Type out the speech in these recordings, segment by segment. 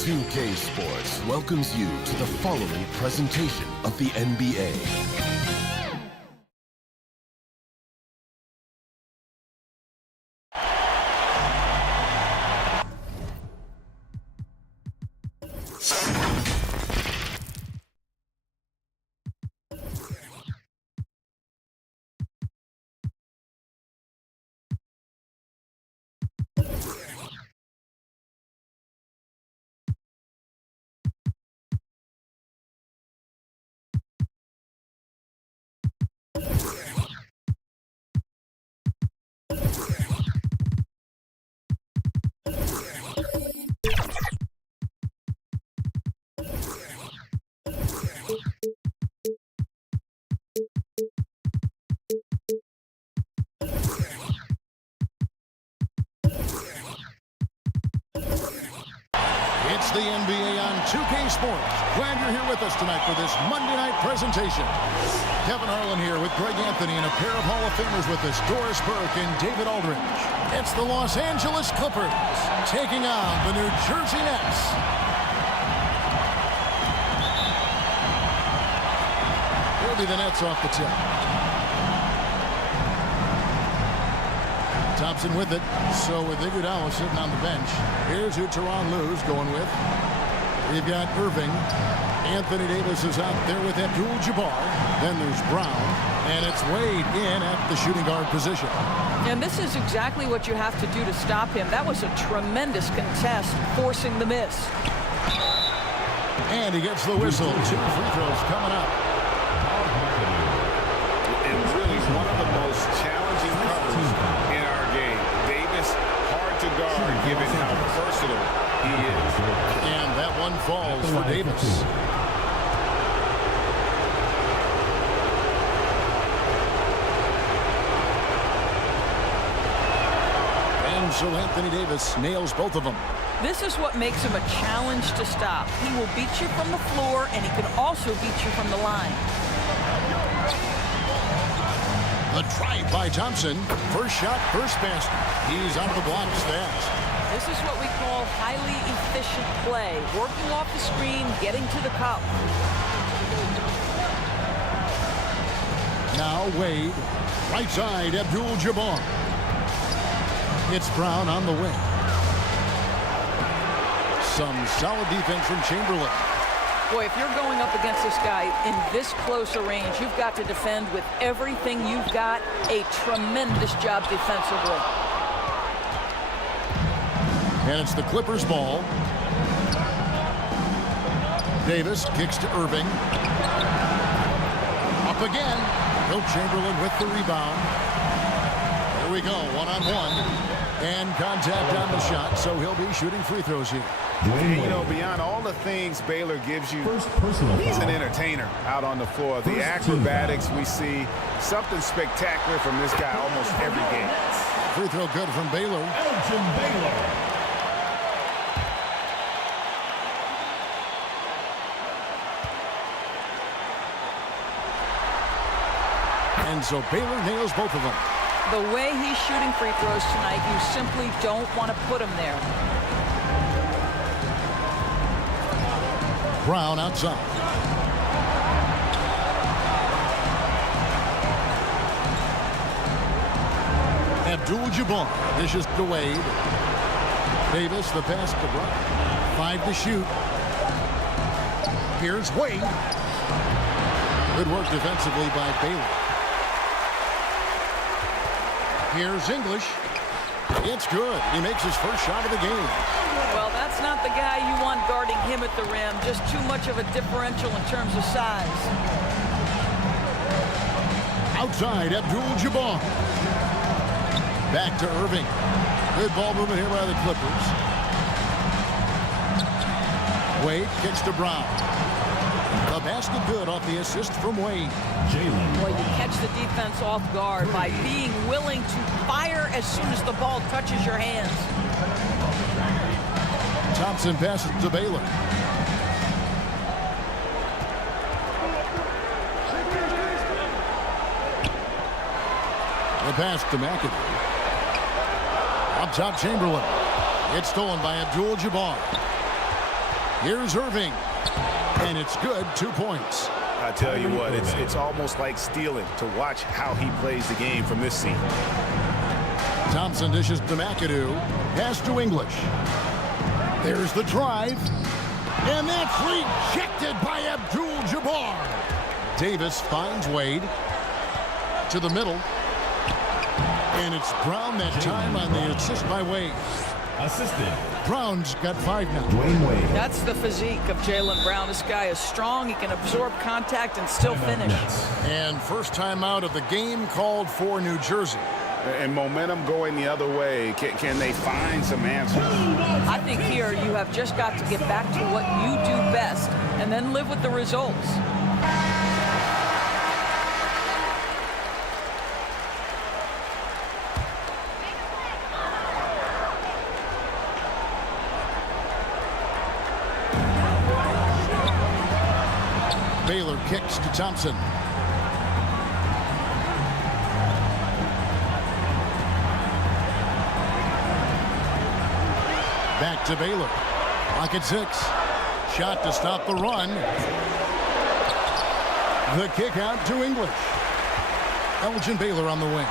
2K Sports welcomes you to the following presentation of the NBA. It's the NBA on 2K Sports. Glad you're here with us tonight for this Monday night presentation. Kevin Harlan here with Greg Anthony and a pair of Hall of Famers with us, Doris Burke and David Aldridge. It's the Los Angeles Clippers taking on the New Jersey Nets. It'll be the Nets off the tip. Thompson with it. So with Iguodala sitting on the bench. Here's who Tyronn Lue's going with. We've got Irving. Anthony Davis is out there with ABDUL-JABBAR. Then there's Brown. And it's Wade in at the shooting guard position. And this is exactly what you have to do to stop him. That was a tremendous contest, forcing the miss. And he gets the whistle. 2 free throws coming up. And really one of the most challenging covers in our game. Davis, hard to guard given how versatile he is. And that one falls for Davis. And so Anthony Davis nails both of them. This is what makes him a challenge to stop. He will beat you from the floor, and he can also beat you from the line. The try by Thompson. First shot, first basket. He's out of the blocks fast. This is what we call highly efficient play. Working off the screen, getting to the cup. Now Wade. Right side, ABDUL-JABBAR. It's Brown on the wing. Some solid defense from Chamberlain. Boy, if you're going up against this guy in this close a range, you've got to defend with everything you've got. A tremendous job defensively. And it's the Clippers ball. Davis kicks to Irving. Up again. Wilt Chamberlain with the rebound. Here we go, one-on-one. And contact on the shot, so he'll be shooting free throws here. And, you know, beyond all the things Baylor gives you, he's an entertainer out on the floor. The acrobatics we see, something spectacular from this guy almost every game. Free throw good from Baylor. And so Baylor nails both of them. The way he's shooting free throws tonight, you simply don't want to put him there. Brown outside. ABDUL-JABBAR dishes to Wade. Davis, the pass to Brown. 5 to shoot. Here's Wade. Good work defensively by Baylor. Here's English. It's good. He makes his first shot of the game. Well, that's not the guy you want guarding him at the rim. Just too much of a differential in terms of size. Outside, ABDUL-JABBAR. Back to Irving. Good ball movement here by the Clippers. Wade kicks to Brown. The basket good off the assist from Wade. Boy, you catch the defense off guard by being willing to fire as soon as the ball touches your hands. Thompson passes to Baylor. The pass to McADOO. Up top, Chamberlain. It's stolen by ABDUL-JABBAR. Here's Irving. And it's good, 2 points. I tell you what, it's almost like stealing to watch how he plays the game from this seat. Thompson dishes to McAdoo. Pass to English. There's the drive. And that's rejected by ABDUL-JABBAR. Davis finds Wade. To the middle. And it's Brown that time on the assist by Wade. Assistant. Brown's got 5 now. Dwayne Wade. That's the physique of Jaylen Brown. This guy is strong. He can absorb contact and still finish. And first time out of the game called for New Jersey. And momentum going the other way. Can they find some answers? I think here you have just got to get back to what you do best and then live with the results. Baylor kicks to Thompson. Back to Baylor. Clock at 6. Shot to stop the run. The kick out to English. Elgin Baylor on the wing.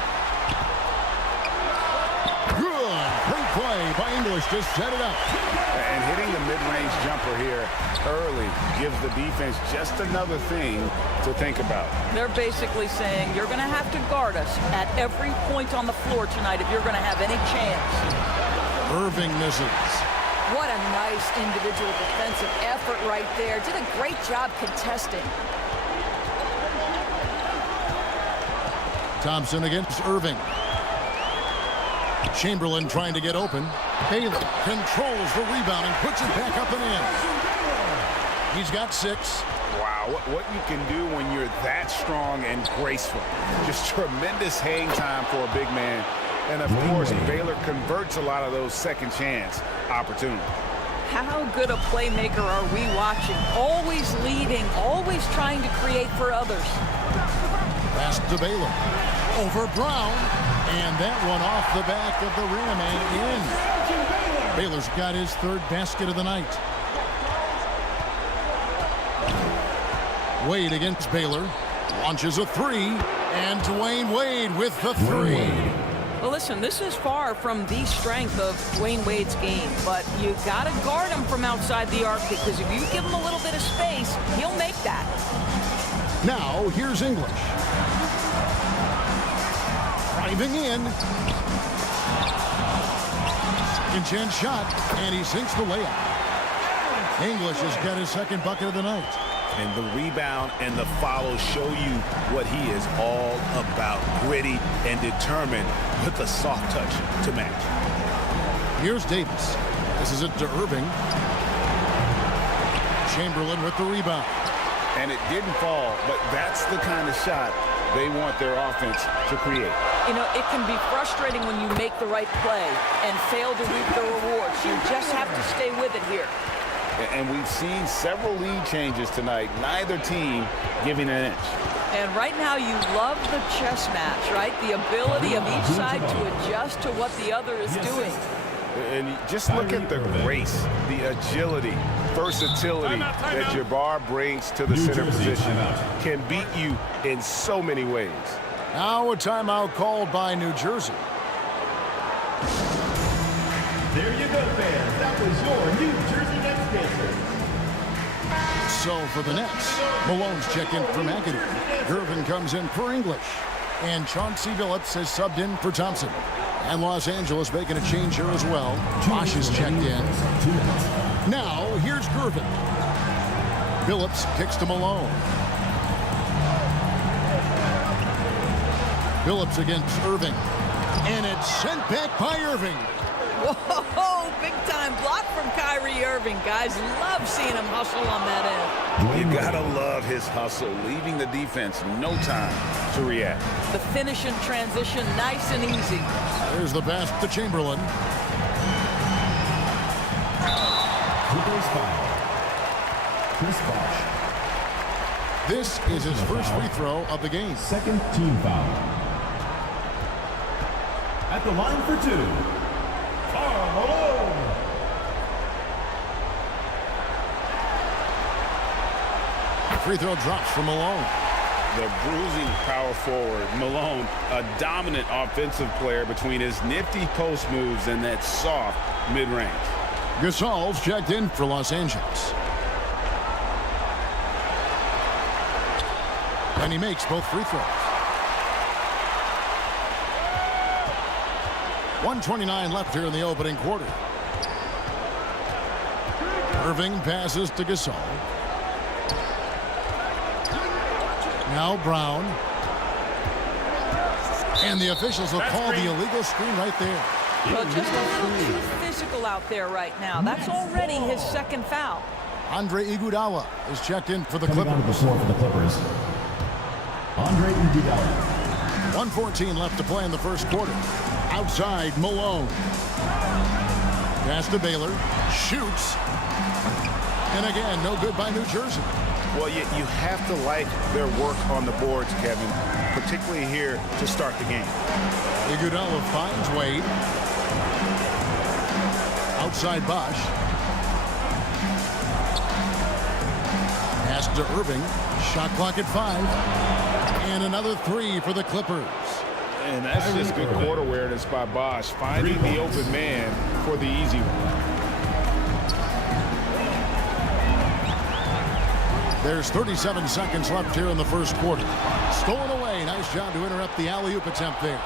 Good. Great play by English to set it up. And hitting the mid-range jumper here early gives the defense just another thing to think about. They're basically saying you're going to have to guard us at every point on the floor tonight if you're going to have any chance. Irving misses. What a nice individual defensive effort right there. Did a great job contesting. Thompson against Irving. Chamberlain trying to get open. Baylor controls the rebound and puts it back up and in. He's got 6. Wow, what you can do when you're that strong and graceful. Just tremendous hang time for a big man. And of course, Baylor converts a lot of those second chance opportunities. How good a playmaker are we watching? Always leading, always trying to create for others. Pass to Baylor. Over Brown. And that one off the back of the rim and in. Baylor's got his 3rd basket of the night. Wade against Baylor. Launches a 3. And Dwayne Wade with the 3. Well, listen, this is far from the strength of Dwayne Wade's game, but you got to guard him from outside the arc because if you give him a little bit of space, he'll make that. Now, here's English. Driving in. Second-chance shot, and he sinks the layup. English has got his 2nd bucket of the night. And the rebound and the follow show you what he is all about. Gritty and determined with a soft touch to match. Here's Davis. This is it to Irving. Chamberlain with the rebound. And it didn't fall, but that's the kind of shot they want their offense to create. You know, it can be frustrating when you make the right play and fail to reap the rewards. You just have to stay with it here. And we've seen several lead changes tonight, neither team giving an inch. And right now you love the chess match, right? The ability of each side to adjust to what the other is doing. And just look at the grace, the agility, versatility that Jabbar brings to the center position. Can beat you in so many ways. Now a timeout called by New Jersey. There you go, fans. That was your New Jersey Nets dancer. So for the Nets, Malone's checked in for McAdoo. GERVIN comes in for English. And Chauncey Billups has subbed in for Thompson. And Los Angeles making a change here as well. Bosch is checked in. Now, here's GERVIN. Billups kicks to Malone. Billups against Irving. And it's sent back by Irving. Whoa, big time block from KYRIE Irving. Guys, love seeing him hustle on that end. You gotta love his hustle, leaving the defense no time to react. The finish in transition, nice and easy. There's the pass to Chamberlain. Chris Bosch. This is his first free throw of the game. 2nd team foul. At the line for 2. KARL. Free throw drops from Malone. The bruising power forward, Malone, a dominant offensive player between his nifty post moves and that soft mid-range. Gasol's checked in for Los Angeles. And he makes both free throws. 1:29 left here in the opening quarter. Irving passes to Gasol. Now Brown. And the officials will call the illegal screen right there. Well, just a little too physical out there right now. That's already his second foul. Andre Iguodala is checked in for the Coming onto the Clippers. floor for the Clippers, Andre Iguodala. 1:14 left to play in the first quarter. Outside, Malone. Pass to Baylor. Shoots. And again, no good by New Jersey. Well, you have to like their work on the boards, Kevin, particularly here to start the game. Iguodala finds Wade. Outside Bosch. Pass to Irving. Shot clock at 5. And another 3 for the Clippers. And that's just good court awareness by Bosch, finding the open man for the easy one. There's 37 seconds left here in the first quarter. Stolen away. Nice job to interrupt the alley-oop attempt there.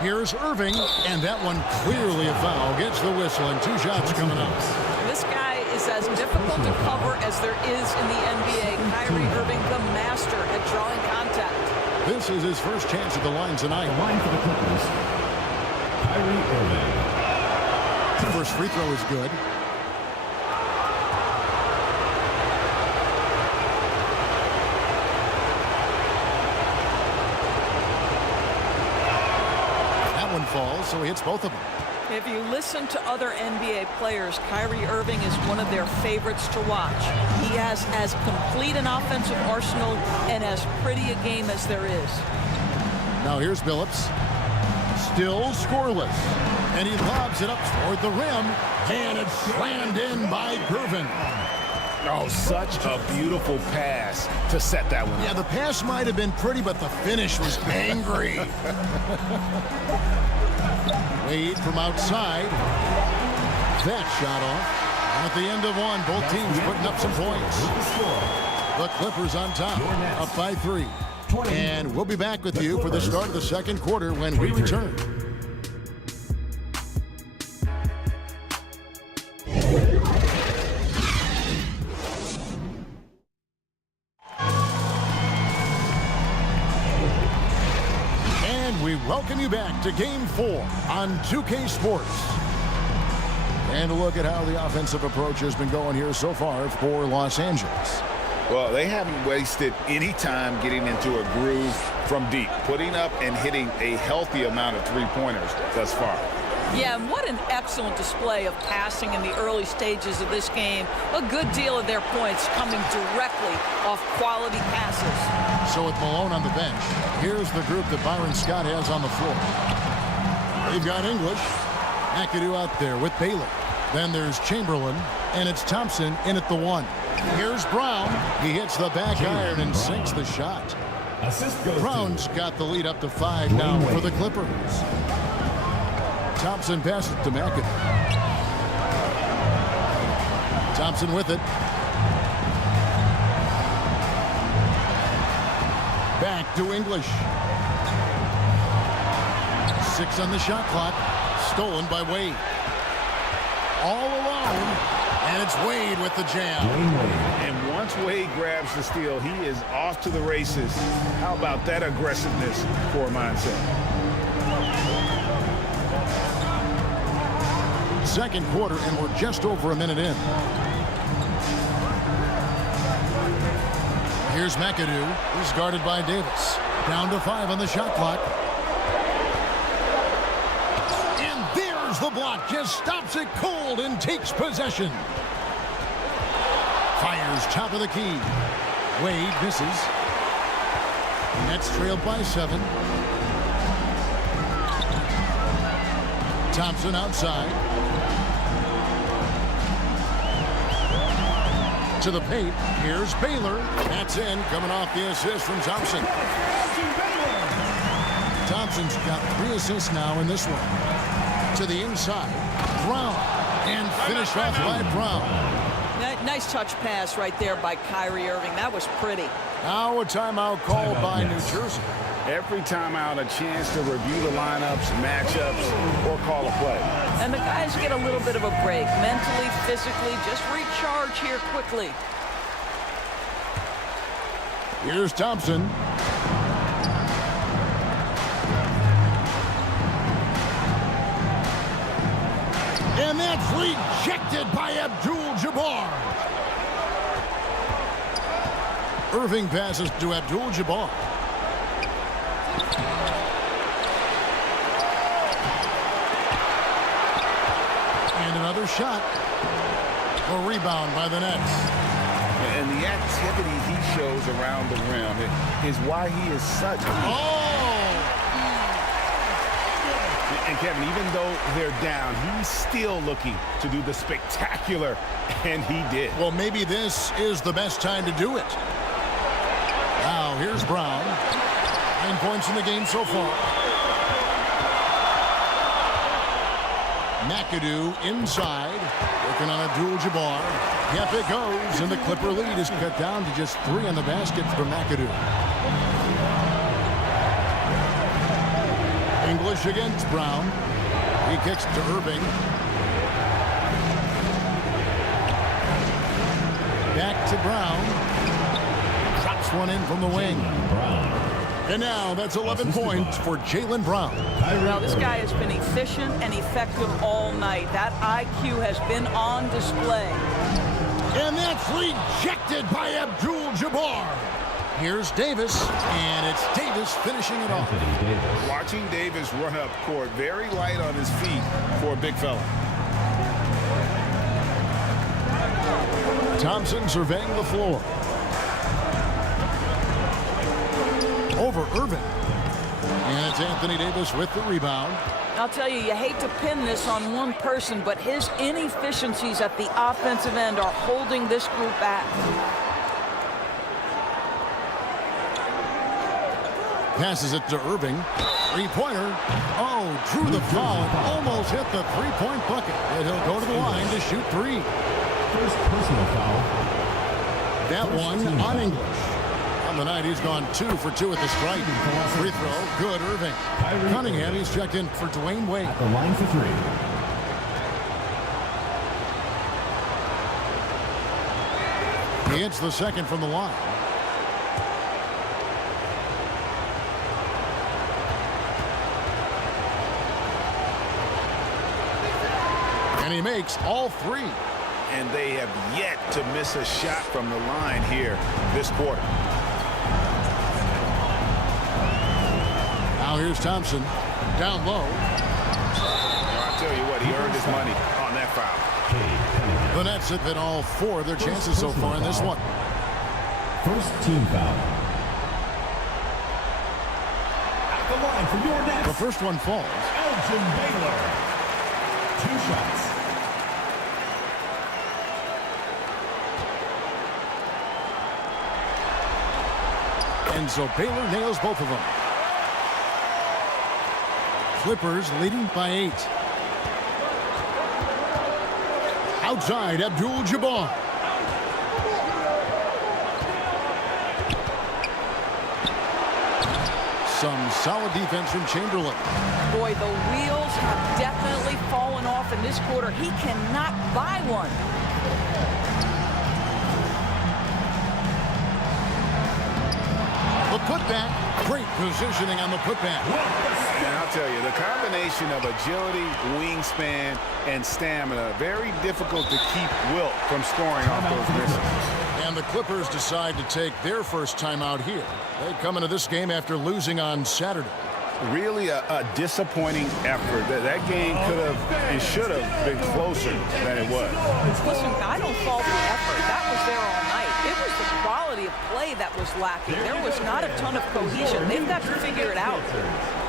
Here's Irving, and that one clearly a foul. Gets the whistle, and 2 shots coming up. This guy is as difficult to cover as there is in the NBA. Kyrie Irving, the master at drawing contact. This is his first chance at the line tonight. Line for the Clippers, Kyrie Irving. The first free throw is good. That one falls, so he hits both of them. If you listen to other NBA players, Kyrie Irving is one of their favorites to watch. He has as complete an offensive arsenal and as pretty a game as there is. Now here's Billups. Still scoreless. And he lobs it up toward the rim. And it's slammed in by GERVIN. Oh, such a beautiful pass to set that one. Yeah, the pass might have been pretty, but the finish was angry. Wade from outside. That shot off. At the end of one, both teams putting up some points. The Clippers on top, up by 3. And we'll be back with you for the start of the second quarter when we return. We welcome you back to Game 4 on 2K Sports. And a look at how the offensive approach has been going here so far for Los Angeles. Well, they haven't wasted any time getting into a groove from deep, putting up and hitting a healthy amount of three-pointers thus far. Yeah, and what an excellent display of passing in the early stages of this game. A good deal of their points coming directly off quality passes. So with Malone on the bench, here's the group that Byron Scott has on the floor. They've got English, MCADOO out there with Baylor. Then there's Chamberlain, and it's Thompson in at the 1. Here's Brown. He hits the back iron and sinks the shot. Brown's got the lead up to 5 now for the Clippers. Thompson passes to McAdoo. Thompson with it. Back to English. 6 on the shot clock. Stolen by Wade. All alone. And it's Wade with the jam. And once Wade grabs the steal, he is off to the races. How about that aggressiveness for a mindset? Second quarter, and we're just over a minute in. Here's McAdoo. He's guarded by Davis. Down to 5 on the shot clock. And there's the block. Just stops it cold and takes possession. Fires top of the key. Wade misses. Nets trailed by 7. Thompson outside. to the paint. Here's Baylor. That's in, coming off the assist from Thompson. Thompson's got 3 assists now in this one. To the inside. Brown. And finished off by Brown. Nice touch pass right there by Kyrie Irving. That was pretty. Now a timeout called by New Jersey. Every timeout, a chance to review the lineups, matchups, or call a play. And the guys get a little bit of a break. Mentally, physically, just recharge here quickly. Here's Thompson. And that's rejected by Abdul-Jabbar. Irving passes to Abdul-Jabbar. And another shot. A rebound by the Nets. And the activity he shows around the rim is why he is such a... Oh! And Kevin, even though they're down, he's still looking to do the spectacular, and he did. Well, maybe this is the best time to do it. Now, here's Brown. 9 points in the game so far. McADOO inside. Working on Abdul-Jabbar. Yep, it goes. And the Clipper lead is cut down to just 3 on the basket for McADOO. English against Brown. He kicks to Irving. Back to Brown. Drops one in from the wing. And now that's 11 points for Jaylen Brown. Now this guy has been efficient and effective all night. That IQ has been on display. And that's rejected by Abdul-Jabbar. Here's Davis, and it's Davis finishing it off. Watching Davis run up court, very light on his feet for a big fella. Thompson surveying the floor. Over Irving. And it's Anthony Davis with the rebound. I'll tell you, you hate to pin this on one person, but his inefficiencies at the offensive end are holding this group back. Passes it to Irving. Three-pointer. Oh, drew the foul and almost hit the three-point bucket. And he'll go to the line to shoot 3. First personal foul. That one on English. On the night, he's gone 2 for 2 at the strike. Free throw. Good, Irving. Cunningham, he's checked in for Dwayne Wade. At the line for 3. He hits the second from the line. And he makes all 3. And they have yet to miss a shot from the line here this quarter. Now here's Thompson. Down low. I'll tell you what, he earned his money on that foul. The Nets have hit all 4 of their chances so far in this one. First team foul. At the line for your Nets. The first one falls. ELGIN Baylor. 2 shots. And so Baylor nails both of them. Clippers leading by 8. Outside, Abdul-Jabbar. Some solid defense from Chamberlain. Boy, the wheels have definitely fallen off in this quarter. He cannot buy one. The putback. Great positioning on the putback. And I'll tell you, the combination of agility, wingspan, and stamina, very difficult to keep Wilt from scoring off those misses. And the Clippers decide to take their first timeout here. They come into this game after losing on Saturday. Really a disappointing effort. That game could have and should have been closer than it was. Listen, I don't fault the effort. That was there all night. It was the quality of play that was lacking. There was not a ton of cohesion. They've got to figure it out.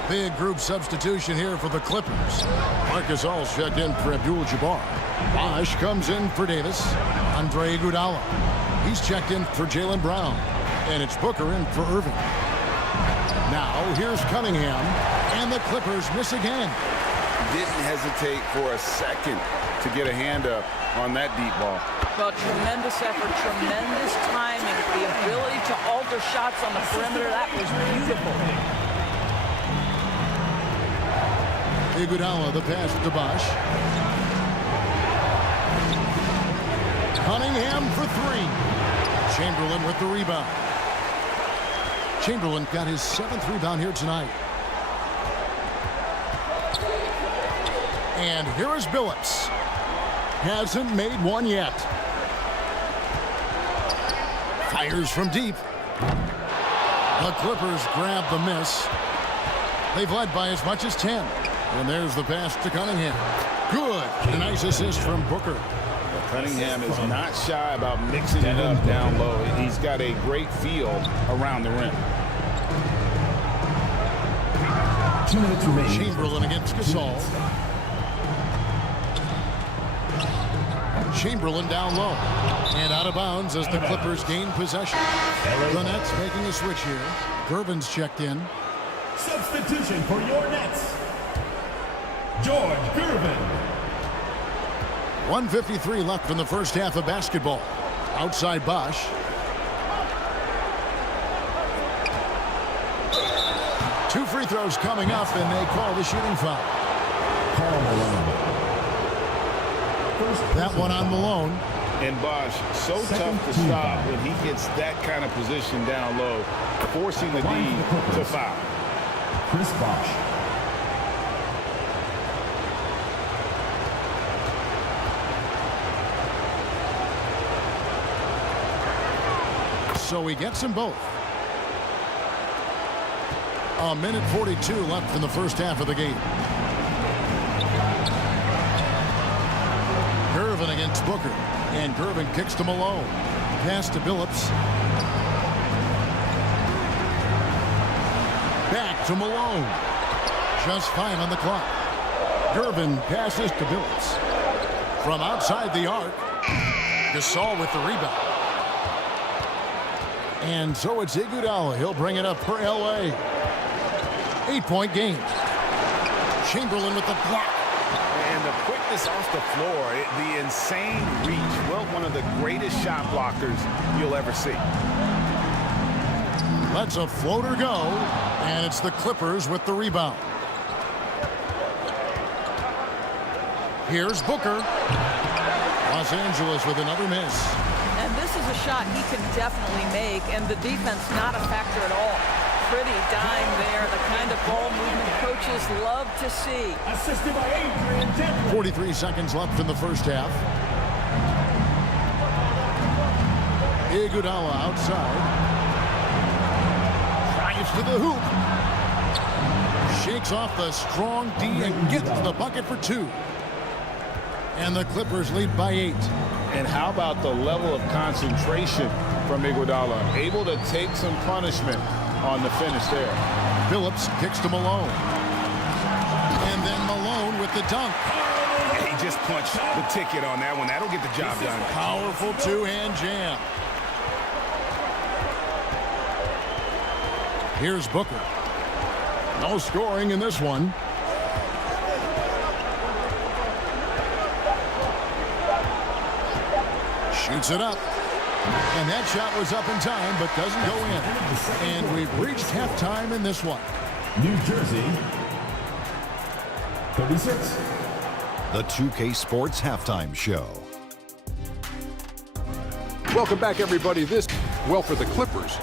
Big group substitution here for the Clippers. Marcus All checked in for Abdul-Jabbar. Bosh comes in for Davis. Andre Iguodala. He's checked in for Jaylen Brown. And it's Booker in for Irving. Now, here's Cunningham. And the Clippers miss again. Didn't hesitate for a second to get a hand up on that deep ball. Well, tremendous effort, tremendous timing. The ability to alter shots on the perimeter, that was beautiful. Iguodala, the pass to Bosh. Cunningham for three. Chamberlain with the rebound. Chamberlain got his 7th rebound here tonight. And here is Billups. Hasn't made one yet. Fires from deep. The Clippers grab the miss. They've led by as much as 10. And there's the pass to Cunningham. Good. A nice assist from Booker. Cunningham is not shy about mixing it up down low. He's got a great feel around the rim. 2 minutes remaining. Chamberlain against Gasol. Chamberlain down low. And out of bounds as the Clippers gain possession. The Nets making a switch here. GERVIN's checked in. Substitution for your Nets. George GERVIN. 1:53 left in the first half of basketball. Outside Bosh. Two free throws coming up, and they call the shooting foul. That one on Malone. And Bosh, so tough to stop when he gets that kind of position down low, forcing the D to foul. Chris Bosh. So he gets them both. 1:42 left in the first half of the game. GERVIN against Booker. And GERVIN kicks to Malone. Pass to Billups. Back to Malone. Just 5 on the clock. GERVIN passes to Billups. From outside the arc. Gasol with the rebound. And so it's Iguodala. He'll bring it up for L.A. 8-point game. Chamberlain with the block. And the quickness off the floor, the insane reach. Well, one of the greatest shot blockers you'll ever see. Lets a floater go, and it's the Clippers with the rebound. Here's Booker. Los Angeles with another miss. And this is a shot he can definitely make, and the defense not a factor at all. Pretty dime there, the kind of ball movement coaches love to see. Assisted by ADRIAN. 43 seconds left in the first half. Iguodala outside. Drives to the hoop. Shakes off the strong D and gets the bucket for 2. And the Clippers lead by 8. And how about the level of concentration from Iguodala? Able to take some punishment on the finish there. Billups kicks to Malone. And then Malone with the dunk. And he just punched the ticket on that one. That'll get the job done. Powerful two-hand jam. Here's Booker. No scoring in this one. Shoots it up. And that shot was up in time, but doesn't go in. And we've reached halftime in this one. New Jersey, 36. The 2K Sports Halftime Show. Welcome back, everybody. Well, for the Clippers,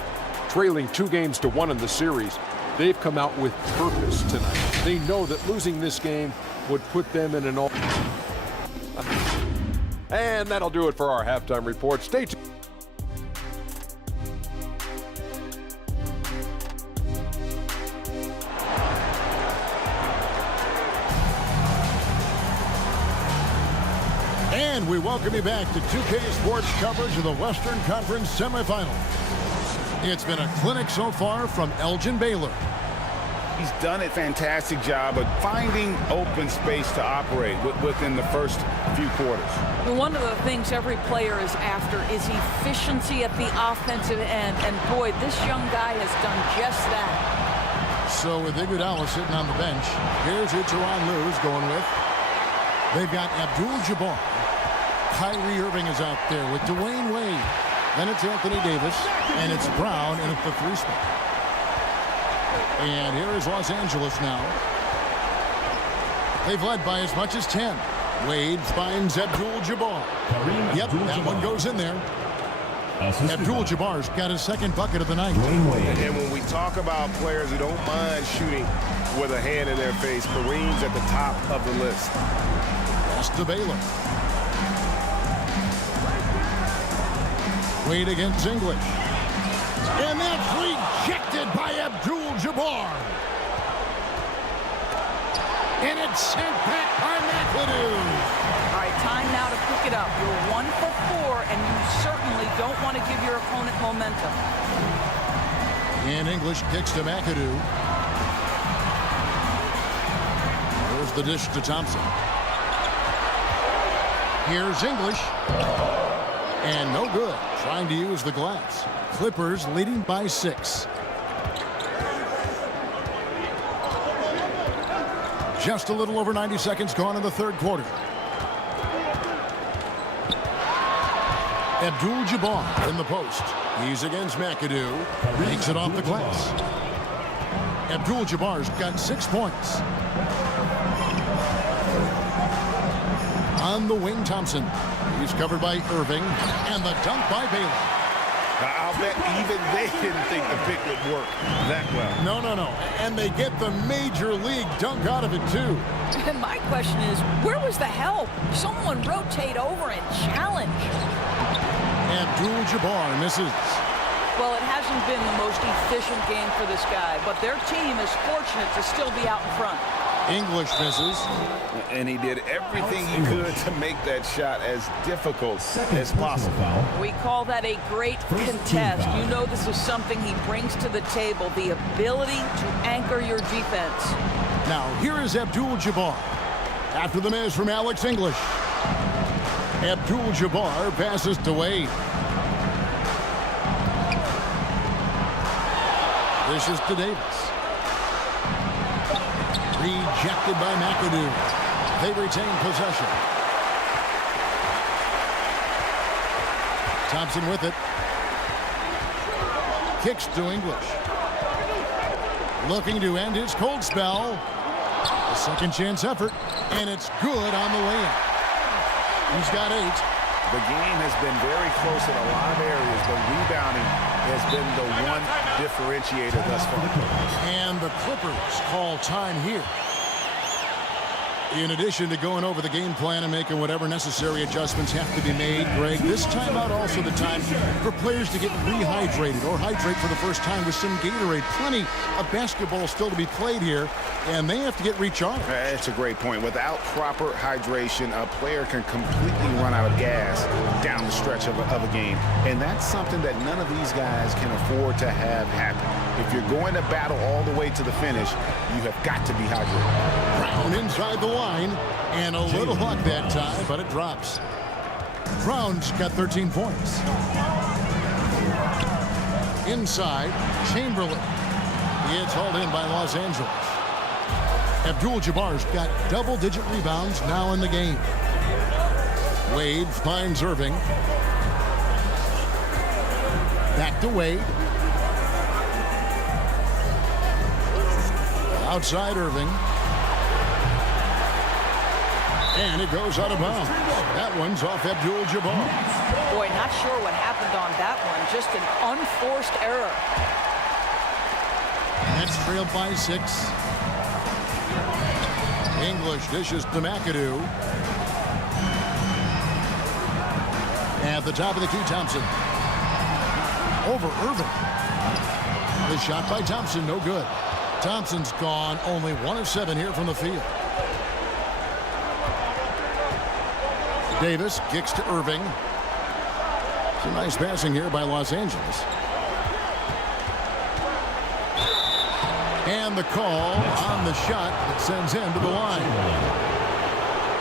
trailing 2-1 in the series, they've come out with purpose tonight. They know that losing this game would put them in an all. And that'll do it for our halftime report. Stay tuned. And we welcome you back to 2K Sports coverage of the Western Conference semifinal. It's been a clinic so far from ELGIN Baylor. He's done a fantastic job of finding open space to operate within the first few quarters. Well, one of the things every player is after is efficiency at the offensive end. And boy, this young guy has done just that. So with Iguodala sitting on the bench, here's who Tyronn Lue's going with. They've got ABDUL-JABBAR. Kyrie Irving is out there with Dwayne Wade. Then it's Anthony Davis, and it's Brown in at the 3 spot. And here is Los Angeles now. They've led by as much as 10. Wade finds ABDUL-JABBAR. Yep, that one goes in there. ABDUL-JABBAR's got his second bucket of the night. And when we talk about players who don't mind shooting with a hand in their face, Kareem's at the top of the list. Pass to Baylor. Wade against English. And that's rejected by ABDUL-JABBAR. And it's sent back by MCADOO. All right, time now to pick it up. You're 1 for 4, and you certainly don't want to give your opponent momentum. And English kicks to MCADOO. There's the dish to Thompson. Here's English. And no good. Trying to use the glass. Clippers leading by 6. Just a little over 90 seconds gone in the third quarter. ABDUL-JABBAR in the post. He's against MCADOO. Makes it off the glass. ABDUL-JABBAR's got 6 points. On the wing, Thompson. He's covered by Irving. And the dunk by Baylor. I'll bet even they didn't think the pick would work that well. No. And they get the major league dunk out of it, too. And my question is, where was the help? Someone rotate over and challenge. ABDUL-JABBAR misses. Well, it hasn't been the most efficient game for this guy, but their team is fortunate to still be out in front. English misses. And he did everything he could to make that shot as difficult as possible. We call that a great contest. You know this is something he brings to the table, the ability to anchor your defense. Now, here is ABDUL-JABBAR. After the miss from Alex English. ABDUL-JABBAR passes to Wade. This is to Davis. Rejected by MCADOO. They retain possession. Thompson with it. Kicks to English. Looking to end his cold spell. A second chance effort. And it's good on the way in. He's got 8. The game has been very close in a lot of areas, but rebounding has been the one differentiator thus far. And the Clippers call time here. In addition to going over the game plan and making whatever necessary adjustments have to be made, Greg, this timeout also the time for players to get rehydrated or hydrate for the first time with some Gatorade. Plenty of basketball still to be played here, and they have to get recharged. That's a great point. Without proper hydration, a player can completely run out of gas down the stretch of a game. And that's something that none of these guys can afford to have happen. If you're going to battle all the way to the finish, you have got to be hydrated. Brown inside the line, and a little luck that time, but it drops. Brown's got 13 points. Inside, Chamberlain. It's hauled in by Los Angeles. ABDUL-JABBAR's got double-digit rebounds now in the game. Wade finds Irving. Back to Wade. Outside Irving. And it goes out of bounds. That one's off ABDUL-JABBAR. Boy, not sure what happened on that one. Just an unforced error. That's trailed by 6. English dishes to MCADOO. At the top of the key, Thompson. Over Irving. The shot by Thompson, no good. Thompson's gone only 1 of 7 here from the field. Davis kicks to Irving. Some nice passing here by Los Angeles. And And the call on the shot that sends him to the line.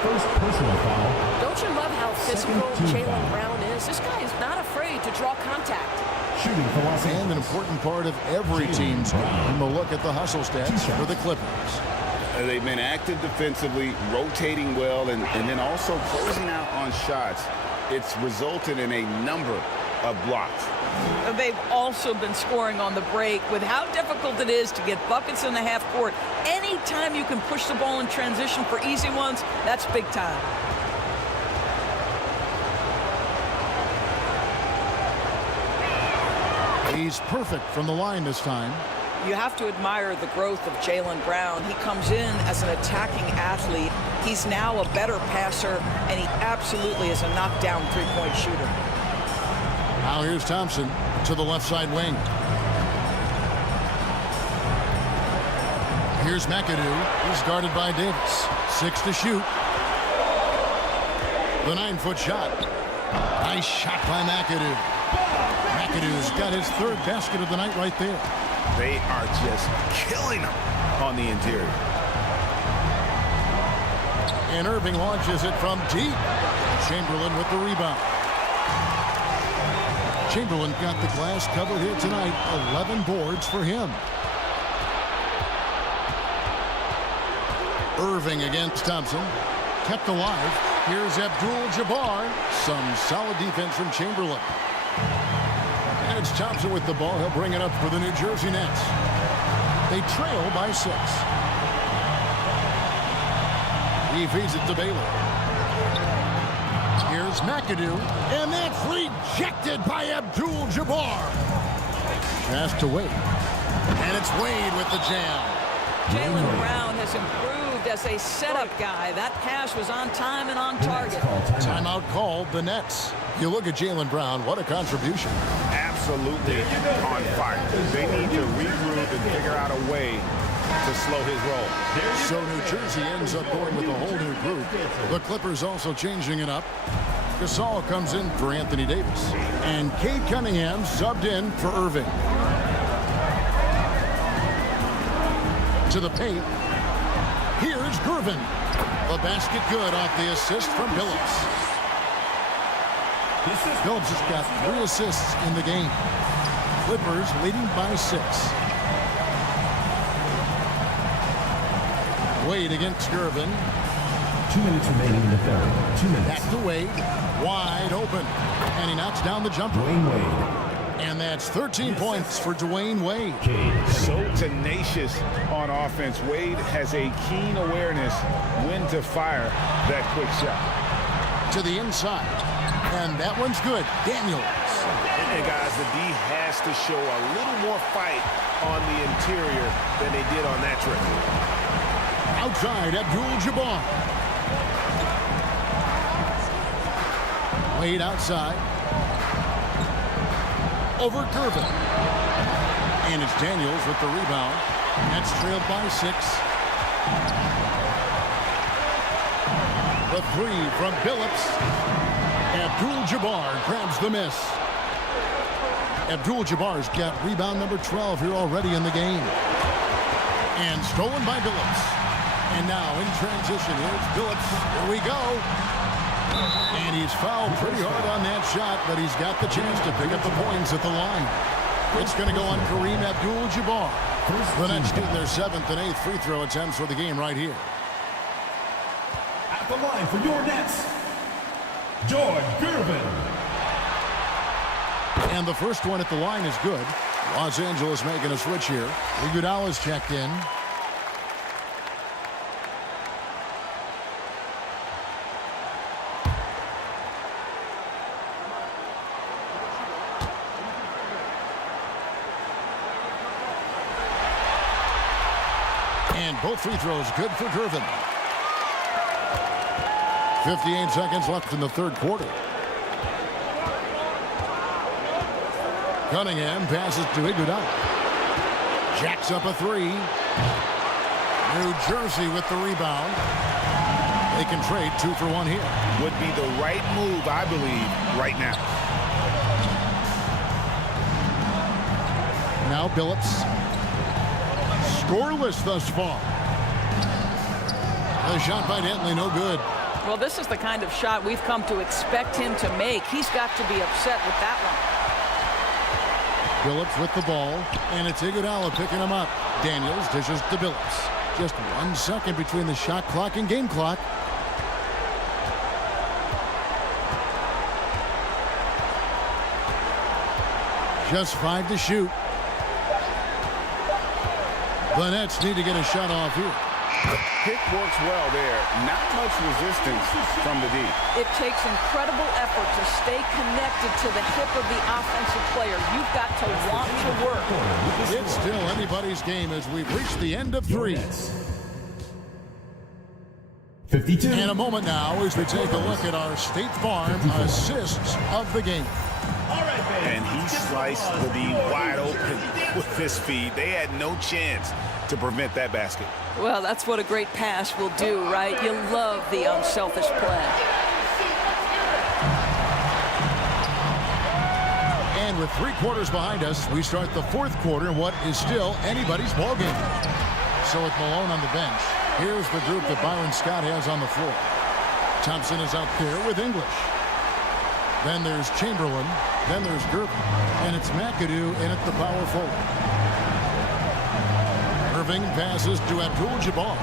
First personal foul. Don't you love how physical Jaylen Brown is? This guy is not afraid to draw contact. Shooting for Los Angeles. And an important part of every team's game. A look at the hustle stats for the Clippers. They've been active defensively, rotating well, and then also closing out on shots. It's resulted in a number of blocks. They've also been scoring on the break. With how difficult it is to get buckets in the half court, anytime you can push the ball in transition for easy ones, that's big time. He's perfect from the line this time. You have to admire the growth of Jaylen Brown. He comes in as an attacking athlete. He's now a better passer, and he absolutely is a knockdown three-point shooter. Now here's Thompson to the left side wing. Here's MCADOO. He's guarded by Davis. 6 to shoot. The 9-foot shot. Nice shot by MCADOO. McAdoo's got his third basket of the night right there. They are just killing them on the interior. And Irving launches it from deep. Chamberlain with the rebound. Chamberlain got the glass cover here tonight. 11 boards for him. Irving against Thompson. Kept alive. Here's ABDUL-JABBAR. Some solid defense from Chamberlain. And it's Thompson with the ball. He'll bring it up for the New Jersey Nets. They trail by 6. He feeds it to Baylor. Here's MCADOO. And that's rejected by ABDUL-JABBAR. Pass to Wade. And it's Wade with the jam. Jaylen Brown has improved as a setup guy. That pass was on time and on target. Timeout called the Nets. You look at Jaylen Brown, what a contribution. Absolutely on fire. They need to regroup and figure out a way to slow his roll. So New Jersey ends up going with a whole new group. The Clippers also changing it up. Gasol comes in for Anthony Davis. And Cade Cunningham subbed in for Irving. To the paint. Here's GERVIN. The basket good off the assist from Billups. Billups has got 3 assists in the game. Clippers leading by 6. Wade against GERVIN. 2 minutes remaining in the third. 2 minutes. Back to Wade. Wide open. And he knocks down the jumper. Dwyane Wade. And that's 13 points for Dwyane Wade. So tenacious on offense. Wade has a keen awareness when to fire that quick shot. To the inside. And that one's good. Daniels. And guys, the D has to show a little more fight on the interior than they did on that trip. Outside, ABDUL-JABBAR. Wade outside. Over GERVIN. And it's Daniels with the rebound. That's trailed by 6. The 3 from Billups. ABDUL-JABBAR grabs the miss. ABDUL-JABBAR's got rebound number 12 here already in the game. And stolen by Billups. And now in transition, here's Billups. Here we go. And he's fouled pretty hard on that shot, but he's got the chance to pick up the points at the line. It's going to go on KAREEM ABDUL-JABBAR. The Nets getting their 7th and 8th free throw attempts for the game right here. At the line for your Nets, George GERVIN. And the first one at the line is good. Los Angeles making a switch here. Iguodala's checked in. And both free throws good for GERVIN. 58 seconds left in the third quarter. Cunningham passes to Iguodala. Jacks up a 3. New Jersey with the rebound. They can trade 2 for 1 here. Would be the right move, I believe, right now. Now Billups. scoreless thus far. The shot by Dantley, no good. Well, this is the kind of shot we've come to expect him to make. He's got to be upset with that one. Billups with the ball, and it's Iguodala picking him up. Daniels dishes to Billups. Just 1 second between the shot clock and game clock. Just 5 to shoot. The Nets need to get a shot off here. Pick works well there. Not much resistance from the D. It takes incredible effort to stay connected to the hip of the offensive player. You've got to want to work. It's still anybody's game as we've reached the end of 3. 52. In a moment now as we take a look at our State Farm assists of the game. And he sliced the D wide open with his feed. They had no chance to prevent that basket. Well, that's what a great pass will do, right? You love the unselfish play. And with 3 quarters behind us, we start the 4th quarter in what is still anybody's ball game. So with Malone on the bench, here's the group that Byron Scott has on the floor. Thompson is out there with English. Then there's Chamberlain. Then there's GERVIN. And it's MCADOO in at the power forward. Irving passes to ABDUL-JABBAR.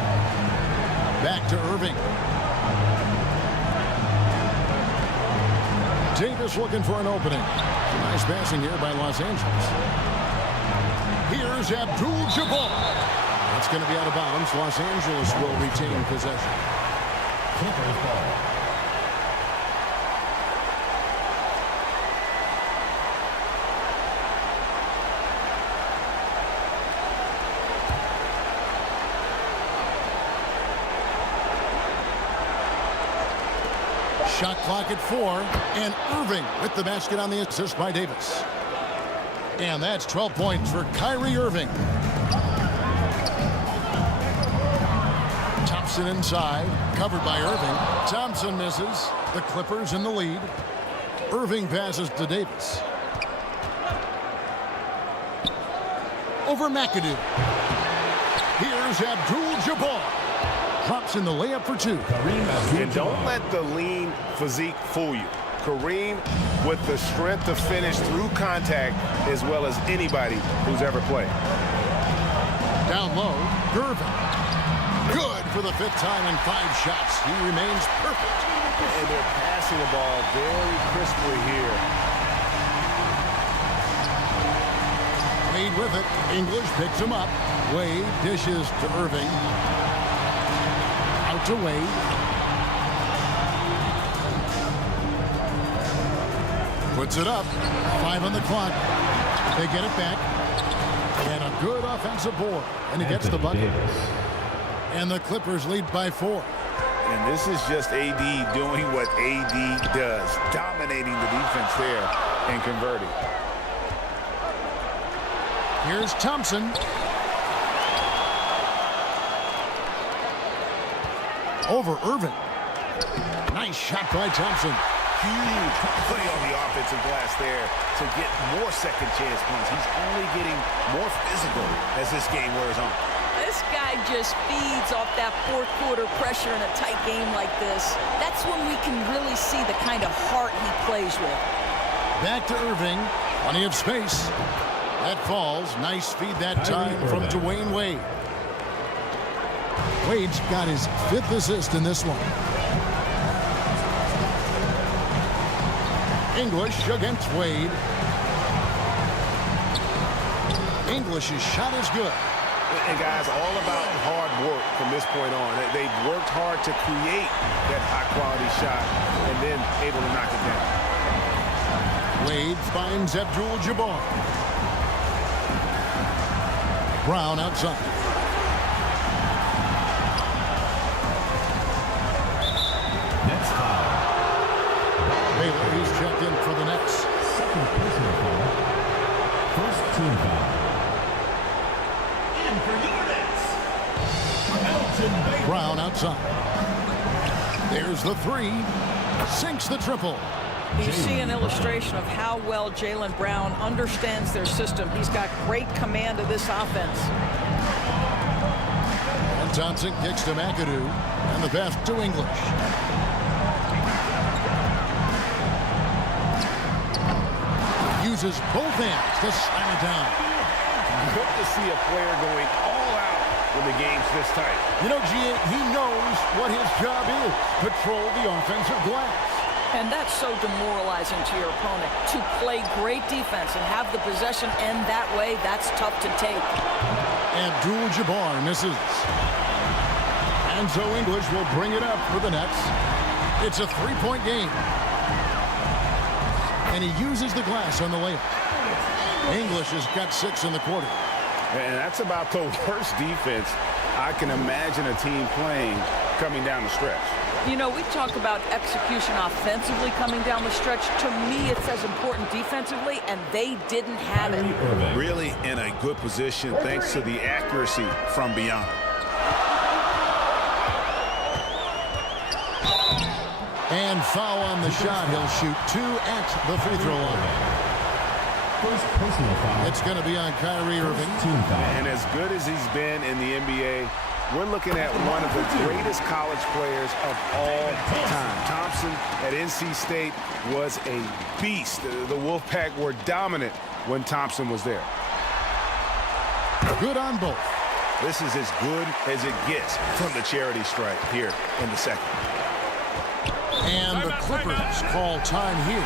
Back to Irving. Davis looking for an opening. Nice passing here by Los Angeles. Here's ABDUL-JABBAR. That's going to be out of bounds. Los Angeles will retain possession. Clippers ball. Shot clock at 4, and Irving with the basket on the assist by Davis. And that's 12 points for Kyrie Irving. Thompson inside, covered by Irving. Thompson misses. The Clippers in the lead. Irving passes to Davis. Over MCADOO. Here's ABDUL-JABBAR. Drops in the layup for 2. And don't let the lean physique fool you. Kareem with the strength to finish through contact as well as anybody who's ever played. Down low, GERVIN. Good for the 5th time in 5 shots. He remains perfect. And they're passing the ball very crisply here. Wade with it. English picks him up. Wade dishes to Irving. Out to Wade. Puts it up. 5 on the clock. They get it back. And a good offensive board. And he gets the bucket. And the Clippers lead by 4. And this is just AD doing what AD does. Dominating the defense there and converting. Here's Thompson. Over Irving. Nice shot by Thompson. Huge play on the offensive glass there to get more second chance points. He's only getting more physical as this game wears on. This guy just feeds off that 4th quarter pressure in a tight game like this. That's when we can really see the kind of heart he plays with. Back to Irving. Plenty of space. That falls. Nice feed that time from Dwayne Wade. Wade's got his 5th assist in this one. English against Wade. English's shot is good. And guys, all about hard work from this point on. They've worked hard to create that high-quality shot and then able to knock it down. Wade finds ABDUL-JABBAR. Brown outside. Next foul. Baylor, he's checked in for the Nets. Second personal foul. First team foul. In for your Nets. Elgin Baylor. Brown outside. There's the 3. Sinks the triple. You see an illustration of how well Jaylen Brown understands their system. He's got great command of this offense. And Thompson kicks to McADOO, and the pass to English. Uses both hands to slam it down. Good to see a player going all out when the game's this tight. You know, G.A., he knows what his job is. Patrol the offensive glass. And that's so demoralizing to your opponent. To play great defense and have the possession end that way, that's tough to take. ABDUL-JABBAR misses. And so English will bring it up for the Nets. It's a three-point game. And he uses the glass on the layup. English has got 6 in the quarter. And that's about the worst defense I can imagine a team playing coming down the stretch. You know, we talk about execution offensively coming down the stretch. To me, it's as important defensively, and they didn't have it. Really in a good position thanks to the accuracy from beyond. And foul on the shot. He'll shoot 2 at the free throw line. First personal foul. It's going to be on Kyrie Irving. Team foul. And as good as he's been in the NBA, we're looking at one of the greatest college players of all time. Thompson at NC State was a beast. The Wolfpack were dominant when Thompson was there. Good on both. This is as good as it gets from the charity stripe here in the second. And the Clippers call time here.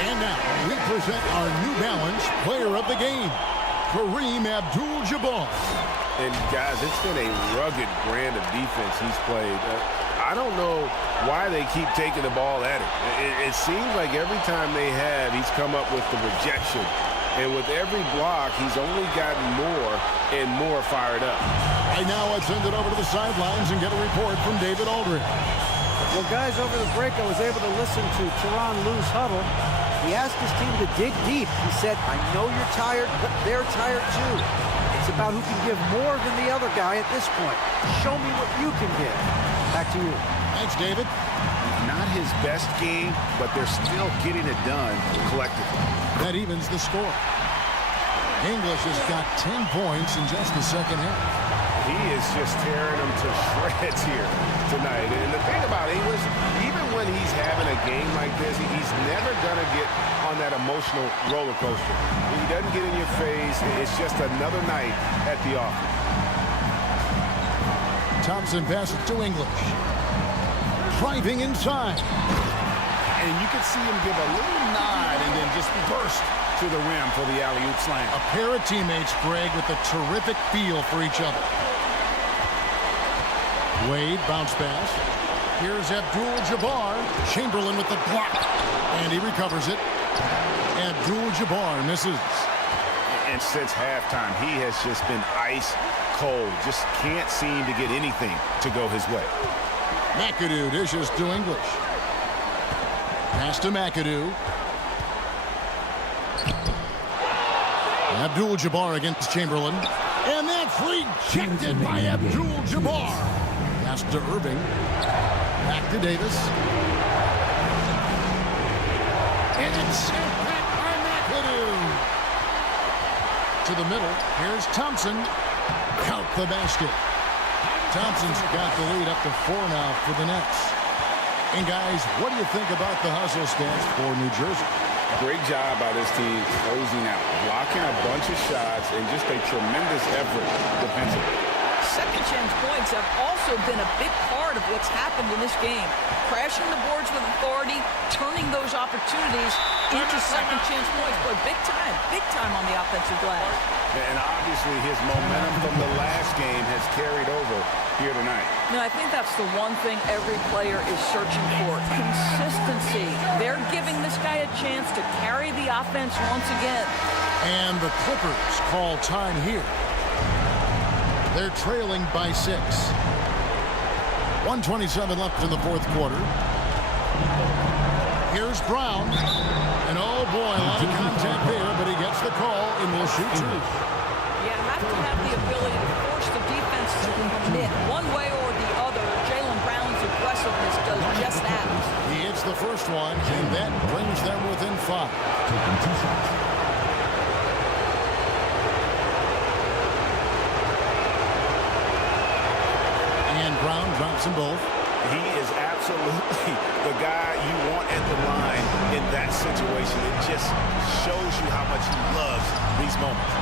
And now we present our New Balance player of the game, Kareem Abdul-Jabbar. And guys, it's been a rugged brand of defense he's played. I don't know why they keep taking the ball at him. It seems like every time they have, he's come up with the rejection. And with every block, he's only gotten more and more fired up. Right now, let's send it over to the sidelines and get a report from David Aldridge. Well, guys, over the break, I was able to listen to Tyronn Lue's huddle. He asked his team to dig deep. He said, I know you're tired, but they're tired too. It's about who can give more than the other guy at this point. Show me what you can give. Back to you. Thanks, David. Not his best game, but they're still getting it done collectively. That evens the score. English has got 10 points in just the second half. He is just tearing them to shreds here tonight. And the thing about English, even when he's having a game like this, he's never going to get on that emotional roller coaster. He doesn't get in your face. It's just another night at the office. Thompson passes to English. Driving inside. And you could see him give a little nod and then just burst to the rim for the alley-oop slam. A pair of teammates, Greg, with a terrific feel for each other. Wade, bounce pass. Here's Abdul-Jabbar. Chamberlain with the block. And he recovers it. Abdul-Jabbar misses. And since halftime, he has just been ice cold. Just can't seem to get anything to go his way. McADOO dishes to English. Pass to McADOO. Abdul-Jabbar against Chamberlain. And that's rejected by Abdul-Jabbar. Pass to Irving. Back to Davis. And it's sent back by McADOO. To the middle. Here's Thompson. Count the basket. Thompson's got the lead up to 4 now for the Nets. And guys, what do you think about the hustle stance for New Jersey? Great job by this team closing out, blocking a bunch of shots, and just a tremendous effort defensively. Second chance points have also been a big part of what's happened in this game. Crashing the boards with authority, turning those opportunities into second chance points. But big time on the offensive glass. And obviously his momentum from the last game has carried over here tonight. No, I think that's the one thing every player is searching for. Consistency. They're giving this guy a chance to carry the offense once again. And the Clippers call time here. They're trailing by 6. 1:27 left in the fourth quarter. Here's Brown. And oh boy, a lot of contact there, but he gets the call, and will shoot two. You have to have the ability to force the defense to commit one way or the other. Jaylen Brown's aggressiveness does just that. He hits the first one, and that brings them within 5. Taking 2 shots. And Brown drops them both. He is absolutely the guy you want at the line in that situation. It just shows you how much he loves these moments.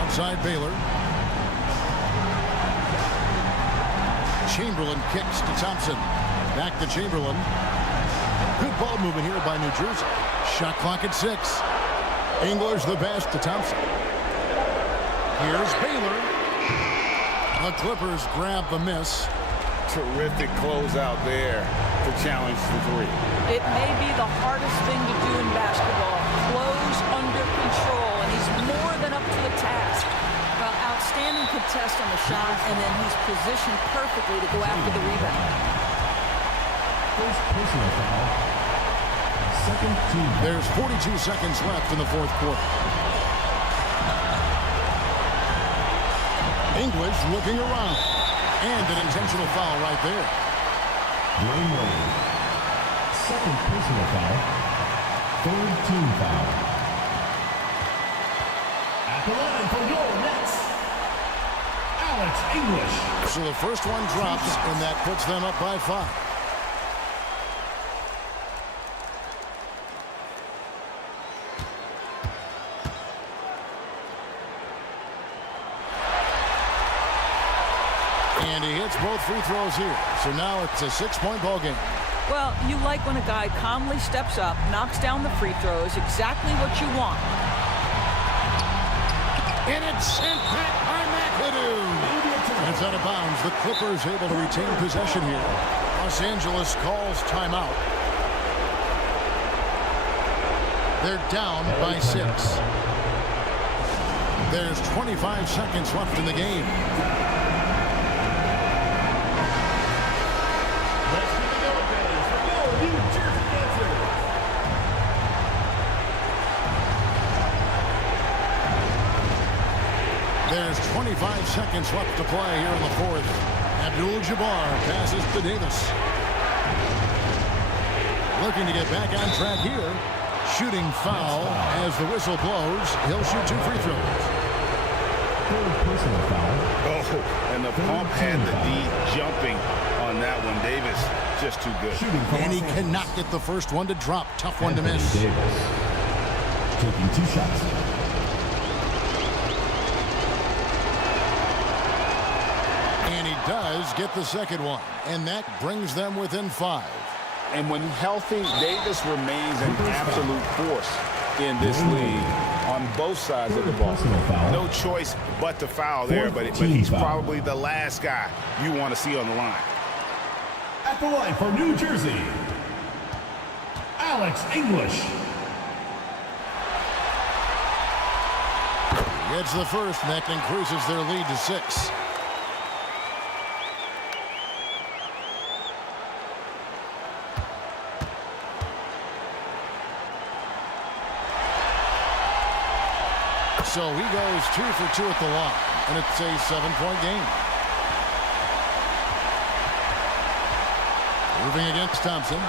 Outside Baylor. Chamberlain kicks to Thompson. Back to Chamberlain. Good ball movement here by New Jersey. Shot clock at 6. English the best to Thompson. Here's Baylor. The Clippers grab the miss. Terrific closeout there to challenge the 3. It may be the hardest thing to do in basketball. Close under control, and he's more than up to the task. Well, outstanding contest on the shot, and then he's positioned perfectly to go after the rebound. First personal foul. Second team. There's 42 seconds left in the fourth quarter. English looking around. And an intentional foul right there. Dwayne Wade. Second personal foul. Third team foul. At the line for your Nets, Alex English. So the first one drops, and that puts them up by 5. And he hits both free throws here. So now it's a 6-point ball game. Well, you like when a guy calmly steps up, knocks down the free throws, exactly what you want. And it's sent back by McADOO. It's out of bounds. The Clippers able to retain possession here. Los Angeles calls timeout. They're down by 6. There's 25 seconds left in the game. There's 25 seconds left to play here in the fourth. ABDUL-JABBAR passes to Davis. Looking to get back on track here. Shooting foul as the whistle blows. He'll shoot 2 free throws. Third personal foul. Oh, and the pump had the D jumping on that one. Davis just too good. And he cannot get the first one to drop. Tough one to miss. Davis. Taking 2 shots. And he does get the second one. And that brings them within 5. And when healthy, Davis remains an absolute force in this league on both sides of the ball. No choice but to foul there, but he's probably the last guy you want to see on the line. At the line for New Jersey, Alex English. Gets the first, and that increases their lead to 6. So he goes 2 for 2 at the line, and it's a 7-point game. Moving against Thompson.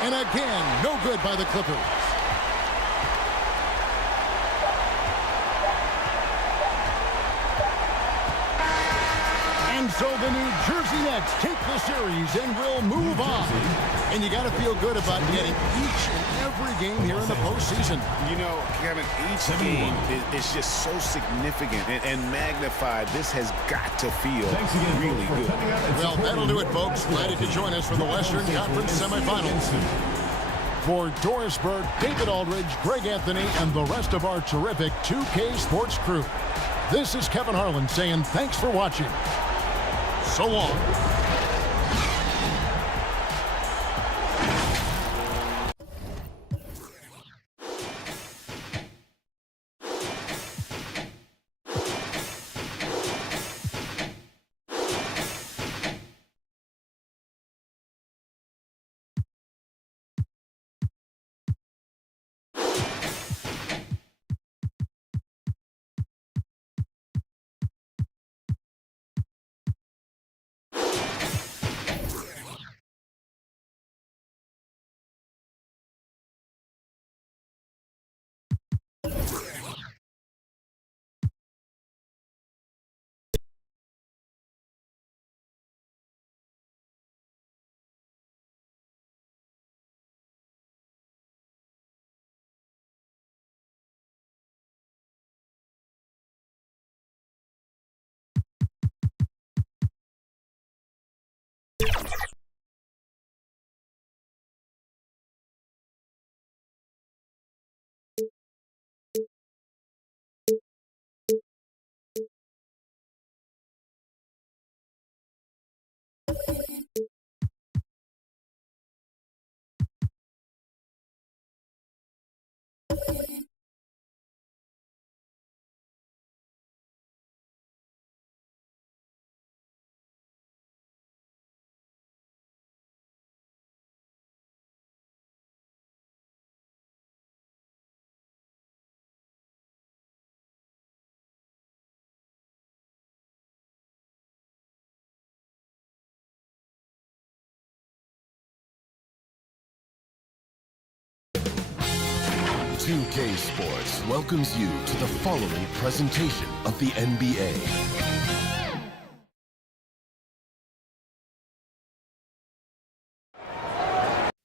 And again, no good by the Clippers. And so the New Jersey Nets take the series and will move on. And you got to feel good about getting each and every game here in the postseason. You know, Kevin, each game is just so significant and magnified. This has got to feel really good. Well, that'll do it, folks. Glad you could join us for the Western Conference semifinals. For Doris Berg, David Aldridge, Greg Anthony, and the rest of our terrific 2K Sports crew, this is Kevin Harlan saying thanks for watching. So long. 2K Sports welcomes you to the following presentation of the NBA.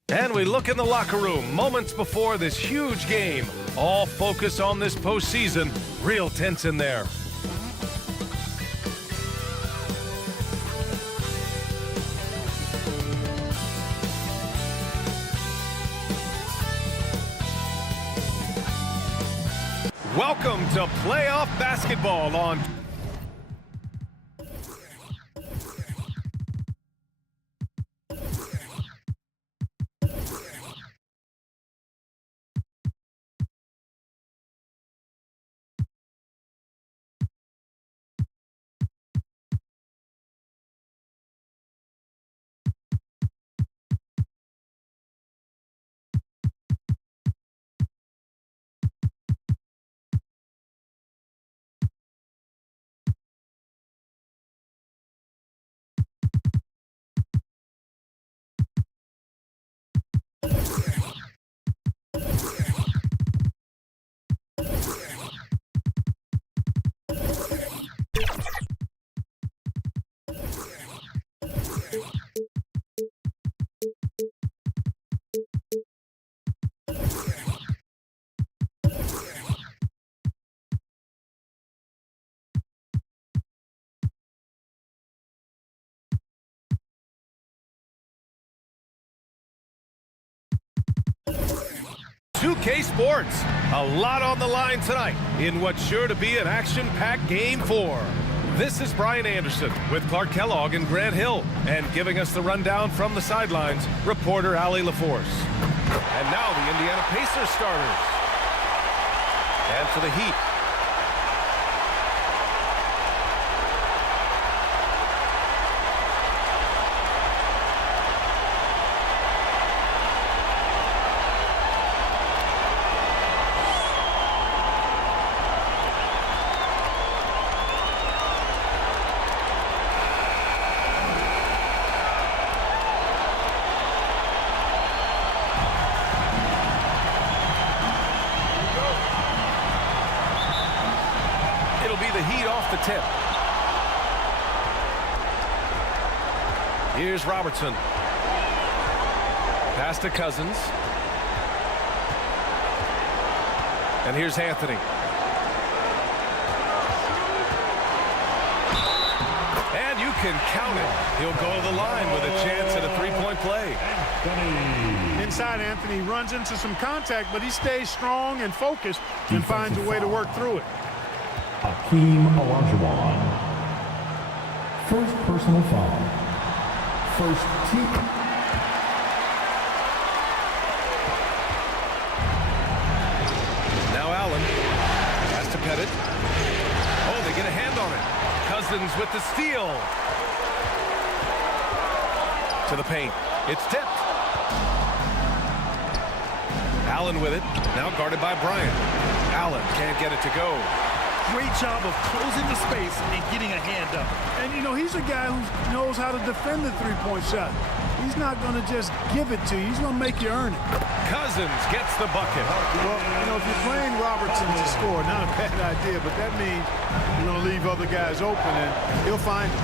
And we look in the locker room moments before this huge game. All focus on this postseason. Real tense in there. Welcome to playoff basketball on K Sports. A lot on the line tonight in what's sure to be an action-packed Game 4. This is Brian Anderson with Clark Kellogg and Grant Hill, and giving us the rundown from the sidelines, reporter Allie LaForce. And now the Indiana Pacers starters. And for the Heat, tip. Here's Robertson. Pass to Cousins. And here's Anthony. And you can count it. He'll go to the line with a chance at a three-point play. Inside, Anthony runs into some contact, but he stays strong and focused and finds a way to work through it. Hakeem Olajuwon. First personal foul. First team. Now Allen has to Pettit. Oh, they get a hand on it. Cousins with the steal. To the paint. It's tipped. Allen with it. Now guarded by Bryant. Allen can't get it to go. Great job of closing the space and getting a hand up. And, you know, he's a guy who knows how to defend the three-point shot. He's not going to just give it to you. He's going to make you earn it. Cousins gets the bucket. Well, you know, if you're playing Robertson to score, not a bad idea, but that means you're going to leave other guys open, and he'll find it.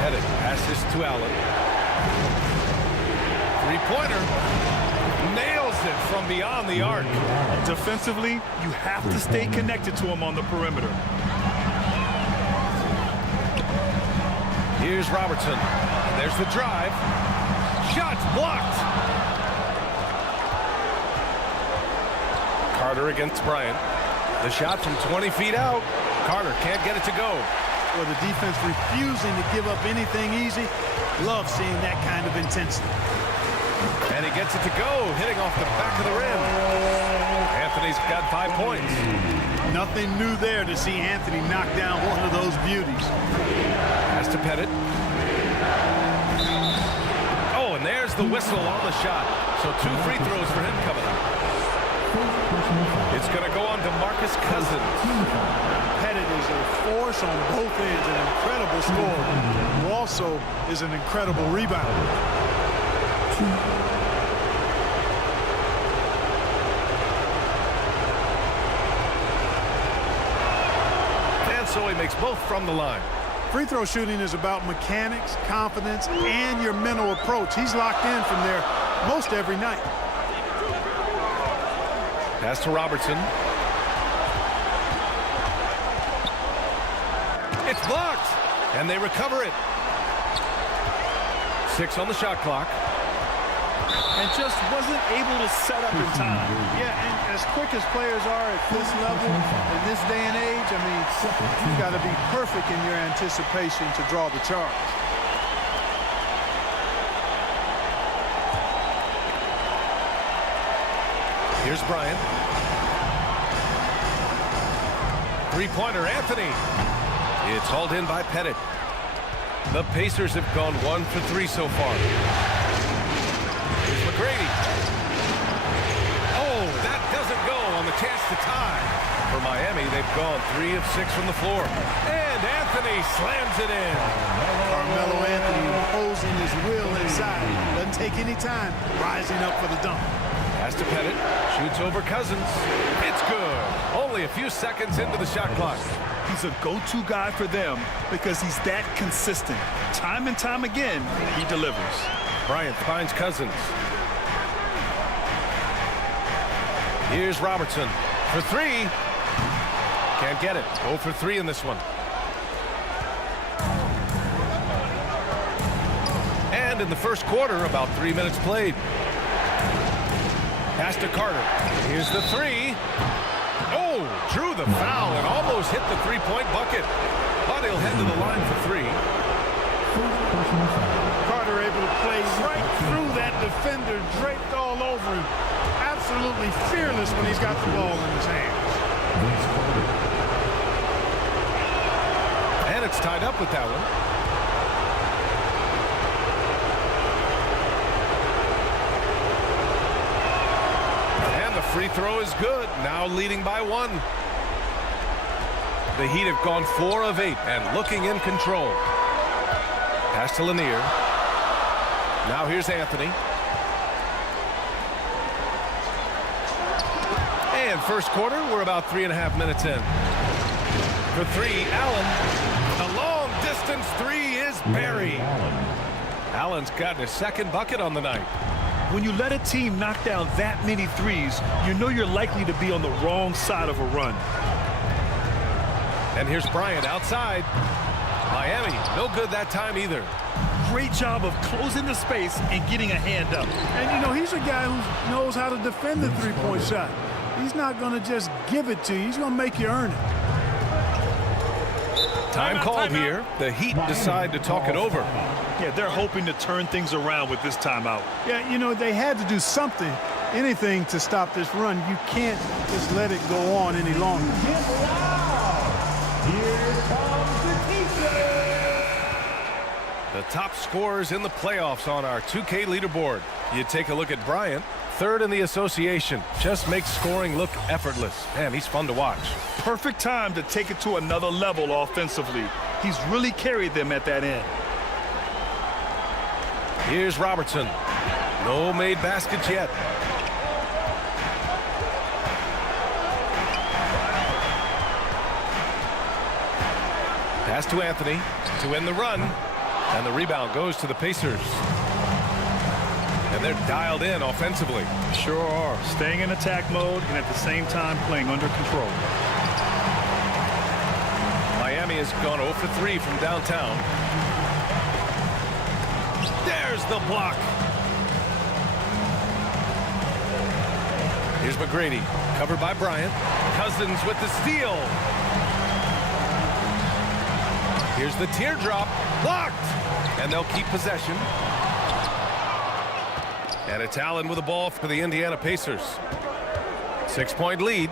Pettit passes to Allen. Three-pointer. Nails it from beyond the arc. Defensively, you have to stay connected to him on the perimeter. Here's Robertson. And there's the drive. Shots blocked. Carter against Bryant. The shot from 20 feet out. Carter can't get it to go. Well, the defense refusing to give up anything easy. Love seeing that kind of intensity. And he gets it to go, hitting off the back of the rim. Anthony's got 5 points. Nothing new there to see Anthony knock down one of those beauties. Pass to Pettit. Oh, and there's the whistle on the shot. So 2 free throws for him coming up. It's going to go on to Marcus Cousins. Pettit is a force on both ends, an incredible scorer, who also is an incredible rebounder. so he makes both from the line. Free throw shooting is about mechanics, confidence, and your mental approach. He's locked in from there most every night. Pass to Robertson. It's blocked, and they recover it. 6 on the shot clock. And just wasn't able to set up in time. Yeah, and as quick as players are at this level, in this day and age, I mean, you've got to be perfect in your anticipation to draw the charge. Here's Bryant. Three-pointer, Anthony. It's hauled in by Pettit. The Pacers have gone 1 for 3 so far. Here's McGrady. Oh, that doesn't go on the chance to tie. For Miami, they've gone 3 of 6 from the floor. And Anthony slams it in. Carmelo Anthony imposing his will inside. Doesn't take any time, rising up for the dunk. Pass to Pettit. Shoots over Cousins. It's good. Only a few seconds into the shot clock. He's a go-to guy for them because he's that consistent. Time and time again, he delivers. Bryant finds Cousins. Here's Robertson for 3. Can't get it. 0 for 3 in this one. And in the first quarter, about 3 minutes played. Pass to Carter. Here's the 3. Oh, drew the foul and almost hit the three-point bucket. But he'll head to the line for 3. Carter able to play right through that defender, draped all over him. Absolutely fearless when he's got the ball in his hands. And it's tied up with that one. Free throw is good. Now leading by 1. The Heat have gone 4 of 8 and looking in control. Pass to Lanier. Now here's Anthony. And first quarter, we're about 3.5 minutes in. For 3, Allen. The long distance 3 is buried. Allen's gotten his second bucket on the night. When you let a team knock down that many threes, you know you're likely to be on the wrong side of a run. And here's Bryant outside. Miami, no good that time either. Great job of closing the space and getting a hand up. And, you know, he's a guy who knows how to defend the three-point shot. He's not going to just give it to you. He's going to make you earn it. Time called here. The Heat decide to talk it over. Yeah, they're hoping to turn things around with this timeout. Yeah, you know, they had to do something, anything to stop this run. You can't just let it go on any longer. Here comes the teacher. The top scorers in the playoffs on our 2K leaderboard. You take a look at Bryant, 3rd in the association. Just makes scoring look effortless. Man, he's fun to watch. Perfect time to take it to another level offensively. He's really carried them at that end. Here's Robertson. No made baskets yet. Pass to Anthony to end the run. And the rebound goes to the Pacers. And they're dialed in offensively. Sure are. Staying in attack mode and at the same time playing under control. Miami has gone 0 for 3 from downtown. There's the block. Here's McGrady, covered by Bryant. Cousins with the steal. Here's the teardrop, blocked. And they'll keep possession. And it's Allen with the ball for the Indiana Pacers. 6-point lead.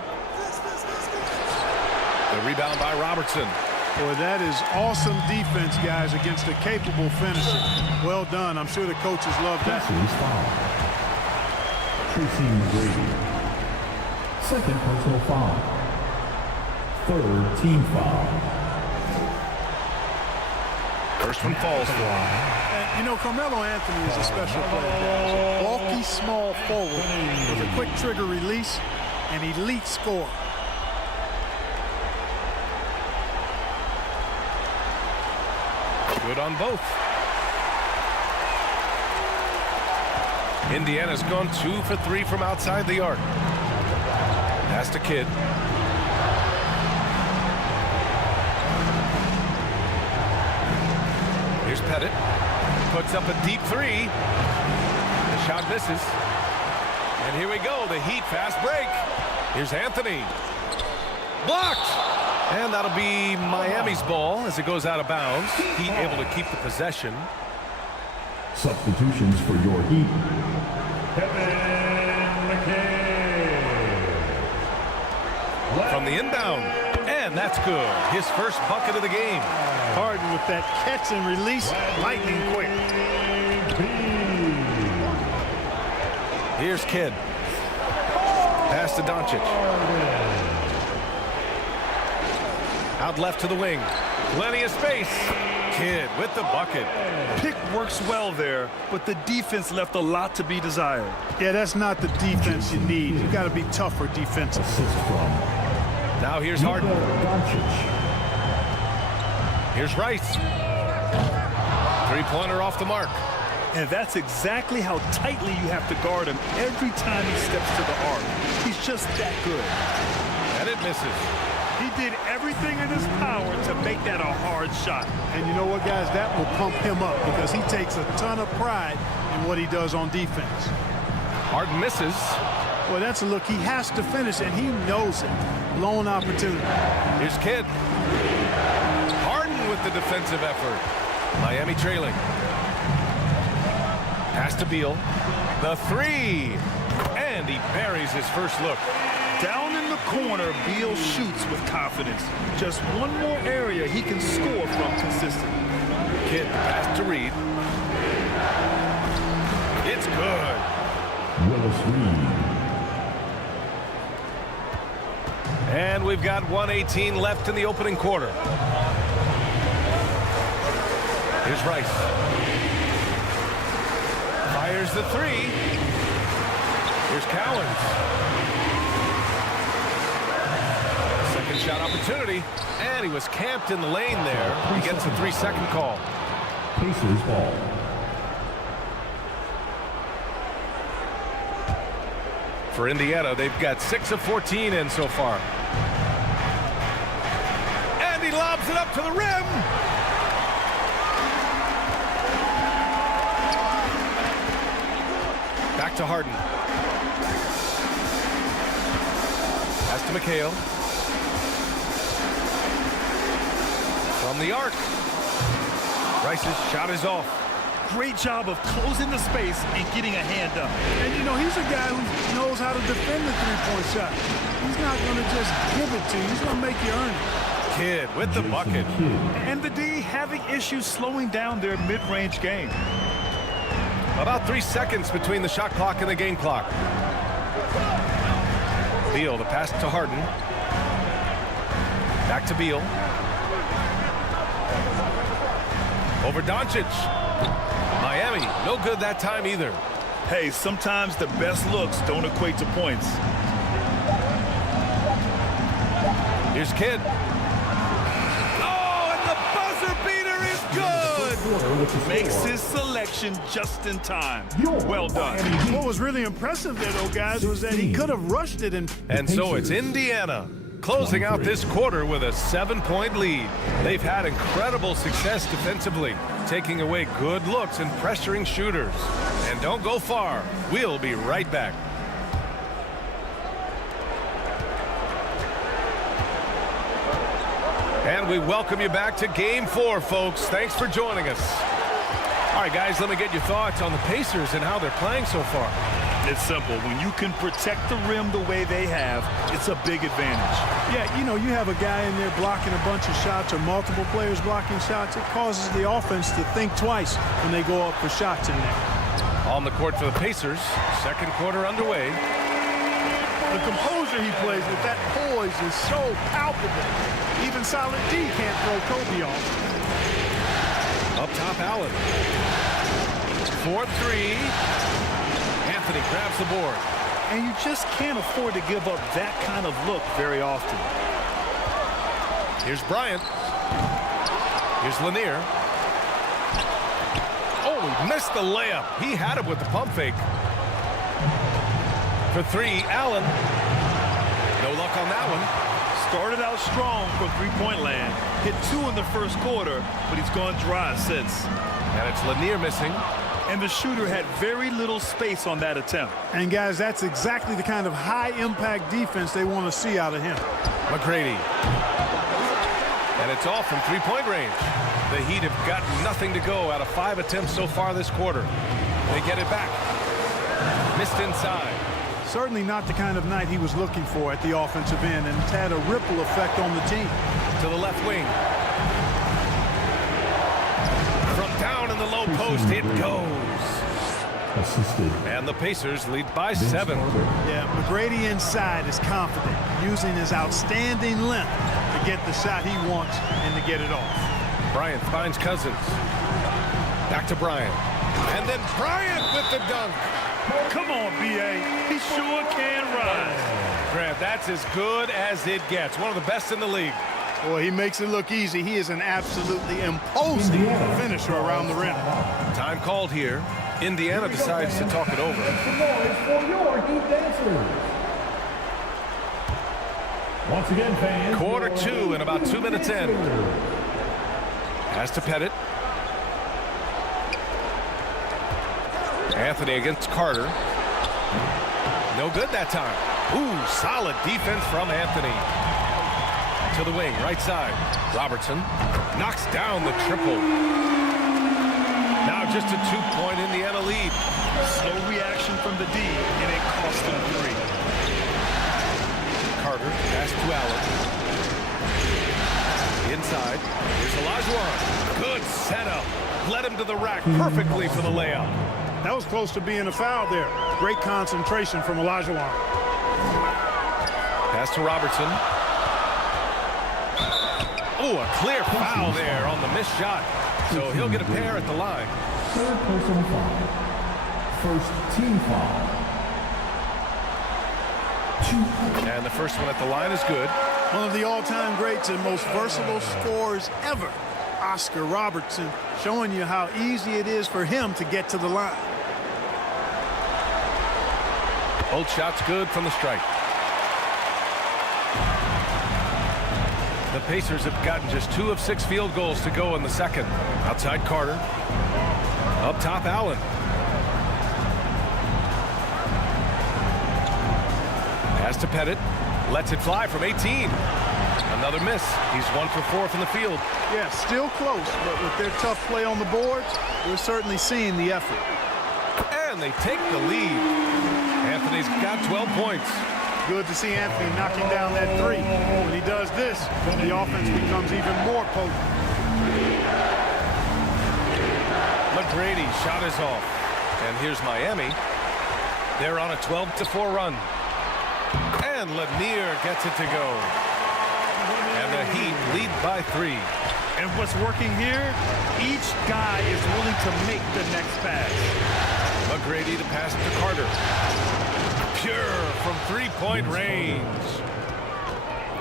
The rebound by Robertson. Boy, that is awesome defense, guys, against a capable finisher. Well done. I'm sure the coaches love that. Tracy McGrady. Second personal foul. 3rd team foul. First one falls for him. And, you know, Carmelo Anthony is a special player. Bulky, small forward with a quick trigger release, an elite scorer. Good on both. Indiana's gone 2 for 3 from outside the arc. Pass to Kidd. Here's Pettit. Puts up a deep 3. The shot misses. And here we go, the Heat fast break. Here's Anthony. Blocked! And that'll be Miami's ball as it goes out of bounds. Heat able to keep the possession. Substitutions for your Heat. From the inbound. And that's good. His first bucket of the game. Harden with that catch and release, lightning quick. Here's Kidd. Pass to Doncic. Out left to the wing. Plenty of space. Kidd with the bucket. Pick works well there, but the defense left a lot to be desired. Yeah, that's not the defense you need. You got to be tougher defensive. Now here's Harden. Here's Rice. Three-pointer off the mark. And that's exactly how tightly you have to guard him every time he steps to the arc. He's just that good. And it misses. He did everything in his power to make that a hard shot. And you know what, guys? That will pump him up because he takes a ton of pride in what he does on defense. Harden misses. Well, that's a look. He has to finish, and he knows it. Blown opportunity. Here's Kidd. Harden with the defensive effort. Miami trailing. Pass to Beal. The 3. And he buries his first look. Down in the corner, Beal shoots with confidence. Just one more area he can score from consistently. Kidd pass to Reed. It's good. Willis Reed. And we've got 1:18 left in the opening quarter. Here's Rice. Fires the 3. Here's Cowens. Second shot opportunity. And he was camped in the lane there. He gets a 3-second call. Pacers ball. For Indiana, they've got 6 of 14 in so far. And he lobs it up to the rim. Back to Harden. Pass to McHale. From the arc. Rice's shot is off. Great job of closing the space and getting a hand up. And, you know, he's a guy who knows how to defend the three-point shot. He's not going to just give it to you. He's going to make you earn it. Kidd with the bucket. And the D having issues slowing down their mid-range game. About 3 seconds between the shot clock and the game clock. Beal, the pass to Harden. Back to Beal. Over Doncic. Miami, no good that time either. Hey, sometimes the best looks don't equate to points. Here's Kidd. Oh, and the buzzer beater is good! Makes his selection just in time. Well done. What was really impressive there, though, guys, was that he could have rushed it. And so it's Indiana closing out this quarter with a 7-point lead. They've had incredible success defensively, taking away good looks and pressuring shooters. And don't go far. We'll be right back. And we welcome you back to Game 4, folks. Thanks for joining us. All right, guys, let me get your thoughts on the Pacers and how they're playing so far. It's simple. When you can protect the rim the way they have, it's a big advantage. Yeah, you know, you have a guy in there blocking a bunch of shots or multiple players blocking shots. It causes the offense to think twice when they go up for shots in there. On the court for the Pacers, second quarter underway. The composure he plays with, that poise is so palpable. Even solid D can't throw Kobe off. Up top, Allen. 4-3. Anthony grabs the board. And you just can't afford to give up that kind of look very often. Here's Bryant. Here's Lanier. Oh, he missed the layup. He had it with the pump fake. For three, Allen. No luck on that one. Started out strong from three-point land. Hit 2 in the first quarter, but he's gone dry since. And it's Lanier missing. And the shooter had very little space on that attempt. And guys, that's exactly the kind of high-impact defense they want to see out of him. McGrady. And it's off from three-point range. The Heat have got nothing to go out of 5 attempts so far this quarter. They get it back. Missed inside. Certainly not the kind of night he was looking for at the offensive end, and it's had a ripple effect on the team. To the left wing. From down in the low post, it goes. Assisted. And the Pacers lead by 7. Yeah, McGrady inside is confident, using his outstanding length to get the shot he wants and to get it off. Bryant finds Cousins. Back to Bryant. And then Bryant with the dunk. Come on, B.A. He sure can rise. Grant, that's as good as it gets. One of the best in the league. Boy, he makes it look easy. He is an absolutely imposing finisher around the rim. Time called here. Indiana decides to talk it over. For your Heat dancers. Once again, fans. Quarter 2 and about 2 minutes in. Pass to Pettit. Anthony against Carter. No good that time. Ooh, solid defense from Anthony. To the wing, right side. Robertson knocks down the triple. Now just a 2-point Indiana lead. Slow reaction from the D, and it cost him 3. Carter, pass to Allen. Inside, here's Olajuwon. Good setup. Led him to the rack perfectly for the layup. That was close to being a foul there. Great concentration from Olajuwon. Pass to Robertson. Oh, a clear foul there on the missed shot. So he'll get a pair at the line. Third personal foul. First team foul. 2. And the first one at the line is good. One of the all-time greats and most versatile scorers ever, Oscar Robertson, showing you how easy it is for him to get to the line. Both shots good from the stripe. The Pacers have gotten just 2 of 6 field goals to go in the second. Outside Carter. Up top Allen. Pass to Pettit. Lets it fly from 18. Another miss. He's 1 for 4 from the field. Yeah, still close, but with their tough play on the boards, we're certainly seeing the effort. And they take the lead. Anthony's got 12 points. Good to see Anthony knocking down that 3. When he does this, the offense becomes even more potent. McGrady shot is off. And here's Miami. They're on a 12-4 run. And Lanier gets it to go. And the Heat lead by 3. And what's working here, each guy is willing to make the next pass. McGrady to pass to Carter. Pure from 3-point range.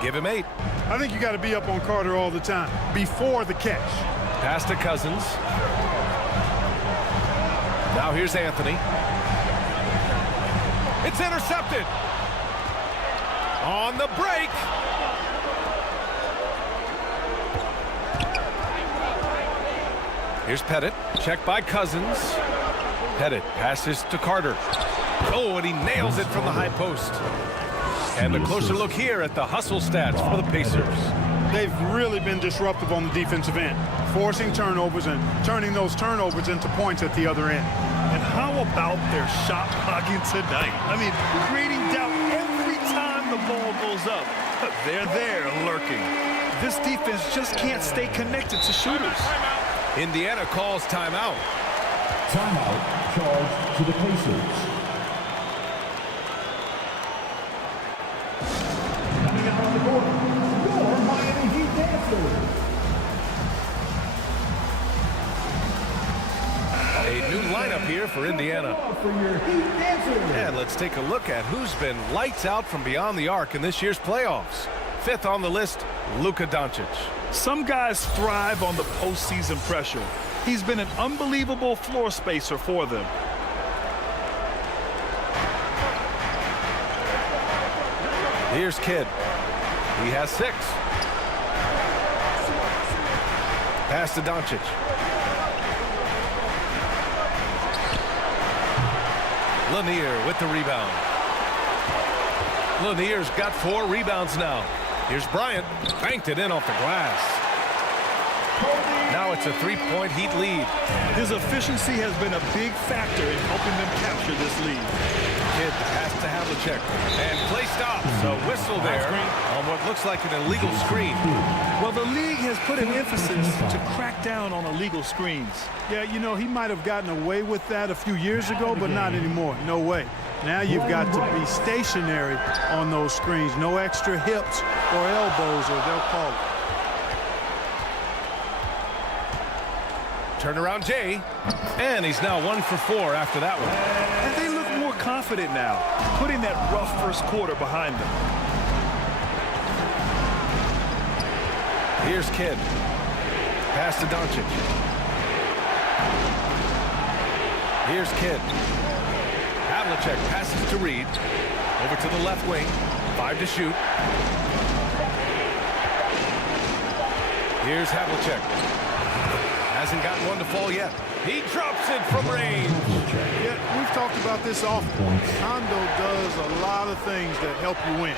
Give him 8. I think you got to be up on Carter all the time, before the catch. Pass to Cousins. Now here's Anthony. It's intercepted. On the break. Here's Pettit. Check by Cousins. Pettit passes to Carter. Oh, and he nails it from the high post. And a closer look here at the hustle stats for the Pacers. They've really been disruptive on the defensive end, forcing turnovers and turning those turnovers into points at the other end. And how about their shot blocking tonight? I mean, creating doubt every time the ball goes up. They're there lurking. This defense just can't stay connected to shooters. Indiana calls timeout. Timeout charged to the Pacers. Coming out on the court, your Miami Heat dancers. A new lineup here for Indiana. For your Heat dancers. And let's take a look at who's been lights out from beyond the arc in this year's playoffs. 5th on the list, Luka Doncic. Some guys thrive on the postseason pressure. He's been an unbelievable floor spacer for them. Here's Kidd. He has 6. Pass to Doncic. Lanier's with the rebound. Lanier's got 4 rebounds now. Here's Bryant. Banked it in off the glass. Now it's a 3-point Heat lead. His efficiency has been a big factor in helping them capture this lead. Kidd pass to Havlicek. And play stops. A whistle there on what looks like an illegal screen. Well, the league has put an emphasis to crack down on illegal screens. Yeah, you know, he might have gotten away with that a few years ago, but not anymore. No way. Now you've got to be stationary on those screens. No extra hips or elbows, or they'll call it. Turnaround Jay. And he's now 1 for 4 after that one. And they look more confident now, putting that rough first quarter behind them. Here's Kidd. Pass to Doncic. Here's Kidd. Havlicek passes to Reed. Over to the left wing. 5 to shoot. Here's Havlicek. Hasn't gotten one to fall yet. He drops it from range. Yeah, we've talked about this often. Hondo does a lot of things that help you win.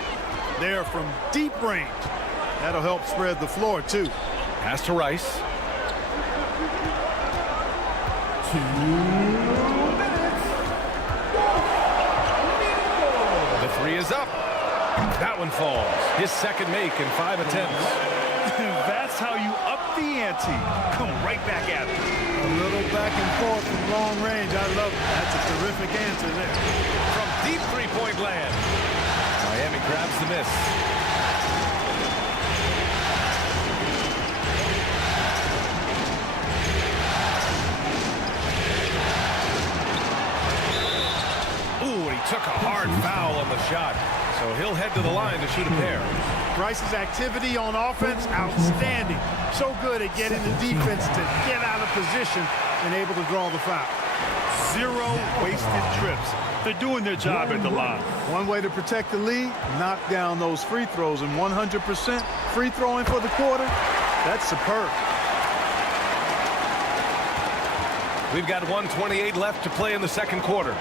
They're from deep range. That'll help spread the floor, too. Pass to Rice. 2 minutes. The 3 is up. That one falls. His second make in 5 attempts. That's how you up the ante. Come right back at it. A little back and forth from long range. I love it. That's a terrific answer there. From deep 3-point land. Miami grabs the miss. Ooh, he took a hard foul on the shot. So he'll head to the line to shoot a pair. Rice's activity on offense, outstanding. So good at getting the defense to get out of position and able to draw the foul. 0 wasted trips. They're doing their job at the line. One way to protect the lead, knock down those free throws, and 100% free throwing for the quarter, that's superb. We've got 1:28 left to play in the second quarter.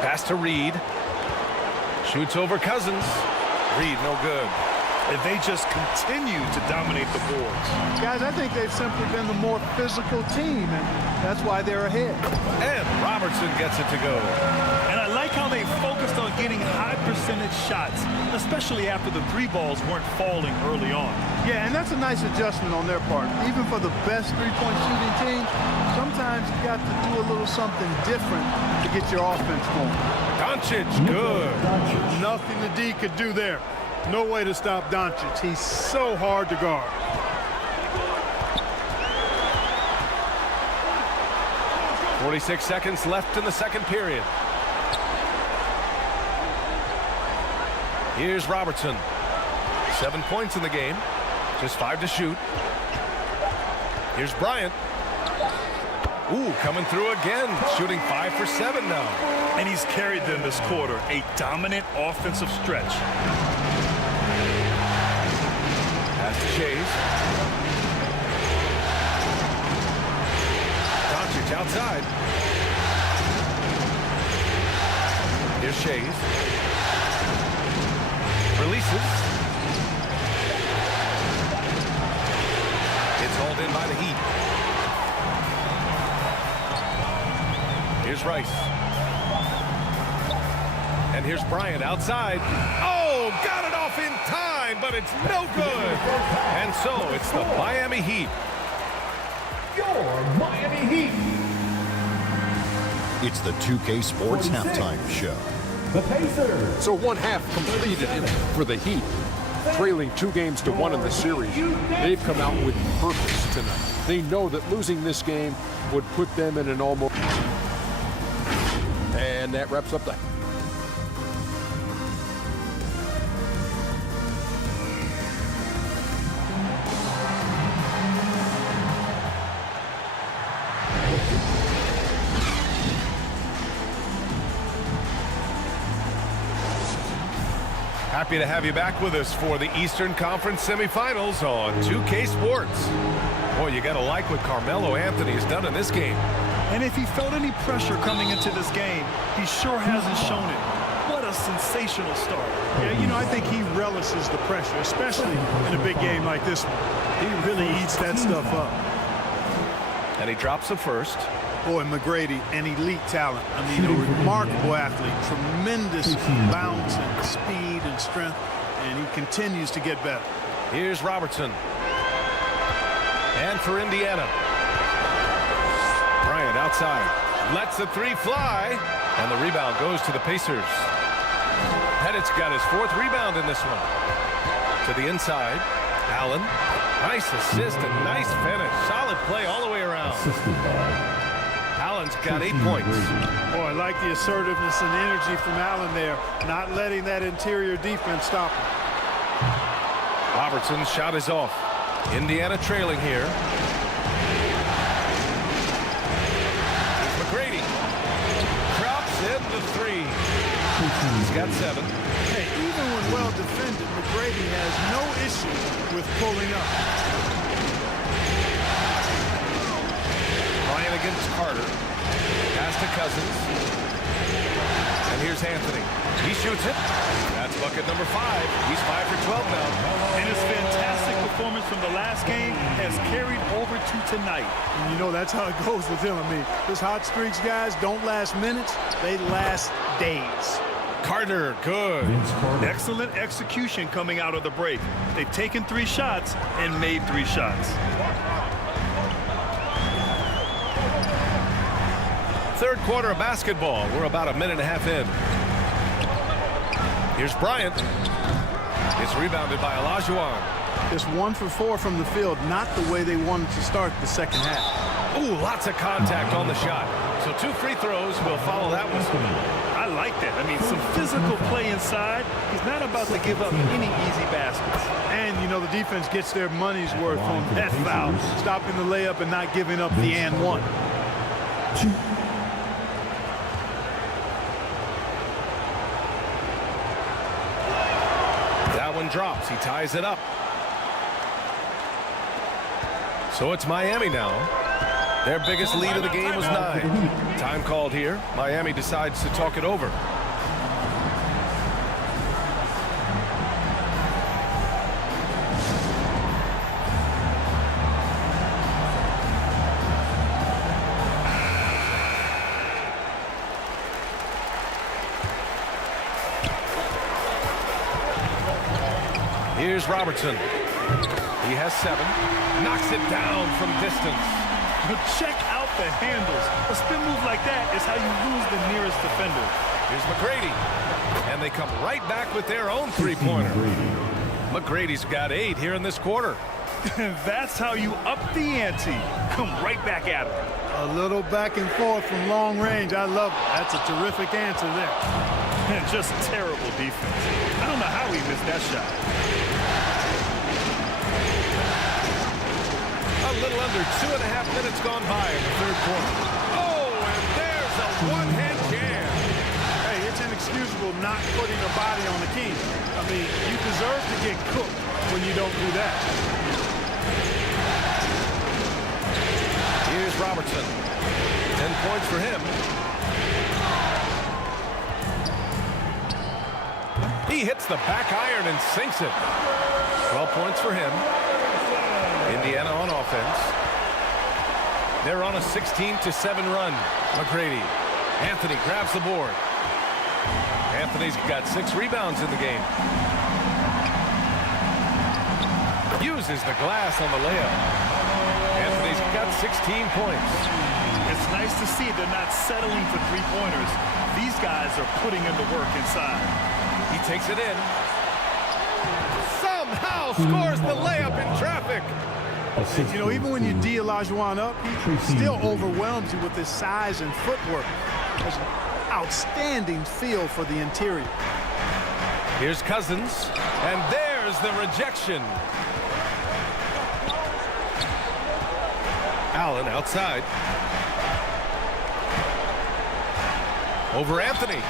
Pass to Reed. Shoots over Cousins. Reed, no good. And they just continue to dominate the boards. Guys, I think they've simply been the more physical team, and that's why they're ahead. And Robertson gets it to go. And I like how they focused on getting high percentage shots, especially after the 3 balls weren't falling early on. Yeah, and that's a nice adjustment on their part. Even for the best 3-point shooting teams, sometimes you got to do a little something different to get your offense going. Doncic, good. Nothing the D could do there. No way to stop Doncic. He's so hard to guard. .46 seconds left in the second period. Here's Robertson. 7 points in the game. Just 5 to shoot. Here's Bryant. Ooh, coming through again. Shooting 5 for 7 now. And he's carried them this quarter. A dominant offensive stretch. Pass to Shays. Doncic outside. Here's Shays. Releases. It's hauled in by the Heat. Here's Rice. And here's Bryant outside. Oh, got it off in time, but it's no good. And so it's the Miami Heat. Your Miami Heat. It's the 2K Sports 46. Halftime Show. The Pacers. So 1 half completed for the Heat. Trailing 2 games to 1 in the series, they've come out with purpose tonight. They know that losing this game would put them in an almost... And that wraps up the... Happy to have you back with us for the Eastern Conference semifinals on 2K Sports. Boy, you got to like what Carmelo Anthony has done in this game. And if he felt any pressure coming into this game, he sure hasn't shown it. What a sensational start. Yeah, you know, I think he relishes the pressure, especially in a big game like this one. He really eats that stuff up. And he drops the first. Boy, McGrady, an elite talent. I mean, a remarkable athlete. Tremendous bounce and speed and strength, and he continues to get better. Here's Robertson. And for Indiana. Bryant outside. Lets the three fly. And the rebound goes to the Pacers. Pettit's got his 4th rebound in this one. To the inside. Allen. Nice assist and nice finish. Solid play all the way around. Allen's got 8 points. Boy, I like the assertiveness and energy from Allen there. Not letting that interior defense stop him. Robertson's shot is off. Indiana trailing here. Here's McGrady. Drops in the 3. He's got 7. Hey, even when well defended, McGrady has no issue with pulling up. Bryant against Carter. Pass to Cousins. And here's Anthony. He shoots it. That's bucket number 5. He's 5 for 12 now. And his fantastic performance from the last game has carried over to tonight. And you know, that's how it goes with him. I mean, his hot streaks, guys, don't last minutes. They last days. Carter, good. Excellent execution coming out of the break. They've taken 3 shots and made 3 shots. Third quarter of basketball. We're about a minute and a half in. Here's Bryant. It's rebounded by Olajuwon. Just 1 for 4 from the field. Not the way they wanted to start the second half. Ooh, lots of contact on the shot. So 2 free throws will follow that one. I like that. I mean, some physical play inside. He's not about to give up any easy baskets. And, you know, the defense gets their money's worth on that foul. Stopping the layup and not giving up the and one. That one drops. He ties it up. So it's Miami now. Their biggest lead of the game was 9. Time called here. Miami decides to talk it over. Here's Robertson. He has 7. Knocks it down from distance. But check out the handles. A spin move like that is how you lose the nearest defender. Here's McGrady. And they come right back with their own 3-pointer. McGrady's got 8 here in this quarter. That's how you up the ante. Come right back at him. A little back and forth from long range. I love it. That's a terrific answer there. And just terrible defense. I don't know how he missed that shot. A little under 2.5 minutes gone by in the third quarter. Oh, and there's a one-hand jam. Hey, it's inexcusable not putting a body on the key. I mean, you deserve to get cooked when you don't do that. Here's Robertson. 10 points for him. He hits the back iron and sinks it. 12 points for him. Indiana on offense. They're on a 16-7 run. McGrady. Anthony grabs the board. Anthony's got 6 rebounds in the game. Uses the glass on the layup. Anthony's got 16 points. It's nice to see they're not settling for 3-pointers. These guys are putting in the work inside. He takes it in. Somehow scores the layup in traffic. You know, even when you D Olajuwon up, he still overwhelms you with his size and footwork. There's an outstanding feel for the interior. Here's Cousins, and there's the rejection. Allen outside. Over Anthony.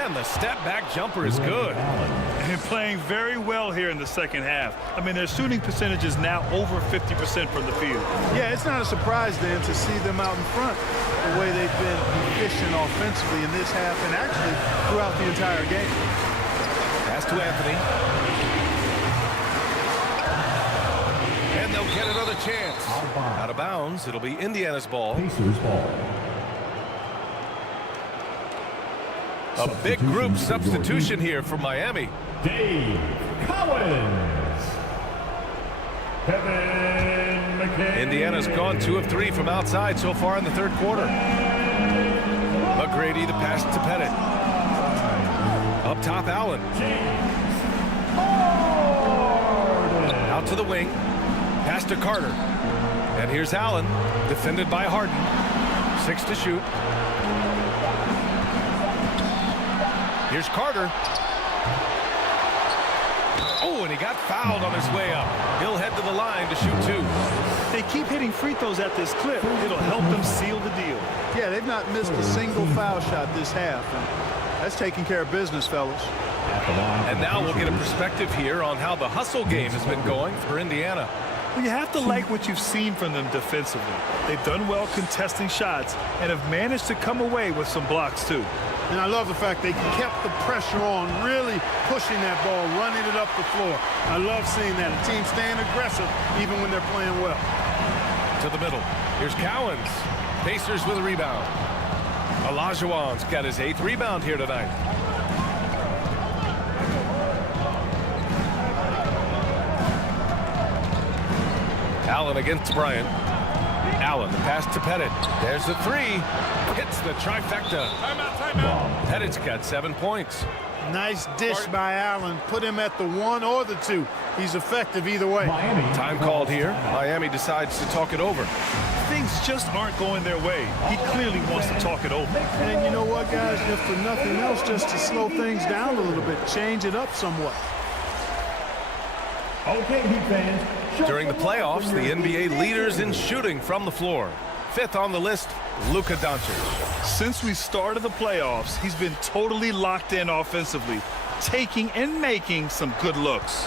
And the step-back jumper is good. And playing very well here in the second half. I mean, their shooting percentage is now over 50% from the field. Yeah, it's not a surprise then to see them out in front the way they've been efficient offensively in this half and actually throughout the entire game. Pass to Anthony. And they'll get another chance. Out of bounds. It'll be Indiana's ball. Pacers ball. A big group substitution here for Miami. Dave Collins. Kevin McKay. Indiana's gone 2 of 3 from outside so far in the third quarter. McGrady, the pass to Pettit. Up top, Allen. Out to the wing. Pass to Carter. And here's Allen, defended by Harden. 6 to shoot. Here's Carter. Oh, and he got fouled on his way up. He'll head to the line to shoot 2. They keep hitting free throws at this clip. It'll help them seal the deal. Yeah, they've not missed a single foul shot this half. And that's taking care of business, fellas. And now we'll get a perspective here on how the hustle game has been going for Indiana. Well, you have to like what you've seen from them defensively. They've done well contesting shots and have managed to come away with some blocks, too. And I love the fact they kept the pressure on, really pushing that ball, running it up the floor. I love seeing that. A team staying aggressive even when they're playing well. To the middle. Here's Cowens. Pacers with a rebound. Olajuwon's got his 8th rebound here tonight. Allen against Bryant. Allen, the pass to Pettit. There's the 3. Hits the trifecta. Timeout. Pettit's got 7 points. Nice dish by Allen. Put him at the 1 or the 2. He's effective either way. Time called here. Miami decides to talk it over. Things just aren't going their way. He clearly wants to talk it over. And you know what, guys? If for nothing else, just to slow things down a little bit, change it up somewhat. Okay, Heat fans. During the playoffs, the NBA leaders in shooting from the floor. 5th on the list, Luka Doncic. Since we started the playoffs, he's been totally locked in offensively, taking and making some good looks.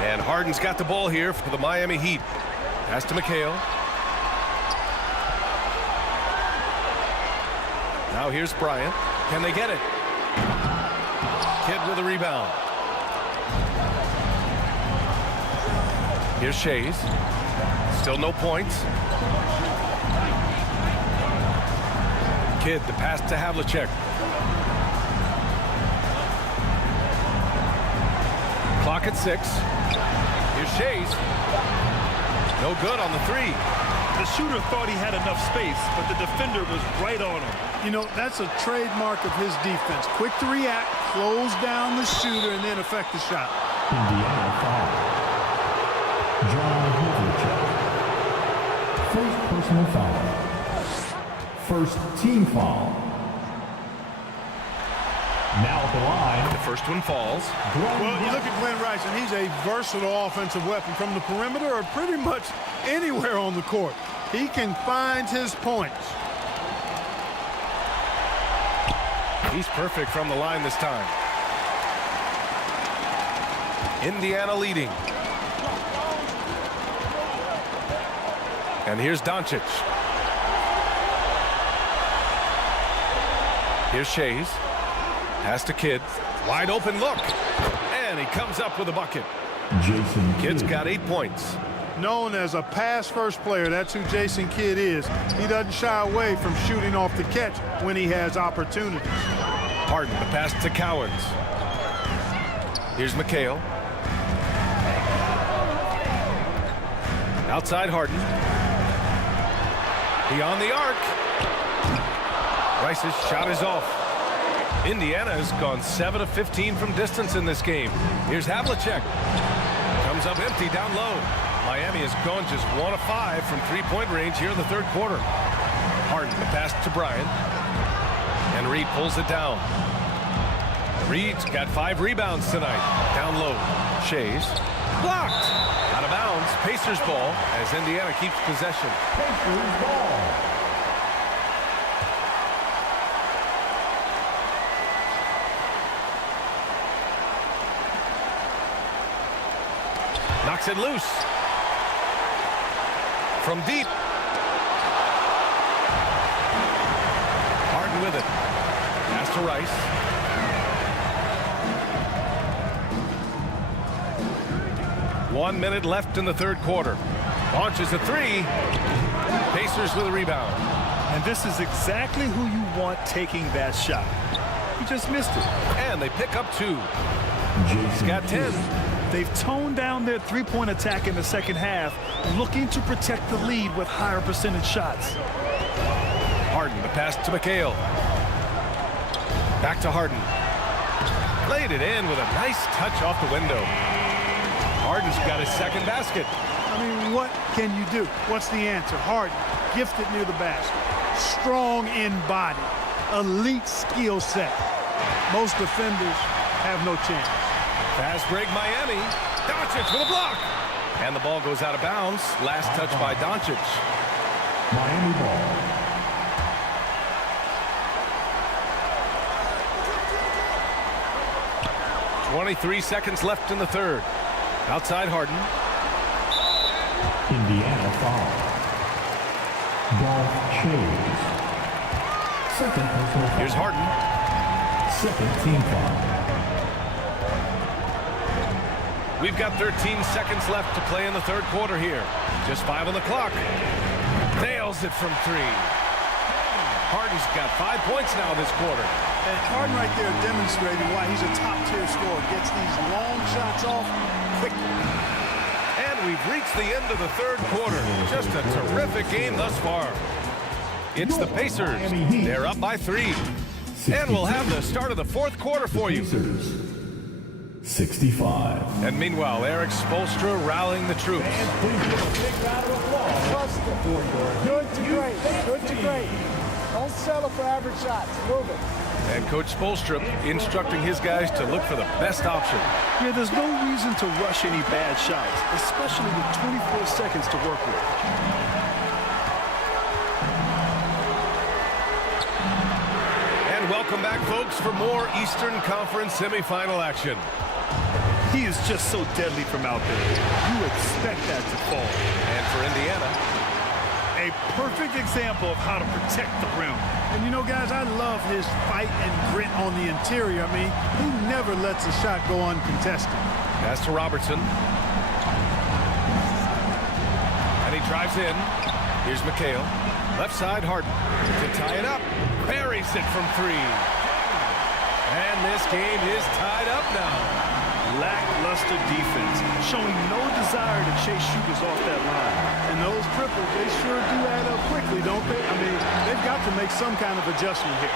And Harden's got the ball here for the Miami Heat. Pass to McHale. Now here's Bryant. Can they get it? Kidd with a rebound. Here's Shays. Still no points. Kidd, the pass to Havlicek. Clock at 6. Here's Shays. No good on the 3. The shooter thought he had enough space, but the defender was right on him. You know, that's a trademark of his defense. Quick to react, close down the shooter, and then affect the shot. Indiana foul. John Havlicek. First personal foul. First team foul. Now at the line. The first one falls. Well, you look at Glenn Rice, and he's a versatile offensive weapon from the perimeter or pretty much anywhere on the court. He can find his points. He's perfect from the line this time. Indiana leading. And here's Doncic. Here's Shays. Pass to Kidd. Wide open look. And he comes up with a bucket. Jason Kidd's got 8 points. Known as a pass-first player, that's who Jason Kidd is. He doesn't shy away from shooting off the catch when he has opportunities. Harden, the pass to Cowens. Here's McHale. Outside Harden. Beyond the arc. Rice's shot is off. Indiana has gone 7 of 15 from distance in this game. Here's Havlicek. Comes up empty down low. Miami has gone just 1 of 5 from three-point range here in the third quarter. Harden, the pass to Bryant. And Reed pulls it down. Reed's got 5 rebounds tonight. Down low. Shays. Blocked. Out of bounds. Pacers ball as Indiana keeps possession. Pacers ball. Knocks it loose. From deep. Harden with it. Pass to Rice. One minute left in the third quarter. Launches a three. Pacers with a rebound. And this is exactly who you want taking that shot. He just missed it. And they pick up two. He's got 10. They've toned down their three-point attack in the second half, looking to protect the lead with higher percentage shots. Harden, the pass to McHale. Back to Harden. Laid it in with a nice touch off the window. Harden's got his second basket. I mean, what can you do? What's the answer? Harden, gifted near the basket. Strong in body. Elite skill set. Most defenders have no chance. Fast break Miami. Doncic with a block. And the ball goes out of bounds. Last touch by Doncic. Miami ball. .23 seconds left in the third. Outside Harden. Indiana foul. Golf Chase. Second personal foul. Here's Harden. Second team foul. We've got 13 seconds left to play in the third quarter here. Just 5 on the clock. Nails it from three. Harden's got 5 points now this quarter. And Harden right there demonstrating why he's a top-tier scorer. Gets these long shots off quickly. And we've reached the end of the third quarter. Just a terrific game thus far. It's the Pacers. They're up by 3. And we'll have the start of the fourth quarter for you. 65. And meanwhile, Eric Spoelstra rallying the troops. Good to great. Good to great. Don't settle for average shots. Move it. And Coach Spoelstra instructing his guys to look for the best option. Yeah, there's no reason to rush any bad shots, especially with 24 seconds to work with. And welcome back, folks, for more Eastern Conference semifinal action. He is just so deadly from out there. You expect that to fall. And for Indiana, a perfect example of how to protect the rim. And you know, guys, I love his fight and grit on the interior. I mean, he never lets a shot go uncontested. pass to Robertson. And he drives in. Here's McHale. Left side, Harden to tie it up. Buries it from 3. And this game is tied up now. Lackluster defense, showing no desire to chase shooters off that line. And those triples, they sure do add up quickly, don't they? I mean, they've got to make some kind of adjustment here.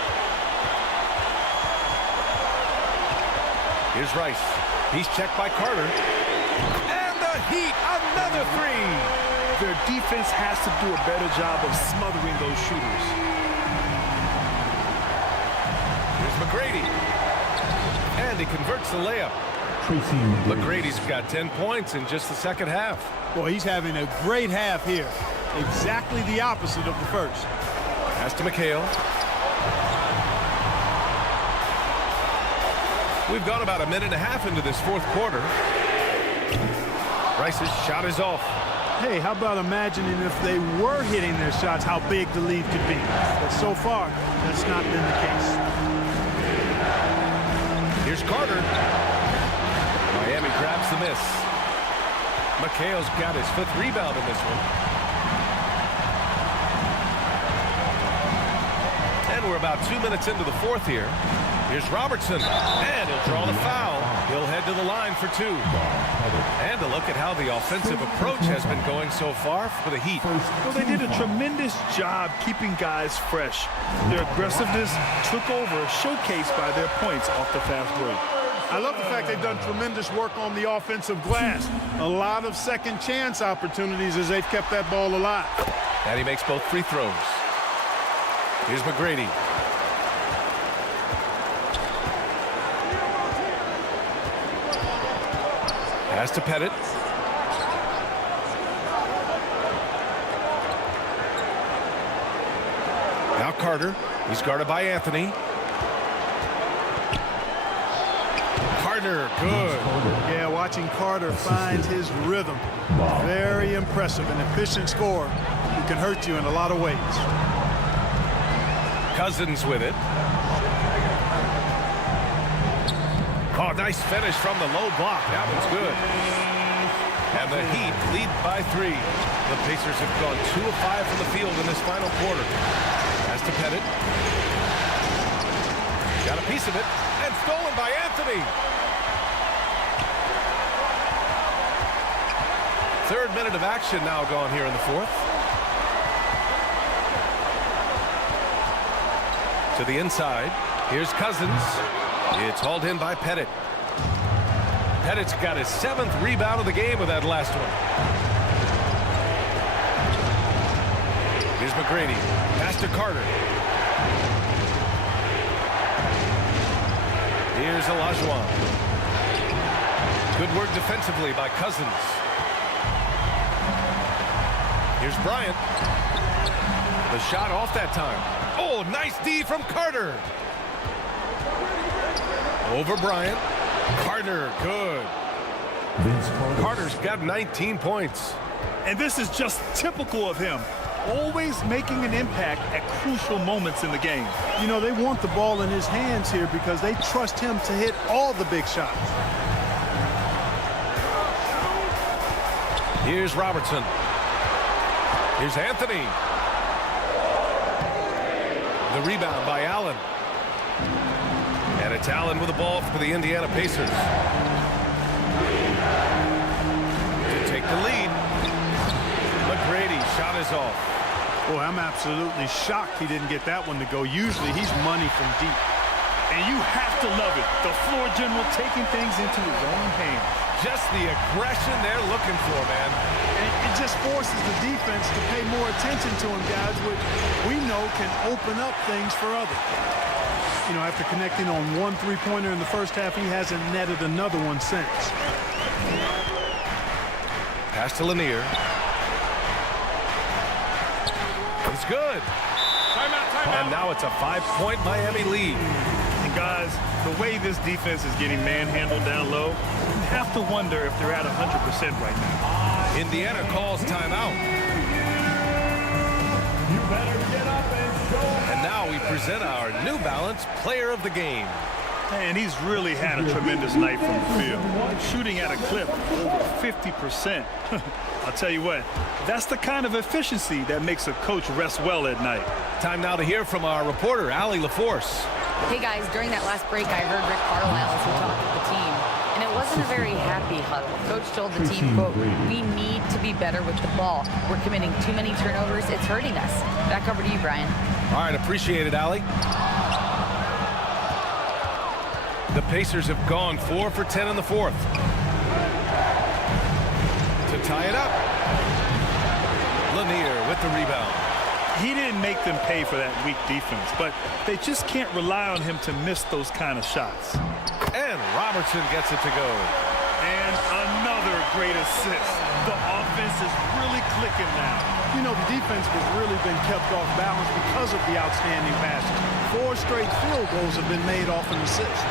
Here's Rice. He's checked by Carter. And the Heat, another 3. Their defense has to do a better job of smothering those shooters. Here's McGrady. And he converts the layup. McGrady's got 10 points in just the second half. Boy, he's having a great half here. Exactly the opposite of the first. Pass to McHale. We've gone about a minute and a half into this fourth quarter. Rice's shot is off. Hey, how about imagining if they were hitting their shots, how big the lead could be. But so far, that's not been the case. Here's Carter. Miami grabs the miss. McHale's got his 5th rebound in this one. And we're about 2 minutes into the fourth here. Here's Robertson. And he'll draw the foul. He'll head to the line for 2. And a look at how the offensive approach has been going so far for the Heat. Well, they did a tremendous job keeping guys fresh. Their aggressiveness took over, showcased by their points off the fast break. I love the fact they've done tremendous work on the offensive glass. A lot of second chance opportunities as they've kept that ball alive. And he makes both free throws. Here's McGrady. Pass to Pettit. Now Carter. He's guarded by Anthony. Carter, good. Yeah, watching Carter find his rhythm. Very impressive, an efficient scorer who can hurt you in a lot of ways. Cousins with it. Oh, nice finish from the low block. That one's good. And the Heat lead by 3. The Pacers have gone 2 of 5 from the field in this final quarter. Pass to Pettit. Got a piece of it. And stolen by Anthony. Third minute of action now gone here in the fourth. To the inside. Here's Cousins. It's hauled in by Pettit. Pettit's got his 7th rebound of the game with that last one. Here's McGrady. Pass to Carter. Here's Olajuwon. Good work defensively by Cousins. Here's Bryant. The shot off that time. Oh, nice D from Carter. Over Bryant. Carter, good. Carter's got 19 points. And this is just typical of him. Always making an impact at crucial moments in the game. You know, they want the ball in his hands here because they trust him to hit all the big shots. Here's Robertson. Here's Anthony. The rebound by Allen. And it's Allen with the ball for the Indiana Pacers. To take the lead. McGrady, shot is off. Boy, I'm absolutely shocked he didn't get that one to go. Usually he's money from deep. And you have to love it. The floor general taking things into his own hands. Just the aggression they're looking for, man. And it just forces the defense to pay more attention to him, guys, which we know can open up things for others. You know, after connecting on 1 3-pointer in the first half, he hasn't netted another one since. Pass to Lanier. It's good. Timeout. And now it's a 5-point Miami lead. And guys, the way this defense is getting manhandled down low, you have to wonder if they're at 100% right now. Indiana calls timeout. You better get up and show. And now we present our New Balance Player of the Game. And he's really had a tremendous night from the field. Shooting at a clip over 50%. I'll tell you what, that's the kind of efficiency that makes a coach rest well at night. Time now to hear from our reporter, Allie LaForce. Hey guys, during that last break, I heard Rick Carlisle as he talked with the team. And it wasn't a very happy huddle. Coach told the team, quote, "We need to be better with the ball. We're committing too many turnovers. It's hurting us." Back over to you, Brian. All right, appreciate it, Allie. The Pacers have gone 4 for 10 in the fourth. To tie it up. Lanier with the rebound. He didn't make them pay for that weak defense, but they just can't rely on him to miss those kind of shots. And Robertson gets it to go. And another great assist. The offense is really clicking now. You know, the defense has really been kept off balance because of the outstanding passes. 4 straight field goals have been made off an assist.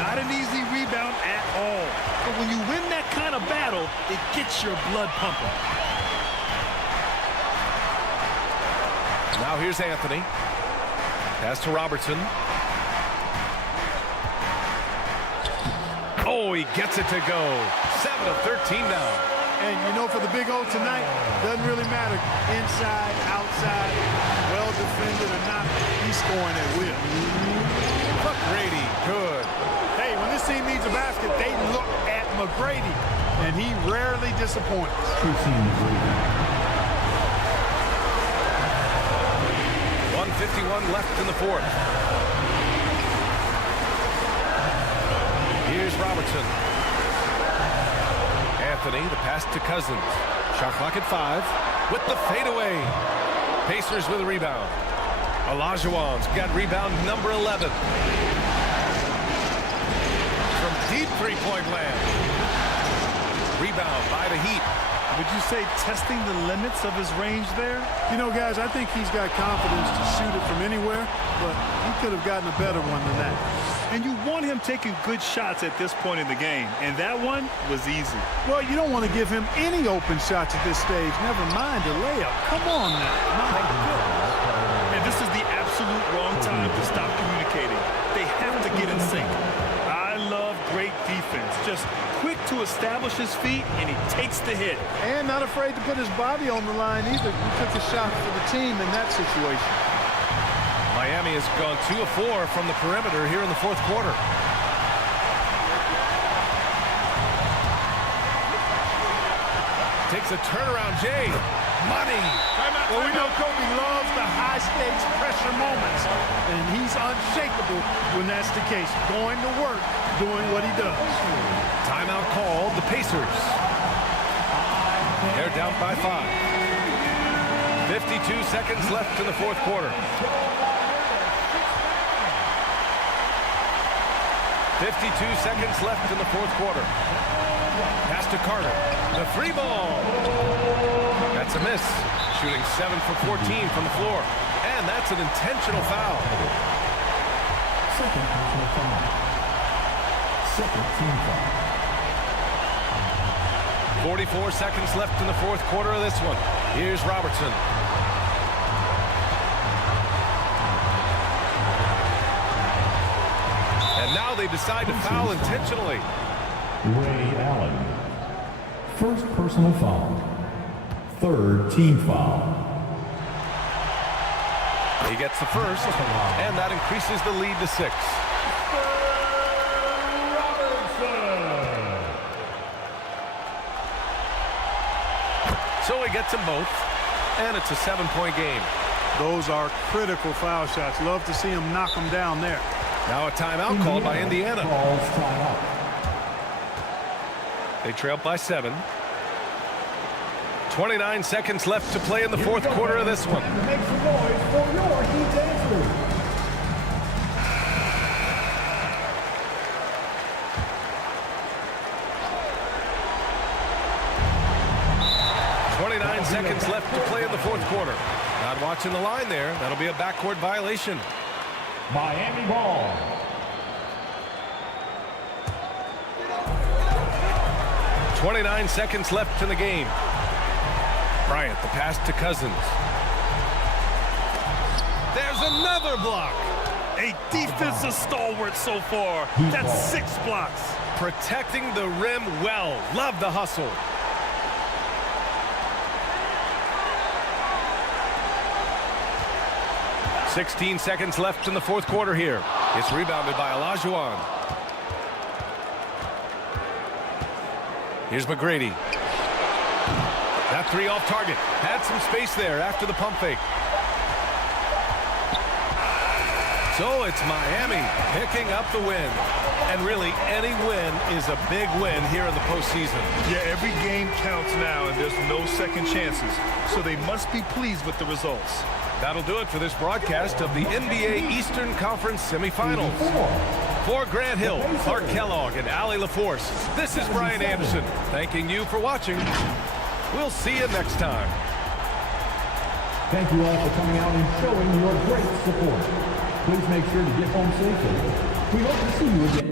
Not an easy rebound at all. But when you win that kind of battle, it gets your blood pumping. Now here's Anthony. Pass to Robertson. Oh, he gets it to go. 7 of 13 now. And you know, for the Big O tonight, doesn't really matter. Inside, outside, well defended or not, he's scoring at will. McGrady, good. Hey, when this team needs a basket, they look at McGrady, and he rarely disappoints. 1:51 left in the fourth. Here's Robertson. Anthony, the pass to Cousins. Shot clock at 5 with the fadeaway. Pacers with a rebound. Olajuwon's got rebound number 11. From deep three-point land. Rebound by the Heat. Would you say testing the limits of his range there? You know, guys, I think he's got confidence to shoot it from anywhere, but he could have gotten a better one than that. And you want him taking good shots at this point in the game, and that one was easy. Well, you don't want to give him any open shots at this stage, never mind a layup. Come on now. My goodness. And this is the absolute wrong time to stop communicating. They have to get in sync. I love great defense. Just quick to establish his feet, and he takes the hit. And not afraid to put his body on the line either. He took a shot for the team in that situation. Miami has gone 2 of 4 from the perimeter here in the fourth quarter. Takes a turnaround, Jay. Money. Well, we know Kobe loves the high-stakes pressure moments, and he's unshakable when that's the case. Going to work, doing what he does. Timeout called, the Pacers. They're down by 5. 52 seconds left in the fourth quarter. 52 seconds left in the fourth quarter. Pass to Carter. The free ball. That's a miss. Shooting 7 for 14 from the floor. And that's an intentional foul. Second personal foul. Second team foul. 44 seconds left in the fourth quarter of this one. Here's Robertson. And now they decide to foul intentionally. Ray Allen. First personal foul. Third team foul. He gets the first, and that increases the lead to 6. So he gets them both, and it's a 7-point game. Those are critical foul shots. Love to see him knock them down there. Now a timeout called by Indiana. They trail by 7. 29 seconds left to play in the fourth quarter of this one. Make some noise for your Heat Dancers. Seconds left to play in the fourth quarter. Not watching the line there. That'll be a backcourt violation. Miami ball. .29 seconds left in the game. Bryant, the pass to Cousins. There's another block. A defensive stalwart so far. That's 6 blocks. Protecting the rim well. Love the hustle. 16 seconds left in the fourth quarter here. It's rebounded by Olajuwon. Here's McGrady. That 3 off target. Had some space there after the pump fake. So it's Miami picking up the win. And really, any win is a big win here in the postseason. Yeah, every game counts now, and there's no second chances. So they must be pleased with the results. That'll do it for this broadcast of the NBA Eastern Conference semifinals. For Grant Hill, Clark Kellogg, and Allie LaForce, this is Brian Anderson, thanking you for watching. We'll see you next time. Thank you all for coming out and showing your great support. Please make sure to get home safely. We hope to see you again.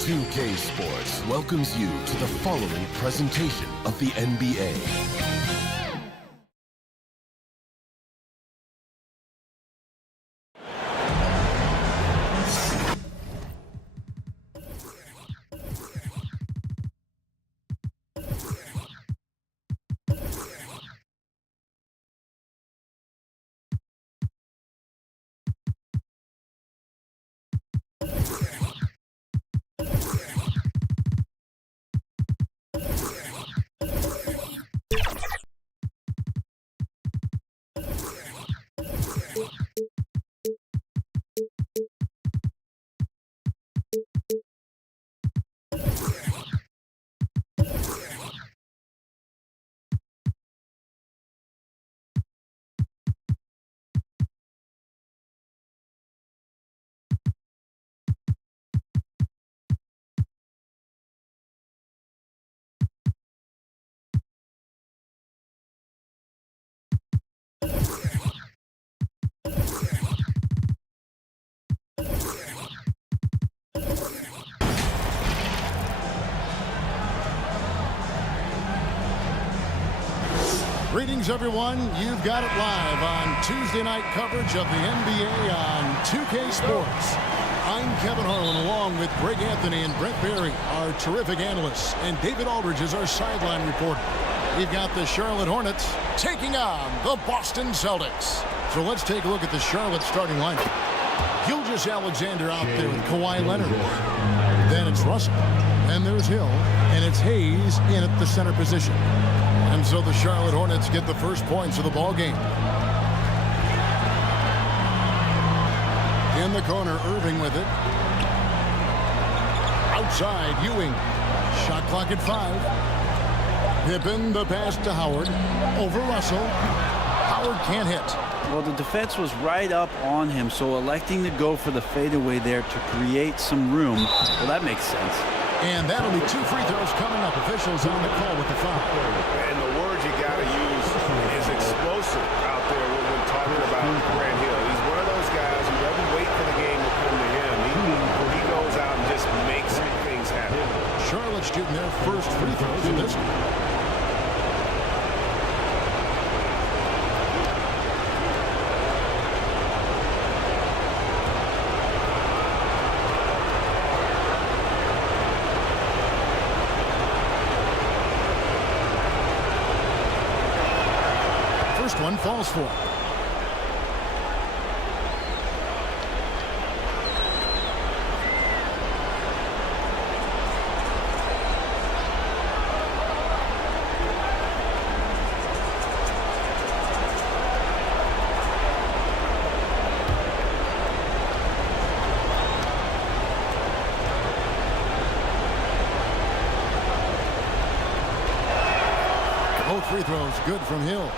2K Sports welcomes you to the following presentation of the NBA. Greetings, everyone. You've got it live on Tuesday night coverage of the NBA on 2K Sports. I'm Kevin Harlan, along with Greg Anthony and Brent Barry, our terrific analysts, and David Aldridge is our sideline reporter. We've got the Charlotte Hornets taking on the Boston Celtics. So let's take a look at the Charlotte starting lineup. Gilgeous-Alexander out there with Kawhi Leonard. Then it's Russell. And there's Hill. And it's Hayes in at the center position. And so the Charlotte Hornets get the first points of the ball game. In the corner, Irving with it. Outside, Ewing. Shot clock at 5. Pippen, the pass to Howard. Over Russell. Howard can't hit. Well, the defense was right up on him, so electing to go for the fadeaway there to create some room, well, that makes sense. And that'll be 2 free throws coming up. Officials on the call with the foul. And the word you got to use is explosive out there when talking about Grant Hill. He's one of those guys who doesn't wait for the game to come to him. He goes out and just makes things happen. Charlotte's getting their first free throws in this one. One falls for. Both free throws good from Hill.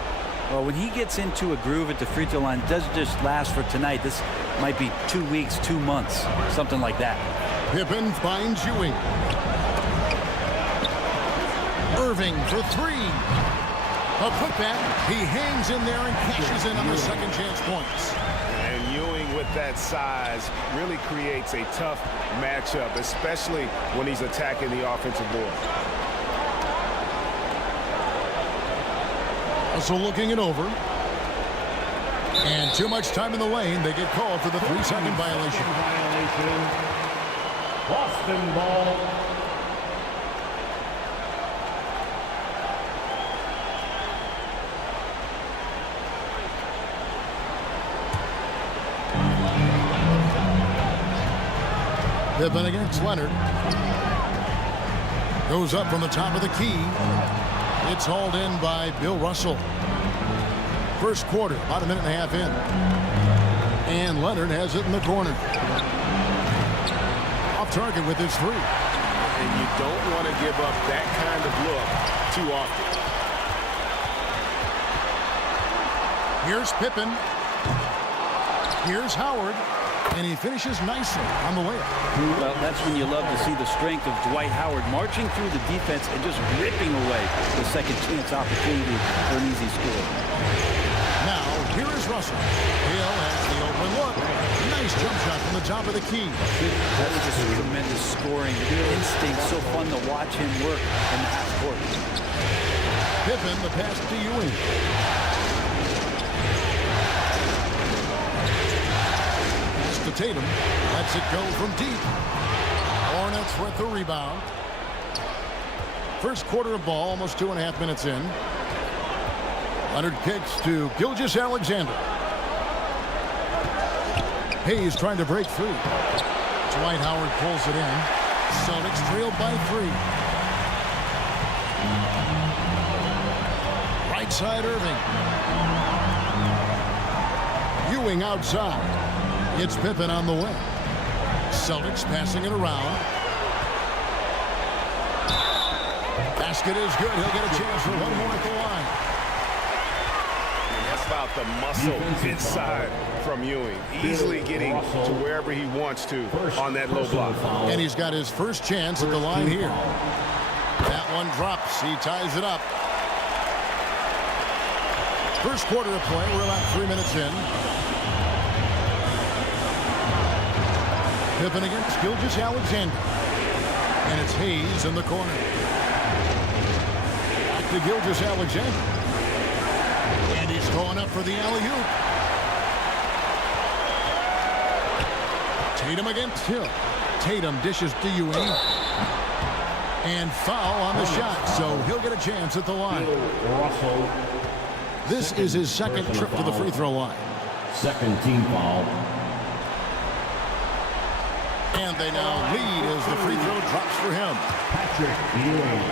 Well, when he gets into a groove at the free throw line, it doesn't just last for tonight. This might be 2 weeks, 2 months, something like that. Pippen finds Ewing. Irving for 3. A putback. He hangs in there and cashes in on the second chance points. And Ewing with that size really creates a tough matchup, especially when he's attacking the offensive board. So looking it over. And too much time in the lane. They get called for the 3-second violation. Boston ball. Pippen against Leonard. Goes up from the top of the key. It's hauled in by Bill Russell. First quarter, about a minute and a half in. And Leonard has it in the corner. Off target with his 3. And you don't want to give up that kind of look too often. Here's Pippen. Here's Howard. And he finishes nicely on the layup. Well, that's when you love to see the strength of Dwight Howard marching through the defense and just ripping away the second chance opportunity for an easy score. Now, here is Russell. Hill has the open look. Nice jump shot from the top of the key. That was just tremendous scoring instinct. So fun to watch him work in the half court. Pippen, the pass to Ewing. Pass to Tatum. Lets it go from deep. Hornets with the rebound. First quarter of ball, almost 2.5 minutes in. Leonard kicks to Gilgeous-Alexander. Hayes trying to break free. Dwight Howard pulls it in. Celtics trailed by 3. Right side Irving. Ewing outside. It's Pippen on the wing. Celtics passing it around. Basket is good. He'll get a chance for one more at the line. That's about the muscle inside from Ewing. Easily getting to wherever he wants to on that low block. And he's got his first chance at the line here. That one drops. He ties it up. First quarter of play. We're about 3 minutes in. Pippen against Gilgeous-Alexander. And it's Hayes in the corner. Back to Gilgeous-Alexander. And he's going up for the alley-oop. Tatum against Hill. Tatum dishes to Ewing. And foul on the shot, so he'll get a chance at the line. This is his second trip to the free throw line. Second team foul. And they now lead as the free throw drops for him. Patrick Ewing.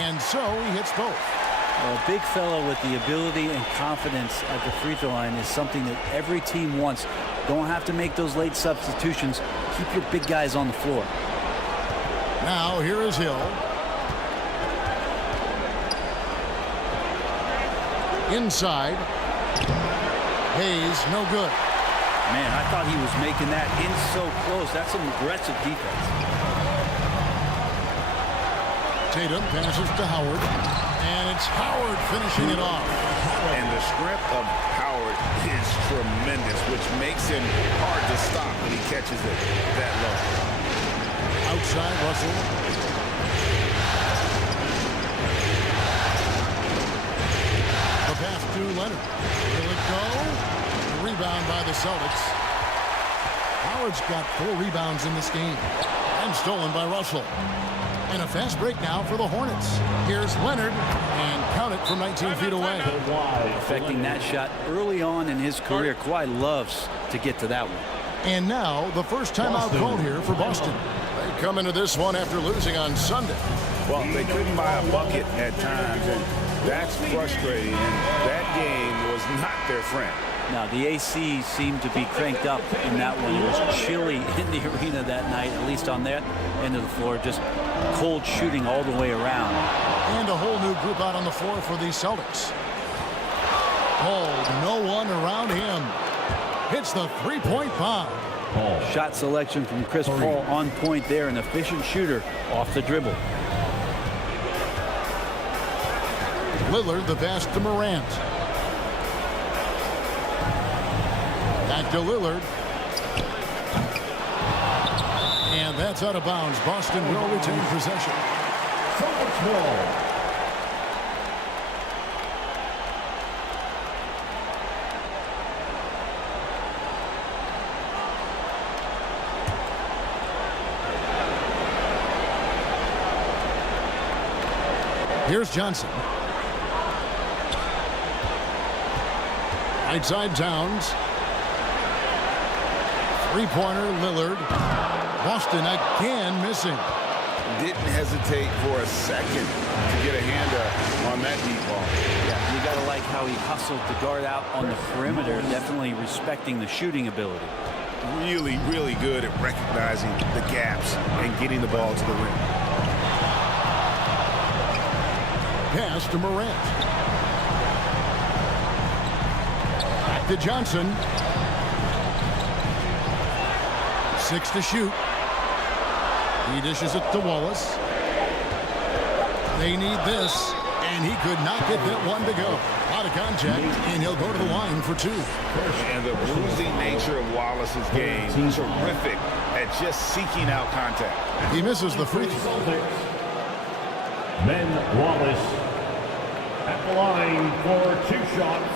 And so he hits both. A big fellow with the ability and confidence at the free throw line is something that every team wants. Don't have to make those late substitutions. Keep your big guys on the floor. Now here is Hill. Inside. Hayes, no good. Man, I thought he was making that in so close. That's some aggressive defense. Tatum passes to Howard. And it's Howard finishing it off. And the strength of Howard is tremendous, which makes him hard to stop when he catches it that low. Outside Russell. The pass to Leonard. Will it go? Rebound by the Celtics. Howard's got 4 rebounds in this game. And stolen by Russell. And a fast break now for the Hornets. Here's Leonard, and count it from 19 feet away. Affecting that shot early on in his career. Kawhi loves to get to that one. And now the first timeout called here for Boston. They come into this one after losing on Sunday. Well, they couldn't buy a bucket at times, and that's frustrating. And that game was not their friend. Now, the AC seemed to be cranked up in that one. It was chilly in the arena that night, at least on that end of the floor. Just cold shooting all the way around. And a whole new group out on the floor for the Celtics. Hold, no one around him. Hits the three-point bomb. Shot selection from Chris Paul on point there. An efficient shooter off the dribble. Lillard, the pass to Morant. Back to Lillard. And that's out of bounds. Boston will retain possession. Here's Johnson. Right side Towns. Three-pointer Lillard. Boston again missing. Didn't hesitate for a second to get a hand up on that deep ball. Yeah, you got to like how he hustled the guard out on the perimeter, definitely respecting the shooting ability. Really, really good at recognizing the gaps and getting the ball to the rim. Pass to Morant. Back to Johnson. 6 to shoot. He dishes it to Wallace. They need this, And he could not get that one to go. Out of contact, and he'll go to the line for 2. And the bruising nature of Wallace's game, terrific at just seeking out contact. He misses the free throw. Ben Wallace at the line for 2 shots.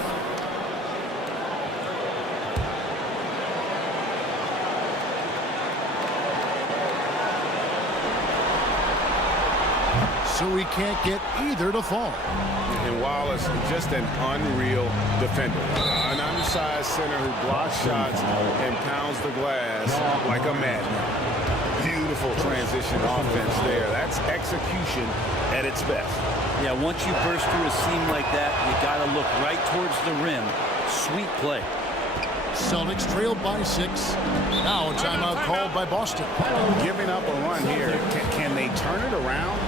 So he can't get either to fall. And Wallace, just an unreal defender. An undersized center who blocks shots and pounds the glass like a madman. Beautiful transition offense there. That's execution at its best. Yeah, once you burst through a seam like that, you got to look right towards the rim. Sweet play. Celtics trailed by 6. Now a timeout called by Boston. Giving up a run here. Can they turn it around?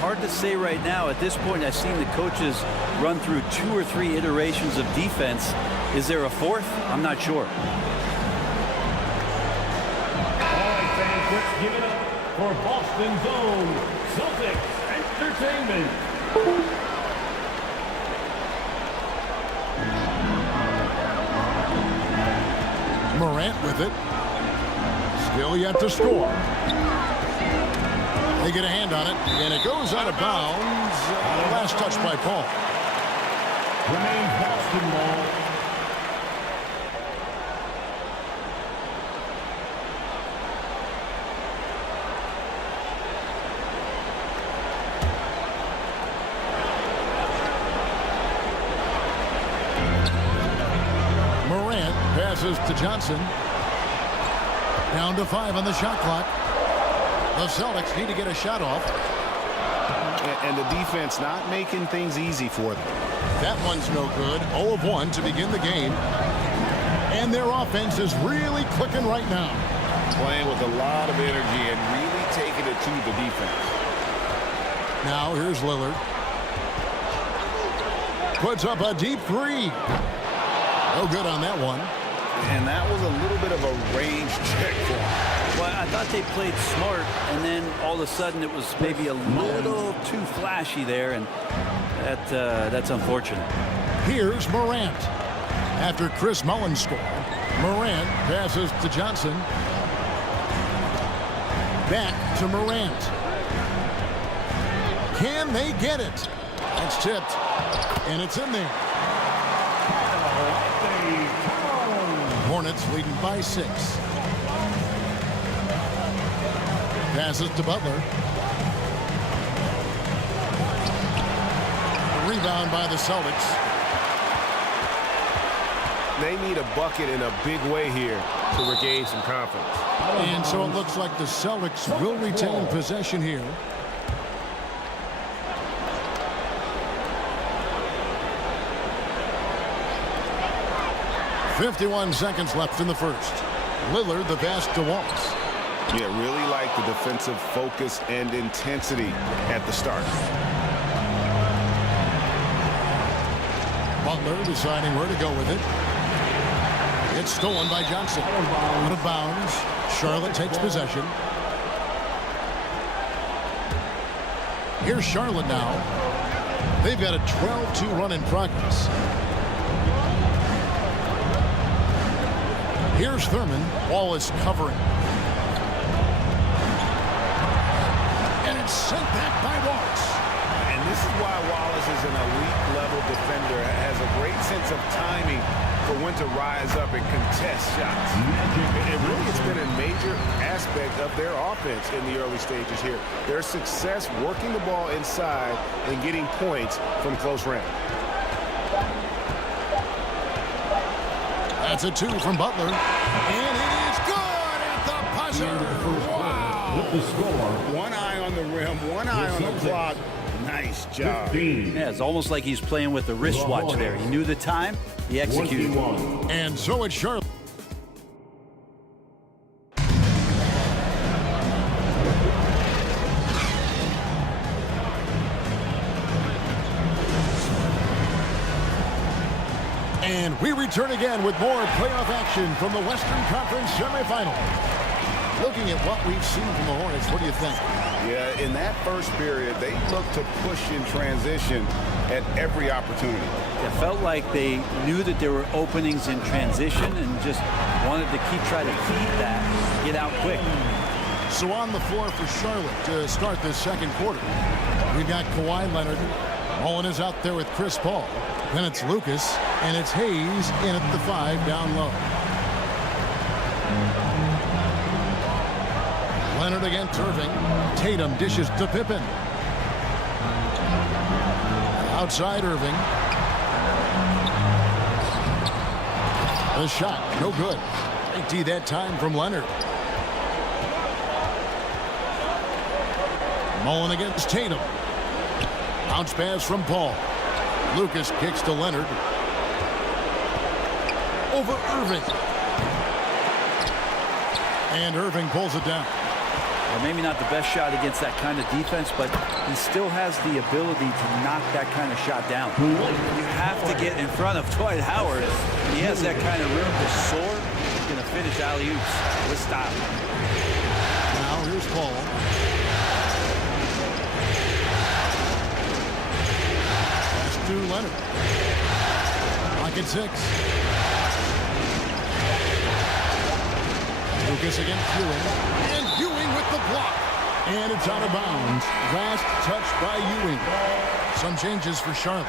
Hard to say right now. At this point, I've seen the coaches run through 2 or 3 iterations of defense. Is there a 4th? I'm not sure. All right, fans, let's give it up for Boston's own Celtics Entertainment. Morant with it. Still yet to score. They get a hand on it, and it goes out of bounds. Last touch by Paul. Remains Boston ball. Morant passes to Johnson. Down to 5 on the shot clock. The Celtics need to get a shot off. And the defense not making things easy for them. That one's no good. 0 of 1 to begin the game. And their offense is really clicking right now. Playing with a lot of energy and really taking it to the defense. Now here's Lillard. Puts up a deep 3. No good on that one. And that was a little bit of a range check for him. Well, I thought they played smart, and then all of a sudden it was maybe a little too flashy there, and that's unfortunate. Here's Morant. After Chris Mullin scored, Morant passes to Johnson. Back to Morant. Can they get it? It's tipped, and it's in there. Hornets leading by 6. Passes to Butler. Rebound by the Celtics. They need a bucket in a big way here to regain some confidence. And so it looks like the Celtics will retain possession here. .51 seconds left in the first. Lillard the pass to Wallace. Yeah, really like the defensive focus and intensity at the start. Butler deciding where to go with it. It's stolen by Johnson. Out of bounds. Charlotte takes possession. Here's Charlotte now. They've got a 12-2 run in progress. Here's Thurman. Wallace covering. And it's sent back by Wallace. And this is why Wallace is an elite-level defender. Has a great sense of timing for when to rise up and contest shots. And really, it's been a major aspect of their offense in the early stages here. Their success working the ball inside and getting points from close range. That's a 2 from Butler. And it is good at the buzzer. Wow. With the score. One eye on the rim, one eye on the clock. Nice job. 15. Yeah, it's almost like he's playing with a wristwatch there. He knew the time, he executed. 21. And so it's Charlotte. And we return again with more playoff action from the Western Conference semifinal. Looking at what we've seen from the Hornets, what do you think? Yeah, in that first period, they looked to push in transition at every opportunity. It felt like they knew that there were openings in transition and just wanted to try to feed that, get out quick. So on the floor for Charlotte to start this second quarter, we've got Kawhi Leonard. Mullen is out there with Chris Paul. Then it's Lucas, and it's Hayes in at the 5 down low. Leonard against Irving. Tatum dishes to Pippen. Outside Irving. The shot, no good. AT that time from Leonard. Mullen against Tatum. Bounce pass from Paul. Lucas kicks to Leonard. Over Irving. And Irving pulls it down. Well, maybe not the best shot against that kind of defense, but he still has the ability to knock that kind of shot down. You have to get in front of Dwight Howard. He has that kind of room to soar. He's going to finish alley-oops with style. Now here's Paul. Pass to Leonard. Lock at 6. Lucas against Ewing. And Ewing with the block. And it's out of bounds. Last touch by Ewing. Some changes for Charlotte.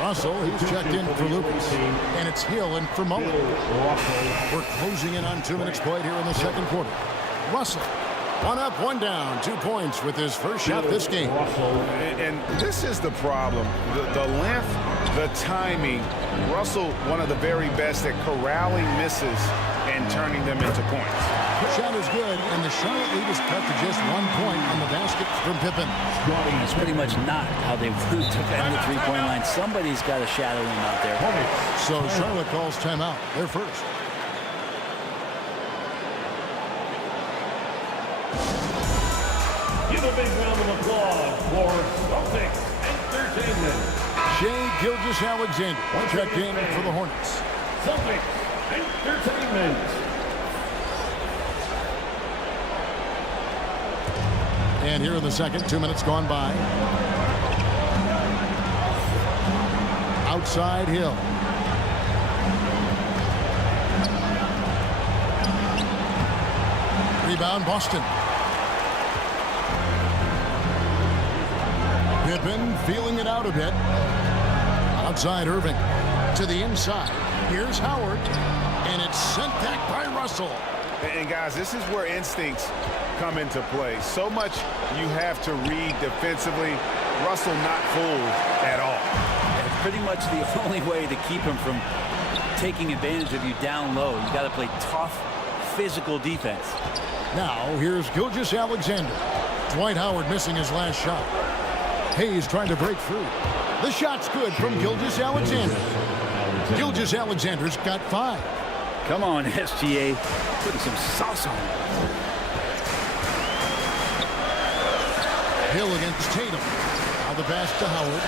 Russell, he's checked in for Lucas. And it's Hill in for Mullen. We're closing in on 2 minutes played here in the second quarter. Russell, 1 up, 1 down, 2 points with his first shot this game. And this is the problem. The length, the timing. Russell, one of the very best at corralling misses and turning them into points. Shot is good, and the Charlotte lead is cut to just 1 point on the basket from Pippen. It's pretty much not how they would defend the three-point line. Somebody's got to shadow him out there. So Charlotte calls timeout. They're first. Give a big round of applause for Celtics Entertainment. Shai Gilgeous-Alexander checked in for the Hornets. Celtics Entertainment. And here in the second, 2 minutes gone by. Outside Hill. Rebound Boston. Pippen feeling it out a bit. Outside Irving. To the inside. Here's Howard. And it's sent back by Russell. And guys, this is where instincts come into play. So much you have to read defensively. Russell not fooled at all. It's pretty much the only way to keep him from taking advantage of you down low. You got to play tough, physical defense. Now here's Gilgeous-Alexander. Dwight Howard missing his last shot. Hayes trying to break through. The shot's good from Gilgeous-Alexander. Gilgeous-Alexander's got 5. Come on, SGA. Putting some sauce on it. Hill against Tatum. Now the pass to Howard.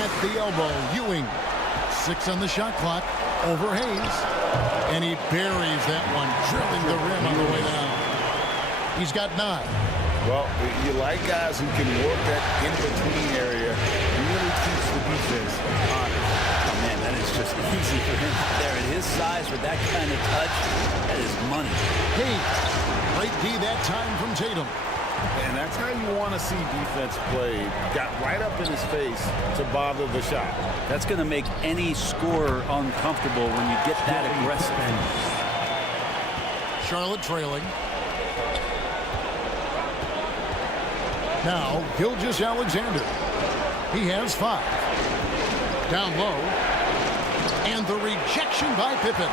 At the elbow, Ewing. 6 on the shot clock. Over Hayes. And he buries that one, drilling the rim on the way down. He's got 9. Well, you like guys who can work that in-between area. Really keeps the defense honest. Oh, man, that is just easy for him there. At his size, with that kind of touch, that is money. Hayes. Great D that time from Tatum. And that's how you want to see defense played. Got right up in his face to bother the shot. That's going to make any scorer uncomfortable when you get that aggressive. Charlotte trailing. Now, Gilgeous-Alexander. He has 5. Down low. And the rejection by Pippen.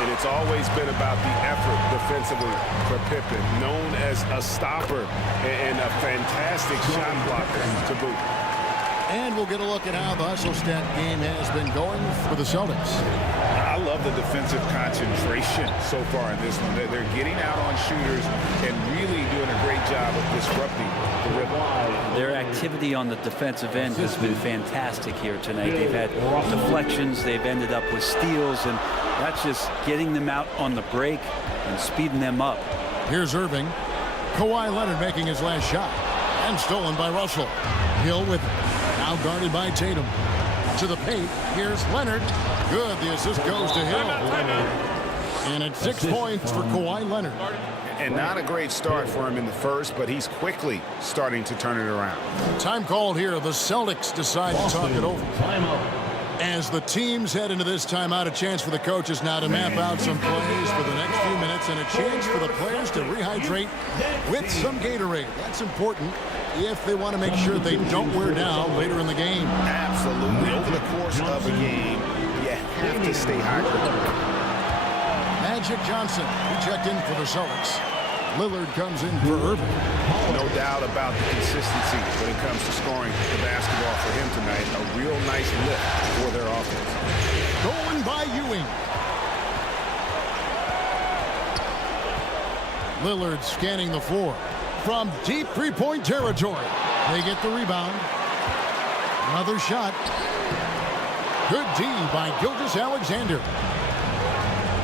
And it's always been about the effort defensively for Pippen, known as a stopper and a fantastic shot blocker to boot. And we'll get a look at how the hustle stat game has been going for the Celtics. I love the defensive concentration so far in this one. They're getting out on shooters and really doing a great job of disrupting the rhythm. Their activity on the defensive end has been fantastic here tonight. They've had deflections, they've ended up with steals, and that's just getting them out on the break. and speeding them up. Here's Irving. Kawhi Leonard making his last shot. And stolen by Russell. Hill with it. Now guarded by Tatum. To the paint. Here's Leonard. Good. The assist goes to Hill. And it's 6 points for Kawhi Leonard. And not a great start for him in the first, but he's quickly starting to turn it around. Time called here. The Celtics decide to talk it over. As the teams head into this timeout, a chance for the coaches now to map out some plays for the next few minutes and a chance for the players to rehydrate with some Gatorade. That's important if they want to make sure they don't wear down later in the game. Absolutely. Over the course of a game, you have to stay hydrated. Magic Johnson, he checked in for the Celtics. Lillard comes in for Irving. No doubt about the consistency when it comes to scoring the basketball for him tonight. A real nice lift for their offense. Going by Ewing. Lillard scanning the floor from deep three-point territory. They get the rebound. Another shot. Good D by Gilgeous-Alexander.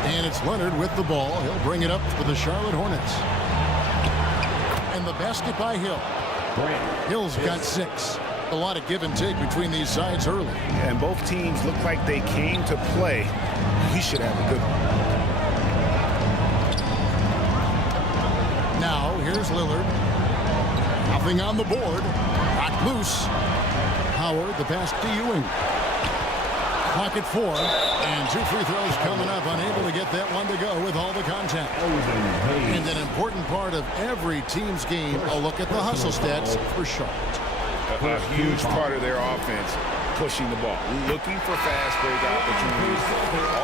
And it's Leonard with the ball. He'll bring it up for the Charlotte Hornets. And the basket by Hill. Hill's got 6. A lot of give and take between these sides early. And both teams look like they came to play. He should have a good one. Now, here's Lillard. Nothing on the board. Knocked loose. Howard, the pass to Ewing. Clock at 4, and 2 free throws coming up. Unable to get that one to go with all the contact. And an important part of every team's game, a look at the hustle stats for Charlotte. A huge part of their offense, pushing the ball, looking for fast break opportunities.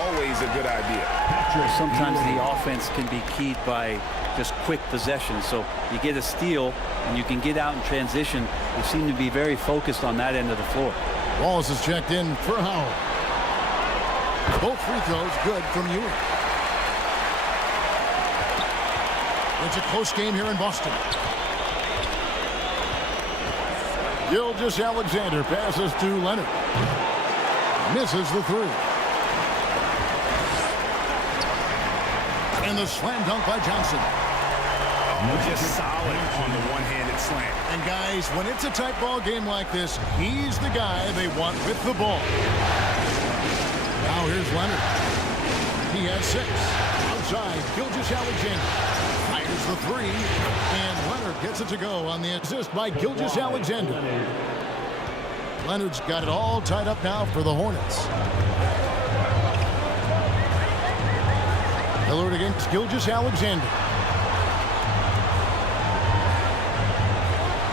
Always a good idea. Sometimes the offense can be keyed by just quick possession. So you get a steal, and you can get out in transition. They seem to be very focused on that end of the floor. Wallace is checked in for Howard. Both free throws good from Ewing. It's a close game here in Boston. Gilgeous-Alexander passes to Leonard. Misses the 3. And the slam dunk by Johnson. Just solid on the one-handed slam. And guys, when it's a tight ball game like this, he's the guy they want with the ball. Now here's Leonard. He has 6. Outside, Gilgeous-Alexander fires the 3, and Leonard gets it to go on the assist by Gilgeous-Alexander. Leonard's got it all tied up now for the Hornets. Lillard against Gilgeous-Alexander.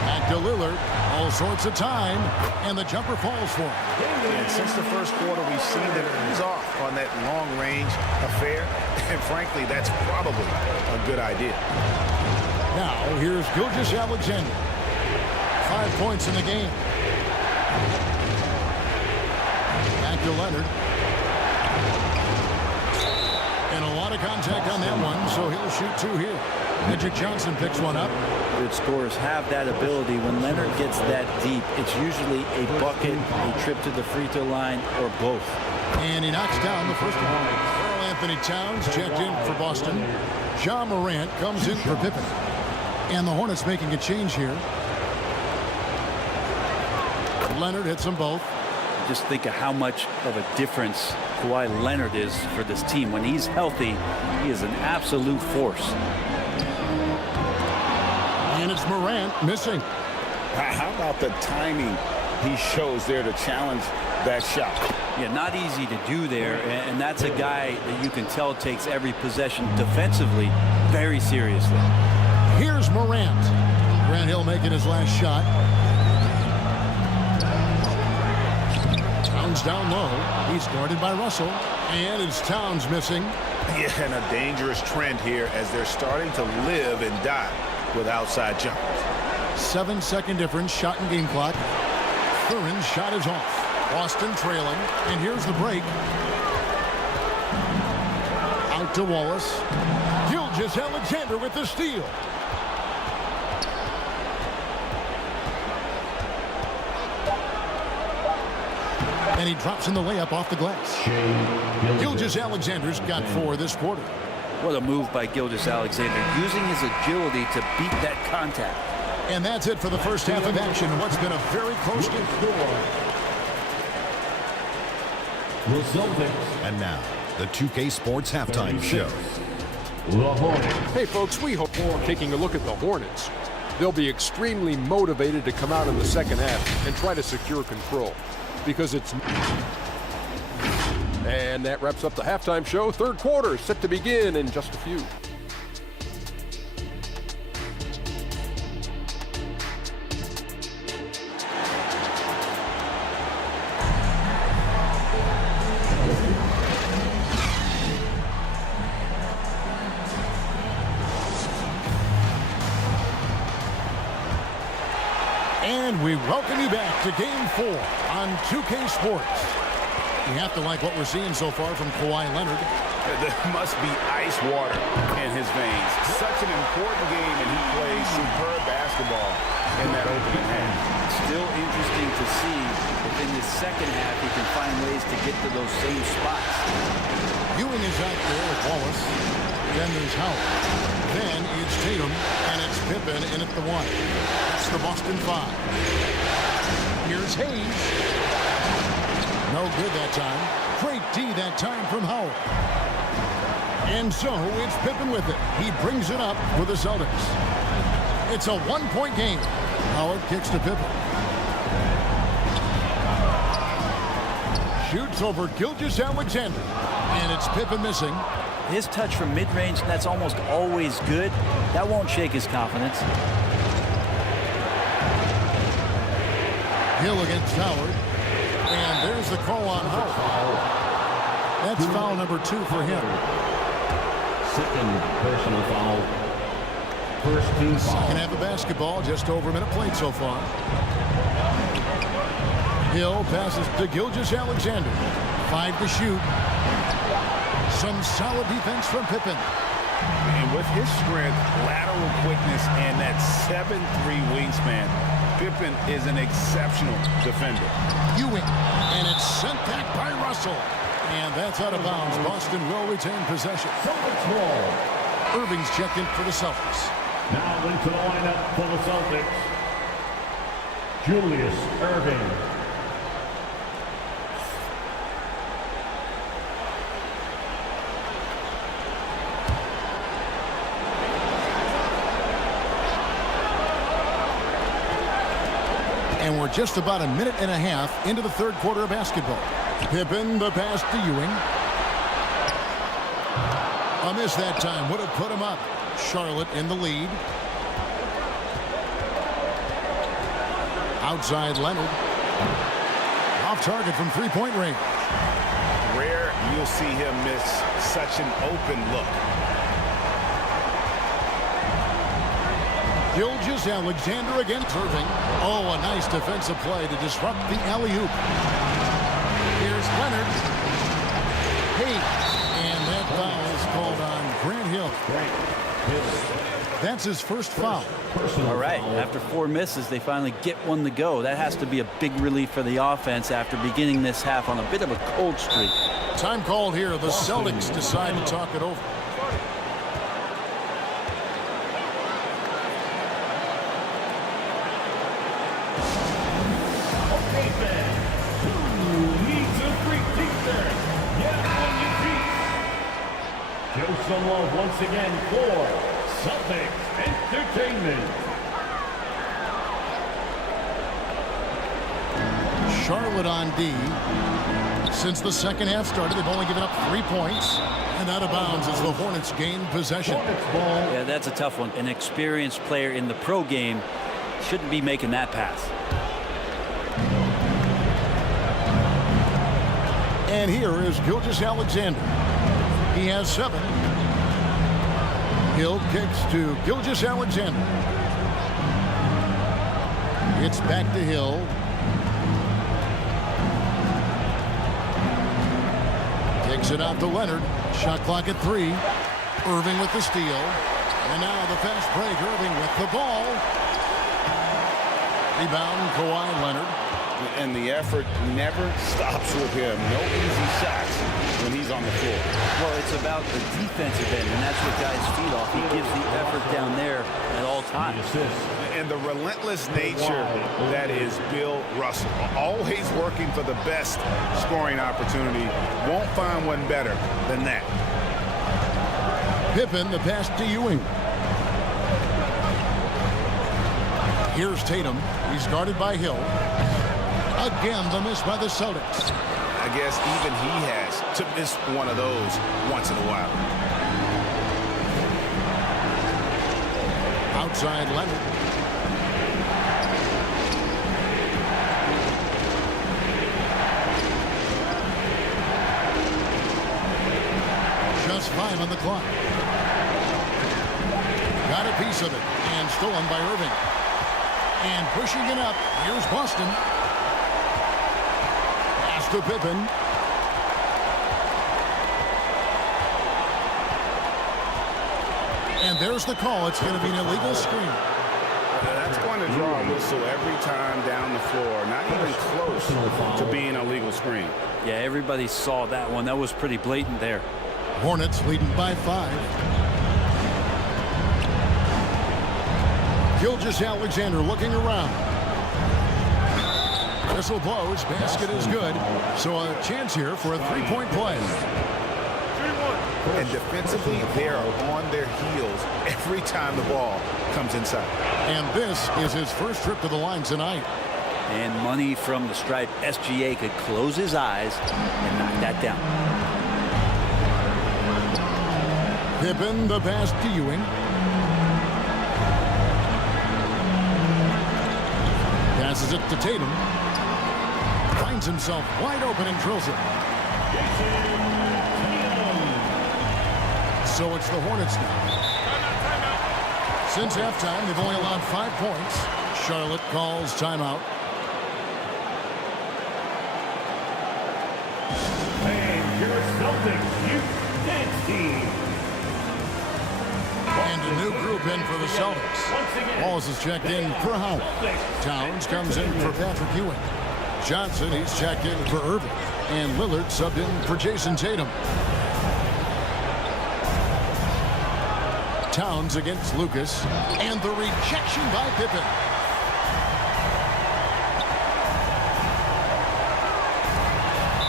Back to Lillard. All sorts of time, and the jumper falls for him. And since the first quarter, we've seen that he's off on that long-range affair, and frankly, that's probably a good idea. Now, here's Gilgeous-Alexander. 5 points in the game. Back to Leonard. And a lot of contact on that one, so he'll shoot 2 here. Magic Johnson picks one up. Good scorers have that ability. When Leonard gets that deep, it's usually a bucket, a trip to the free throw line, or both. And he knocks down the first one. Karl Anthony Towns checked in for Boston. Ja Morant comes in for Pippen. And the Hornets making a change here. Leonard hits them both. Just think of how much of a difference Kawhi Leonard is for this team. When he's healthy, he is an absolute force. And it's Morant missing. How about the timing he shows there to challenge that shot? Yeah, not easy to do there, and that's a guy that you can tell takes every possession defensively very seriously. Here's Morant. Grant Hill making his last shot. Towns down low. He's guarded by Russell. And it's Towns missing. Yeah, and a dangerous trend here as they're starting to live and die with outside jumpers. 7-second difference, shot and game clock. Thurin's shot is off. Boston trailing, and here's the break. Out to Wallace. Gilgeous-Alexander with the steal. And he drops in the layup off the glass. Gilgeous-Alexander's got 4 this quarter. What a move by Gilgeous-Alexander, using his agility to beat that contact. And that's it for the first half of action. What's been a very close game. And now, the 2K Sports Halftime Show. Hey folks, we hope you're taking a look at the Hornets. They'll be extremely motivated to come out in the second half and try to secure control. Because it's... And that wraps up the halftime show. Third quarter set to begin in just a few. And we welcome you back to Game 4 on 2K Sports. You have to like what we're seeing so far from Kawhi Leonard. There must be ice water in his veins. Such an important game, and he plays superb basketball in that opening half. Still interesting to see if in the second half he can find ways to get to those same spots. Ewing is out there with Wallace. Then there's Howard. Then it's Tatum, and it's Pippen in at the 1. That's the Boston 5. Here's Hayes. No good that time. Great D that time from Howard. And so it's Pippen with it. He brings it up for the Celtics. It's a one-point game. Howard kicks to Pippen. Shoots over Gilgeous-Alexander. And it's Pippen missing. His touch from mid-range, that's almost always good. That won't shake his confidence. Hill against Howard. And there's the call on Howard. That's foul number 2 for him. Second personal foul. First team foul. Second half of basketball, just over a minute played so far. Hill passes to Gilgeous-Alexander. 5 to shoot. Some solid defense from Pippen. And with his strength, lateral quickness, and that 7'3" wingspan, Pippen is an exceptional defender. Ewing, and it's sent back by Russell. And that's out of bounds. Boston will retain possession. Irving's checked in for the Celtics. Now into the lineup for the Celtics, Julius Irving. And we're just about a minute and a half into the third quarter of basketball. Pippen, the pass to Ewing. A miss that time would have put him up. Charlotte in the lead. Outside Leonard. Off target from three-point range. Rare you'll see him miss such an open look. Gilgeous-Alexander against Irving. Oh, a nice defensive play to disrupt the alley-oop. Here's Leonard. Hey, and that foul is called on Grant Hill. That's his first foul. All right, after 4 misses, they finally get one to go. That has to be a big relief for the offense after beginning this half on a bit of a cold streak. Time called here. The Celtics decide to talk it over. Show some love once again for Celtics Entertainment. Charlotte on D. Since the second half started, they've only given up 3 points. And out of bounds as the Hornets gain possession. Yeah, that's a tough one. An experienced player in the pro game shouldn't be making that pass. And here is Gilgeous-Alexander. He has 7. Hill kicks to Gilgeous-Alexander. It's back to Hill. Kicks it out to Leonard. Shot clock at 3. Irving with the steal. And now the fast break. Irving with the ball. Rebound, Kawhi Leonard. And the effort never stops with him. No easy shots when he's on the floor. Well, it's about the defensive end, and that's what guys feed off. He gives the effort down there at all times. And the relentless nature that is Bill Russell. Always working for the best scoring opportunity. Won't find one better than that. Pippen, the pass to Ewing. Here's Tatum. He's guarded by Hill. Again, the miss by the Celtics. I guess even he has to miss one of those once in a while. Outside Leonard. Just 5 on the clock. Got a piece of it and stolen by Irving. And pushing it up, here's Boston. Pass to Pippen. And there's the call. It's going to be an illegal screen. That's going to draw a whistle every time down the floor. Not even close to being a legal screen. Yeah, everybody saw that one. That was pretty blatant there. Hornets leading by 5. Gilgeous-Alexander looking around. Whistle blows. Basket is good. So a chance here for a three-point play. And defensively, they are on their heels every time the ball comes inside. And this is his first trip to the line tonight. And money from the stripe. SGA could close his eyes and knock that down. Pippen, the pass to Ewing. Passes it to Tatum. Finds himself wide open and drills it. So it's the Hornets now. Since halftime, they've only allowed 5 points. Charlotte calls timeout. And your Celtics Youth Dance Team. And a new group in for the Celtics. Wallace is checked in for Howard. Towns comes in for Patrick Ewing. Johnson, he's checked in for Irving. And Lillard subbed in for Jason Tatum. Towns against Lucas. And the rejection by Pippen.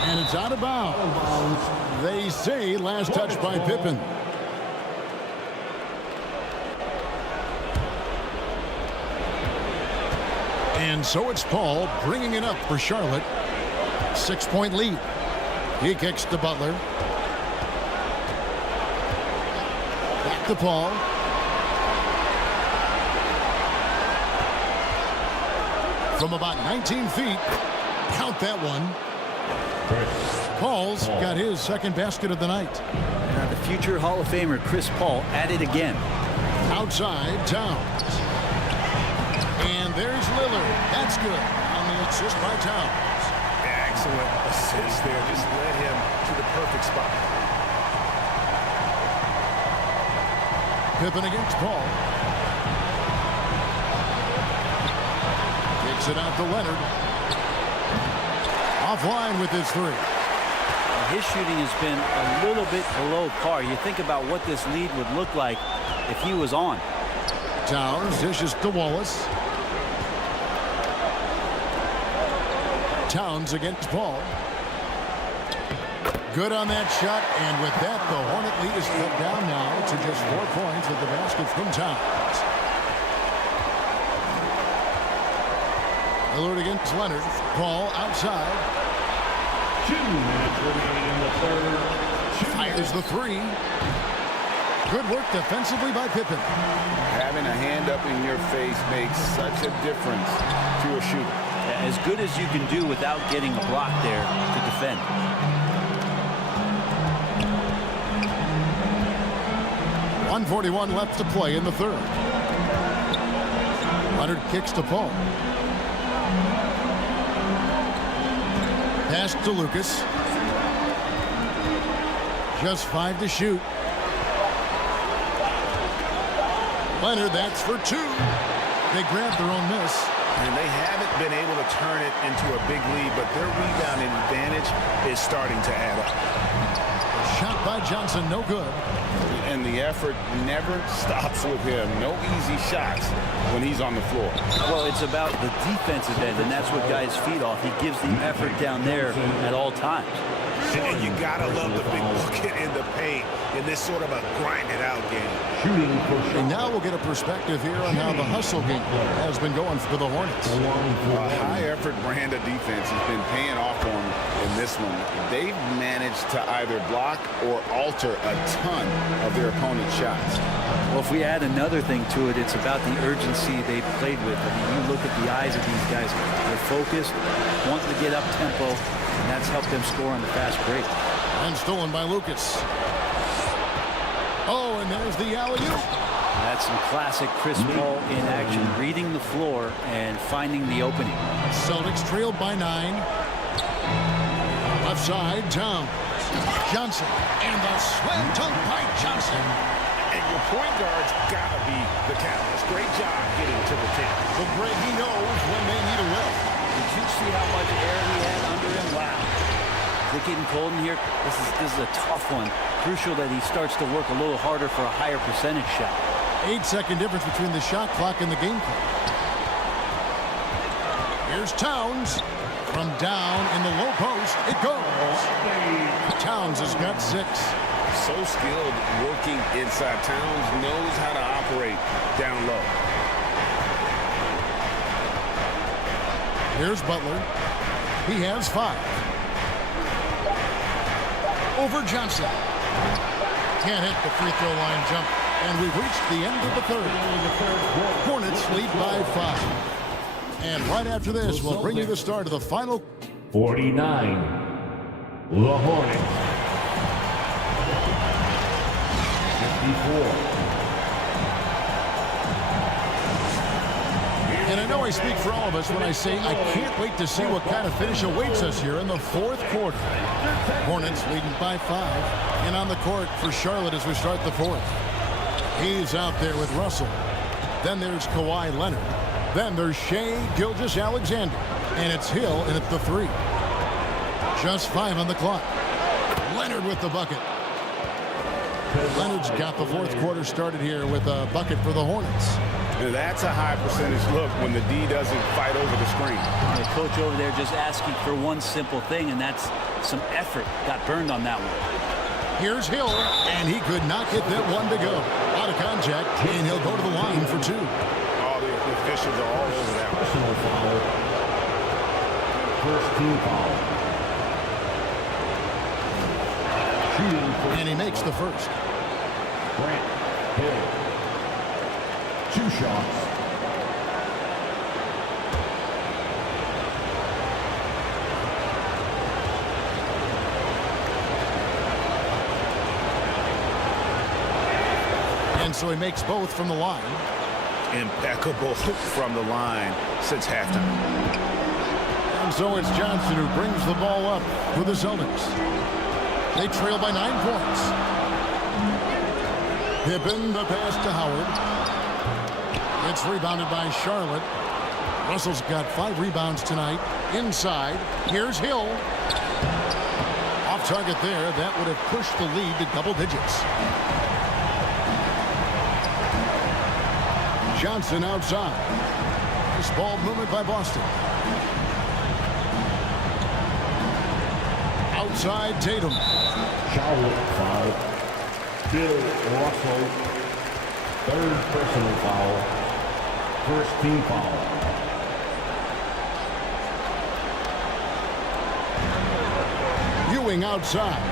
And it's out of bounds. They say last touch by Pippen. And so it's Paul bringing it up for Charlotte. 6-point lead. He kicks to Butler. Back to Paul. From about 19 feet. Count that one. Paul's got his second basket of the night. The future Hall of Famer Chris Paul at it again. Outside Towns. And there's Lillard. That's good on the assist by Towns. Excellent assist there. Just led him to the perfect spot. Pippen against Paul. Takes it out to Leonard. Offline with his three. His shooting has been a little bit below par. You think about what this lead would look like if he was on. Towns dishes to Wallace. Towns against Paul. Good on that shot, and with that, the Hornet lead is cut down now to just 4 points with the basket from Towns. Lillard against Leonard. Paul outside. 2 minutes remaining in the third. Fires the three. Good work defensively by Pippen. Having a hand up in your face makes such a difference to a shooter. As good as you can do without getting a block there to defend. .141 left to play in the third. Leonard kicks to Paul. Pass to Lucas. Just 5 to shoot. Leonard, that's for 2. They grabbed their own miss. And they haven't been able to turn it into a big lead, but their rebounding advantage is starting to add up. Shot by Johnson, no good. And the effort never stops with him. No easy shots when he's on the floor. Well, it's about the defensive end, and that's what guys feed off. He gives the effort down there at all times. And you gotta love the big bucket in the paint in this sort of a grind-it-out game. And now we'll get a perspective here on how the hustle game has been going for the Hornets. A high-effort brand of defense has been paying off for them in this one. They've managed to either block or alter a ton of their opponent's shots. Well, if we add another thing to it, it's about the urgency they played with. I mean, you look at the eyes of these guys. They're focused, wanting to get up tempo, and that's helped them score on the fast break. And stolen by Lucas. Oh, and there's the alley-oop. That's some classic Chris Paul in action, reading the floor and finding the opening. Celtics trailed by 9. Left side, Towns. Johnson, and the slam dunk by Johnson. And your point guard's gotta be the catalyst. Great job getting to the tip. But Greg, he knows when they need a lift. Did you see how much air he had under him? Wow. Is it getting cold in here? This is a tough one. Crucial that he starts to work a little harder for a higher percentage shot. 8-second difference between the shot clock and the game clock. Here's Towns. From down in the low post, it goes. Towns has got 6. So skilled working inside. Towns knows how to operate down low. Here's Butler. He has 5. Over Johnson. Can't hit the free throw line jump. And we've reached the end of the third. Hornets lead by 5. And right after this, we'll bring you the start of the final. 49. The Hornets. 54. And I know I speak for all of us when I say I can't wait to see what kind of finish awaits us here in the fourth quarter. Hornets leading by 5. And on the court for Charlotte as we start the fourth. He's out there with Russell. Then there's Kawhi Leonard. Then there's Shai Gilgeous-Alexander. And it's Hill in at the 3. Just 5 on the clock. Leonard with the bucket. Leonard's got the fourth quarter started here with a bucket for the Hornets. And that's a high percentage look when the D doesn't fight over the screen. The coach over there just asking for one simple thing, and that's some effort. Got burned on that one. Here's Hill, and he could not get that one to go. Out of contact, and he'll go to the line for 2. All the officials are all over that. Personal foul. First team foul. Shooting for and he makes the first. Grant Hill. 2 shots. And so he makes both from the line. Impeccable from the line since halftime. And so it's Johnson who brings the ball up for the Celtics. They trail by 9 points. Pippen, the pass to Howard. It's rebounded by Charlotte. Russell's got 5 rebounds tonight. Inside, here's Hill. Off target there. That would have pushed the lead to double digits. Johnson outside. This ball movement by Boston. Outside Tatum. Charlotte foul. Bill Russell. 3rd personal foul. First team foul. Ewing outside.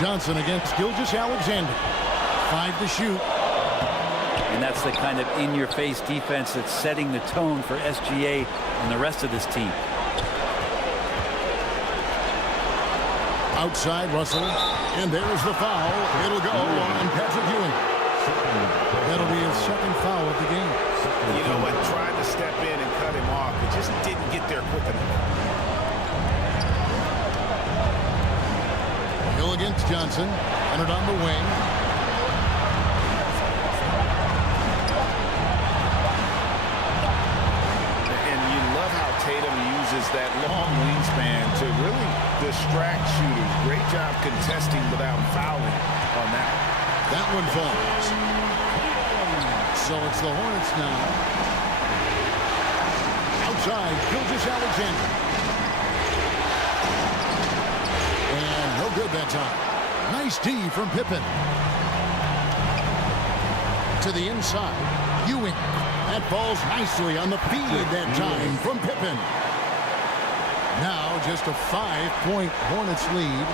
Johnson against Gilgeous-Alexander. 5 to shoot. And that's the kind of in-your-face defense that's setting the tone for SGA and the rest of this team. Outside Russell. And there's the foul. It'll go on Patrick Ewing. That'll be his 2nd foul of the game. You know what? Tried to step in and cut him off, but just didn't get there quick enough. Hill against Johnson. Leonard on the wing. long wingspan to really distract shooters. Great job contesting without fouling on that. That one falls. So it's the Hornets now. Outside, Gilgeous-Alexander. And no good that time. Nice D from Pippen. To the inside, Ewing. That falls nicely on the feed that time from Pippen. Now just a 5-point Hornets lead.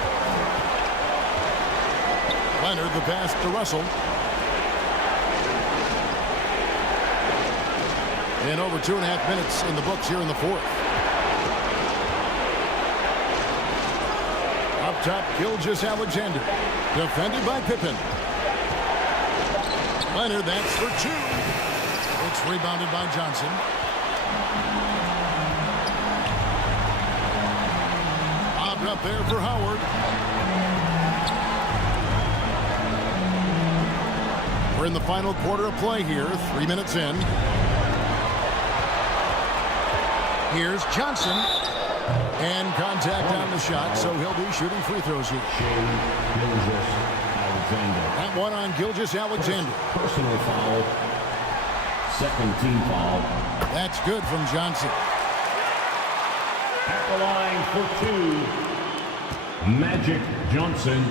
Leonard the pass to Russell. And over 2.5 minutes in the books here in the fourth. Up top, Gilgeous-Alexander. Defended by Pippen. Leonard, that's for 2. It's rebounded by Johnson. Bobbed up there for Howard. We're in the final quarter of play here, 3 minutes in. Here's Johnson. And contact on the shot, so he'll be shooting free throws here. That one on Gilgeous-Alexander. Personal foul. Second team foul. That's good from Johnson. At the line for 2, Magic Johnson.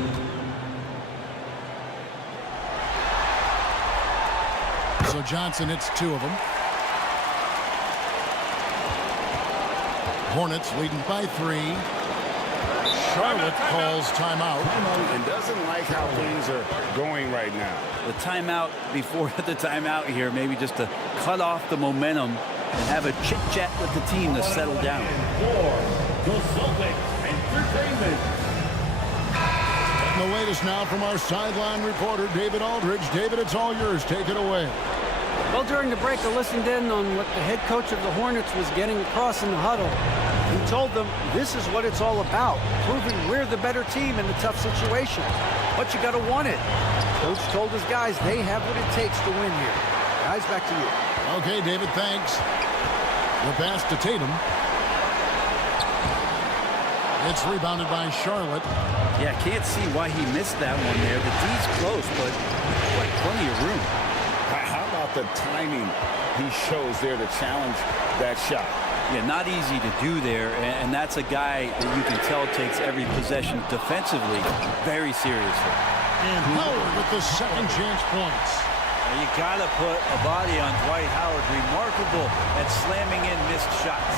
So Johnson hits 2 of them. Hornets leading by 3. Charlotte calls timeout. And doesn't like how things are going right now. The timeout before the timeout here, maybe just to cut off the momentum and have a chit-chat with the team to settle down. The Celtics Entertainment. And the latest now from our sideline reporter, David Aldridge. David, it's all yours. Take it away. Well, during the break, I listened in on what the head coach of the Hornets was getting across in the huddle. He told them this is what it's all about, proving we're the better team in a tough situation. But you got to want it. Coach told his guys they have what it takes to win here. Guys, back to you. Okay, David, thanks. The pass to Tatum. It's rebounded by Charlotte. Yeah, can't see why he missed that one there. The D's close, but like plenty of room. How about the timing he shows there to challenge that shot? Yeah, not easy to do there, and that's a guy that you can tell takes every possession defensively very seriously. And Howard with the second chance points. You got to put a body on Dwight Howard. Remarkable at slamming in missed shots.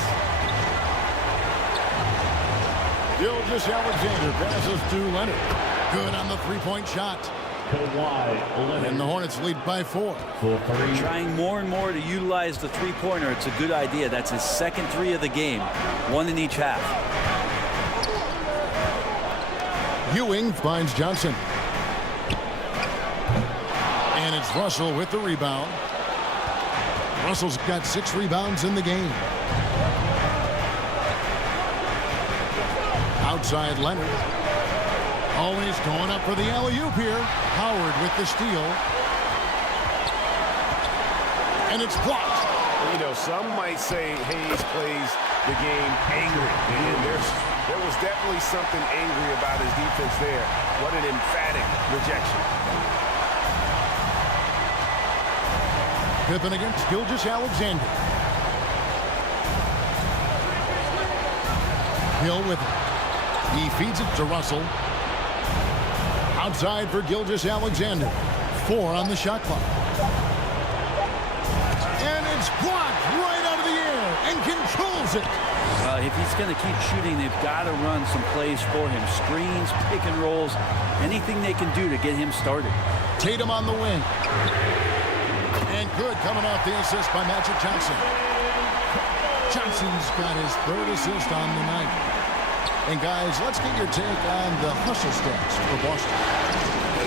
Gilgeous-Alexander passes to Leonard. Good on the three-point shot. And the Hornets lead by 4. Trying more and more to utilize the three-pointer. It's a good idea. That's his second 3 of the game. 1 in each half. Ewing finds Johnson. And it's Russell with the rebound. Russell's got 6 rebounds in the game. Outside Leonard. Always going up for the alley-oop here. Howard with the steal. And it's blocked. You know, some might say Hayes plays the game angry. And there was definitely something angry about his defense there. What an emphatic rejection. Pippen against Gilgeous-Alexander. Hill with it. He feeds it to Russell. Outside for Gilgeous-Alexander. 4 on the shot clock. And it's blocked right out of the air and controls it. If he's going to keep shooting, they've got to run some plays for him. Screens, pick and rolls, anything they can do to get him started. Tatum on the wing. And good coming off the assist by Magic Johnson. Johnson's got his 3rd assist on the night. And guys, let's get your take on the hustle stats for Boston.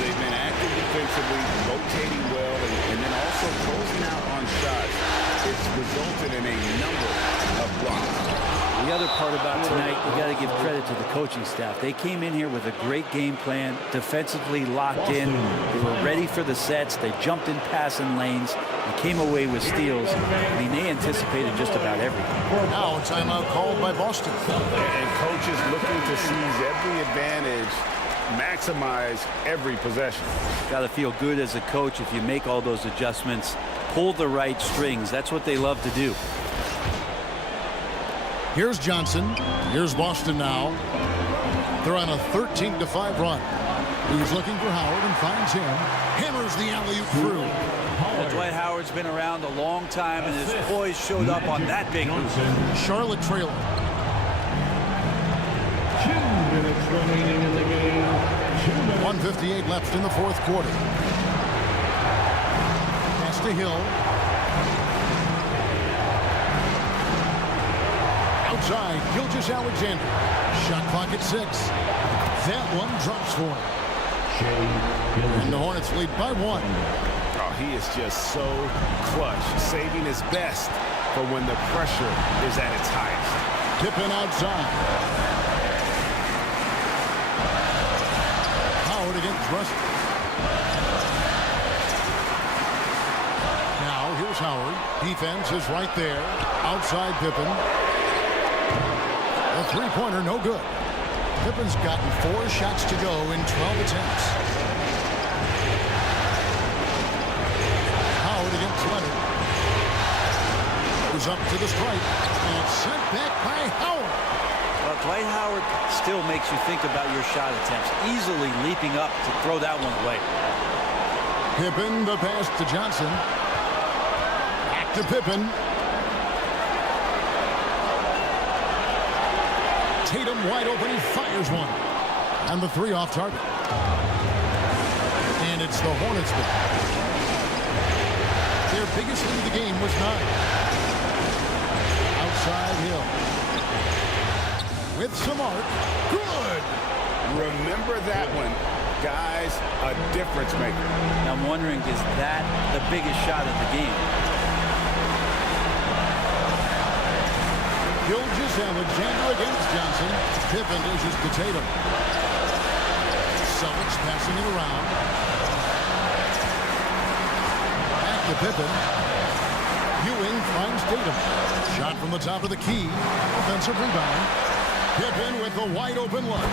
They've been active defensively, rotating well, and then also closing out on shots. It's resulted in a number of blocks. The other part about tonight, you got to give credit to the coaching staff. They came in here with a great game plan, defensively locked in. They were ready for the sets. They jumped in passing lanes and came away with steals. I mean, they anticipated just about everything. Now a timeout called by Boston. And coaches looking to seize every advantage, maximize every possession. Got to feel good as a coach if you make all those adjustments, pull the right strings. That's what they love to do. Here's Johnson. Here's Boston now. They're on a 13-5 run. He's looking for Howard and finds him. Hammers the alley-oop through. Well, Dwight Howard's been around a long time, and his poise showed up on that big move. Charlotte trailing. 2 minutes remaining in the game. 1:58 left in the fourth quarter. Pass to Hill. Outside, Gilgeous-Alexander. Shot clock at 6. That one drops for him. And the Hornets lead by 1. Oh, he is just so clutch, saving his best for when the pressure is at its highest. Pippen outside. Howard against Russell. Now here's Howard. Defense is right there. Outside Pippen. A three-pointer, no good. Pippen's gotten 4 shots to go in 12 attempts. Howard against Leonard. Goes up to the stripe. And sent back by Howard. Well, Dwight Howard still makes you think about your shot attempts, easily leaping up to throw that one away. Pippen, the pass to Johnson. Back to Pippen. Tatum wide open, he fires one. And the 3 off target. And it's the Hornets ball. Their biggest lead of the game was 9. Outside Hill. With some arc. Good! Remember that one. Guys, a difference maker. I'm wondering, is that the biggest shot of the game? Gilgeous-Alexander against Johnson. Pippen dishes to Tatum. Celtics passing it around. Back to Pippen. Ewing finds Tatum. Shot from the top of the key. Offensive rebound. Pippen with the wide open look. Oh,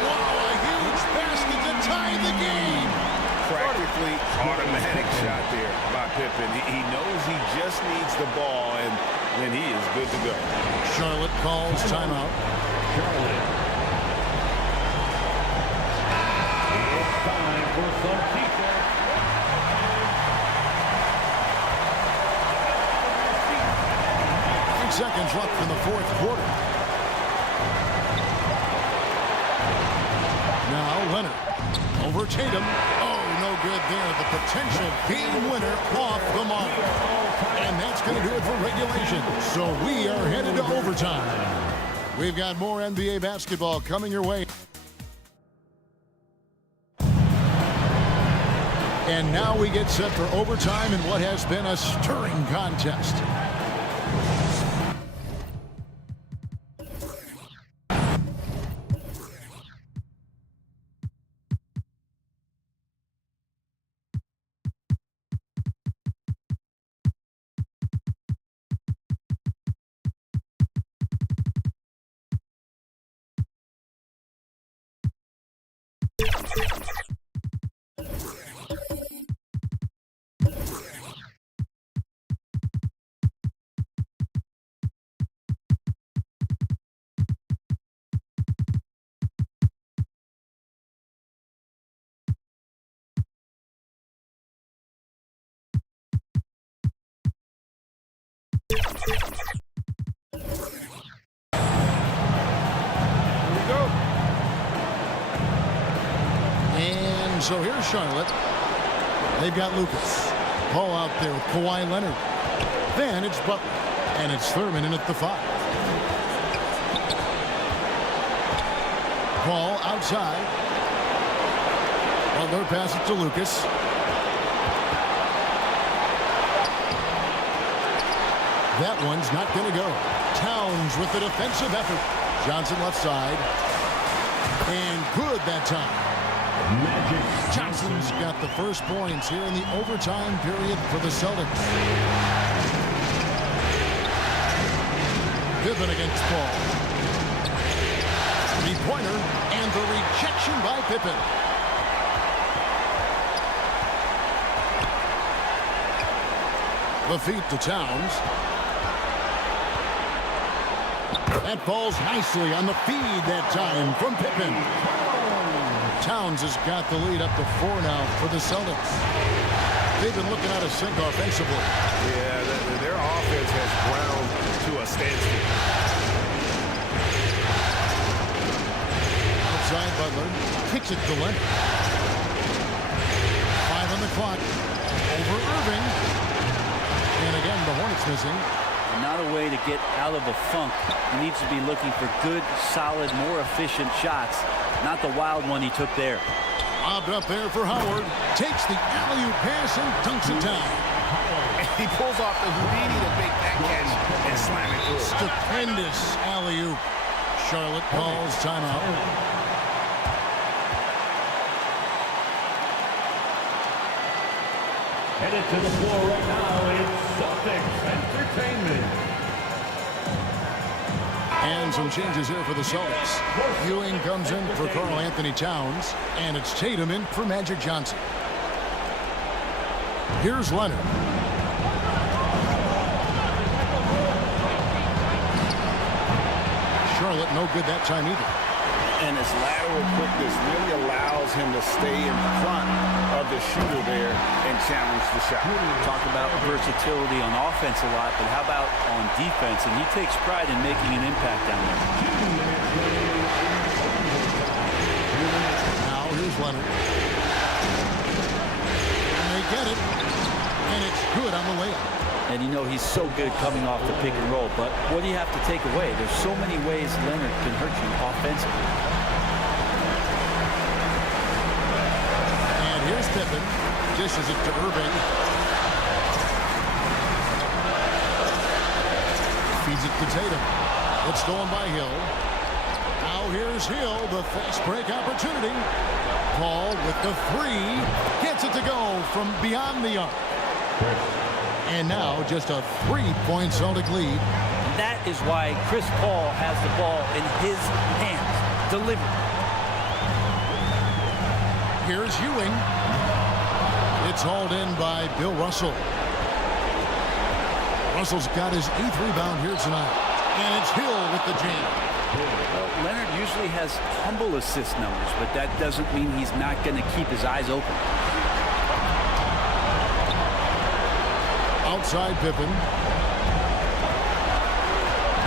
wow, a huge basket to tie the game. Practically automatic shot there by Pippen. He knows he just needs the ball, and then he is good to go. Charlotte calls timeout. Charlotte. It's time for some defense. 9 seconds left in the fourth quarter. Now Leonard over Tatum. Oh, no good there. The potential game winner off the mark. And that's going to do it for regulation. So we are headed to overtime. We've got more NBA basketball coming your way. And now we get set for overtime in what has been a stirring contest. And so here's Charlotte. They've got Lucas. Paul out there with Kawhi Leonard. Then it's Butler. And it's Thurman in at the 5. Paul outside. Butler passes to Lucas. That one's not going to go. Towns with the defensive effort. Johnson left side. And good that time. Johnson's got the first points here in the overtime period for the Celtics. Pippen against Paul. Three-pointer and the rejection by Pippen. The feed to Towns. That falls nicely on the feed that time from Pippen. Towns has got the lead up to 4 now for the Celtics. They've been looking out of sync offensively. Yeah, their offense has ground to a standstill. Outside Butler. Kicks it to Leonard. 5 on the clock. Over Irving. And again, the Hornets missing. Not a way to get out of a funk. He needs to be looking for good, solid, more efficient shots. Not the wild one he took there. Lobbed up there for Howard. Takes the alley-oop pass and dunks it down. And he pulls off the Houdini to make that catch and slam it through. Stupendous alley-oop. Charlotte calls timeout. Headed to the floor right now, it's Celtics Entertainment. And some changes here for the Celtics. Ewing comes in for Karl Anthony Towns, and it's Tatum in for Magic Johnson. Here's Leonard. Charlotte no good that time either. And his lateral quickness really allows him to stay in front of the shooter there and challenge the shot. Talk about versatility on offense a lot, but how about on defense? And he takes pride in making an impact down there. Now here's Leonard. And they get it. And it's good on the layup. And you know he's so good coming off the pick and roll, but what do you have to take away? There's so many ways Leonard can hurt you offensively. And here's Pippen. Dishes it to Irving. Feeds it to Tatum. It's stolen by Hill. Now here's Hill, the fast break opportunity. Paul with the 3. Gets it to go from beyond the arc. And now just a 3-point Celtic lead. That is why Chris Paul has the ball in his hands. Delivered. Here's Ewing. It's hauled in by Bill Russell. Russell's got his 8th rebound here tonight. And it's Hill with the jam. Well, Leonard usually has humble assist numbers, but that doesn't mean he's not going to keep his eyes open. Outside Pippen.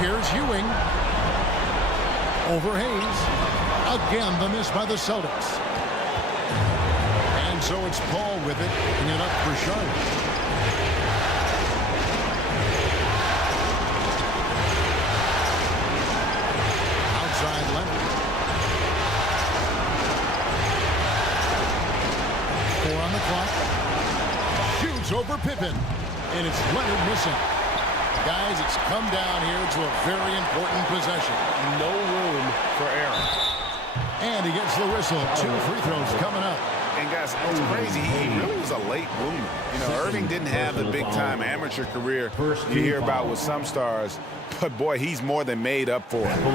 Here's Ewing. Over Hayes. Again, the miss by the Celtics. And so it's Paul with it, and it up for Charlotte. Outside Leonard. 4 on the clock. Shoots over Pippen. And it's Leonard missing. Guys, it's come down here to a very important possession. No room for error. And he gets the whistle. 2 free throws coming up. And guys, it's crazy. He really was a late bloomer. You know, Irving didn't have the big-time amateur career you hear about with some stars. But, boy, he's more than made up for it. Good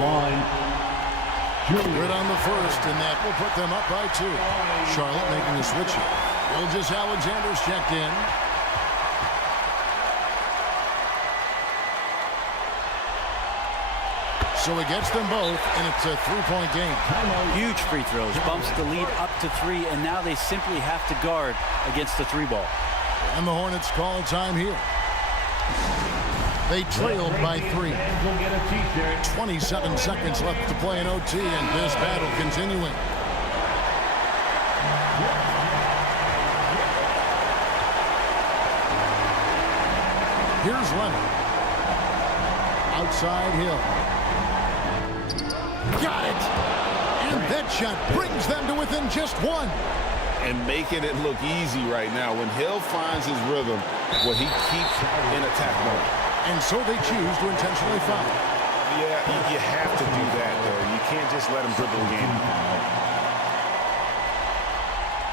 on the first, and that will put them up by 2. Charlotte making a switch here. Gilgeous-Alexander's checked in. So he gets them both, and it's a 3-point game. Huge free throws, bumps the lead up to 3, and now they simply have to guard against the 3 ball. And the Hornets call time here. They trailed by 3. 27 seconds left to play in OT, and this battle continuing. Here's Leonard. Outside Hill. Got it! And that shot brings them to within just 1. And making it look easy right now. When Hill finds his rhythm, well, he keeps in attack mode. And so they choose to intentionally foul. Yeah, you have to do that, though. You can't just let him dribble again.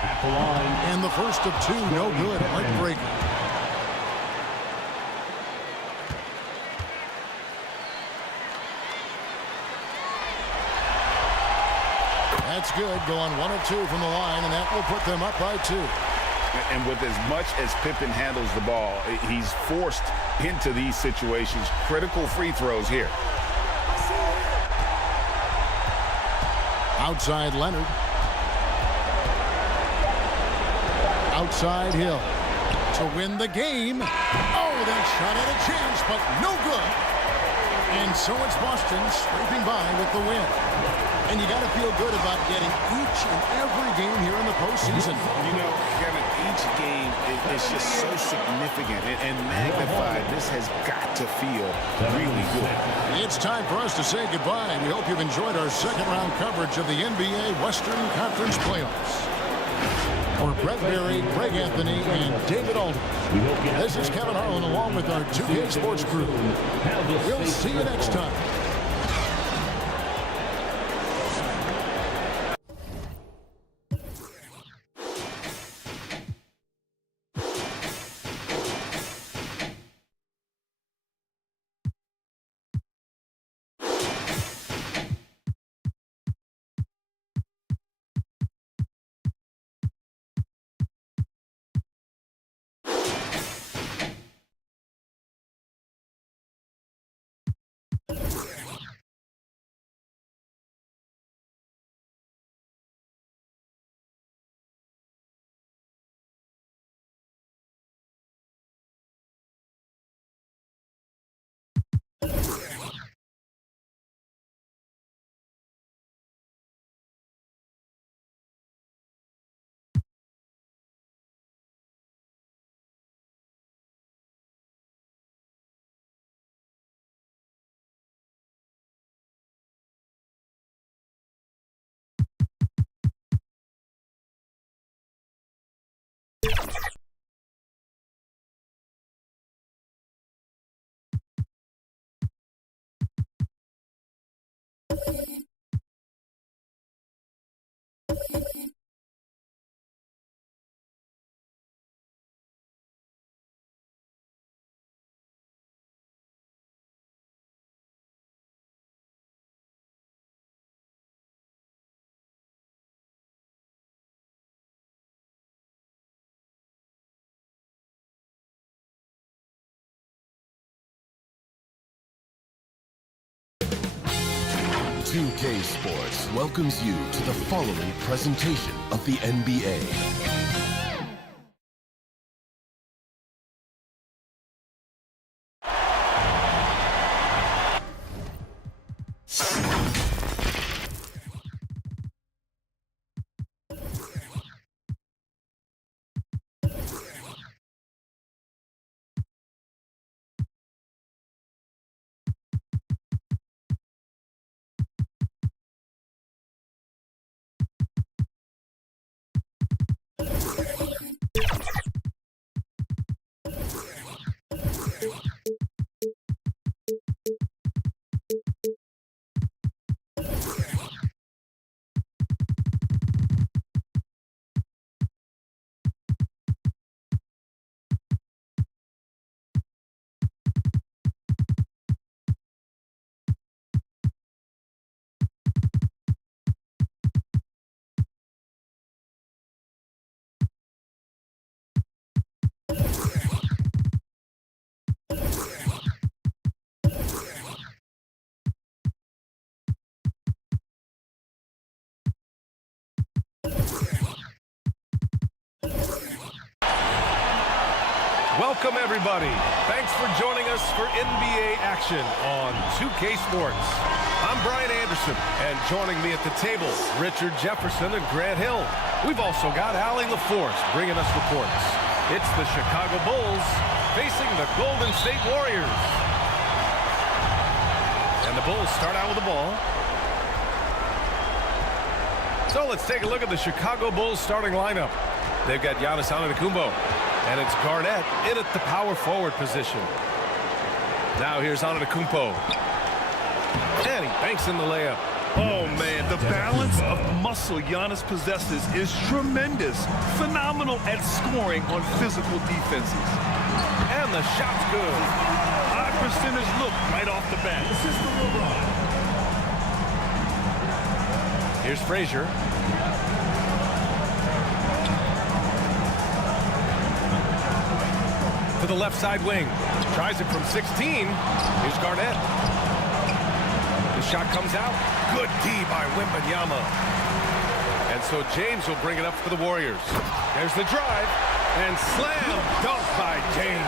At the line. And the first of two, no good. Heartbreaker. That's good. Going 1 of 2 from the line, and that will put them up by 2. And with as much as Pippen handles the ball, he's forced into these situations. Critical free throws here. Outside Leonard. Outside Hill. To win the game. Oh, that shot had a chance, but no good. And so it's Boston scraping by with the win. And you got to feel good about getting each and every game here in the postseason. You know, Kevin, each game is just so significant and magnified. This has got to feel really good. It's time for us to say goodbye. We hope you've enjoyed our second-round coverage of the NBA Western Conference Playoffs. For Brett Berry, Greg Anthony, and David Aldridge, this is Kevin Harlan along with our 2K Sports crew. We'll see you next time. .2K Sports welcomes you to the following presentation of the NBA. Welcome, everybody. Thanks for joining us for NBA action on 2K Sports. I'm Brian Anderson, and joining me at the table, Richard Jefferson and Grant Hill. We've also got Allie LaForce bringing us reports. It's the Chicago Bulls facing the Golden State Warriors. And the Bulls start out with the ball. So let's take a look at the Chicago Bulls starting lineup. They've got Giannis Antetokounmpo. And it's Garnett in at the power forward position. Now here's Antetokounmpo. And he banks in the layup. Oh, man, the balance of muscle Giannis possesses is tremendous. Phenomenal at scoring on physical defenses. And the shot's good. High percentage look right off the bat. Here's Frazier. To the left side wing. Tries it from 16. Here's Garnett. The shot comes out. Good D by Wembanyama. And so James will bring it up for the Warriors. There's the drive. And slam dunk by James.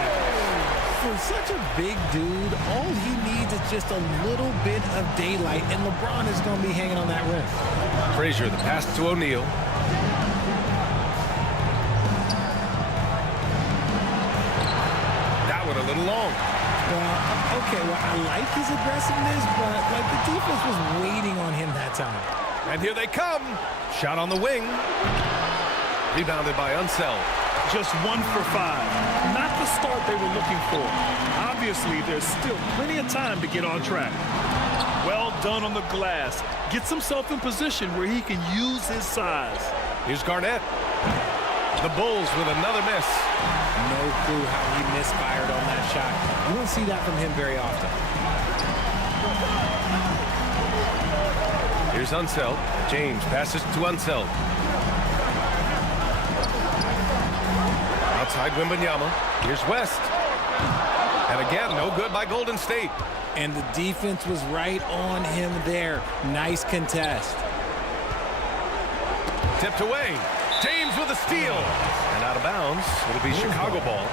For such a big dude, all he needs is just a little bit of daylight, and LeBron is going to be hanging on that rim. Frazier, the pass to O'Neal. That one a little long. Okay, well, I like his aggressiveness, but like the defense was waiting on him that time. And here they come. Shot on the wing. Rebounded by Unseld. Just 1 for 5. Not the start they were looking for. Obviously, there's still plenty of time to get on track. Well done on the glass. Gets himself in position where he can use his size. Here's Garnett. The Bulls with another miss. No clue how he misfired on that shot. You don't see that from him very often. Here's Unseld. James passes to Unseld. Outside Wembanyama. Here's West. And again, no good by Golden State. And the defense was right on him there. Nice contest. Tipped away. James with a steal. And out of bounds. It'll be Chicago ball.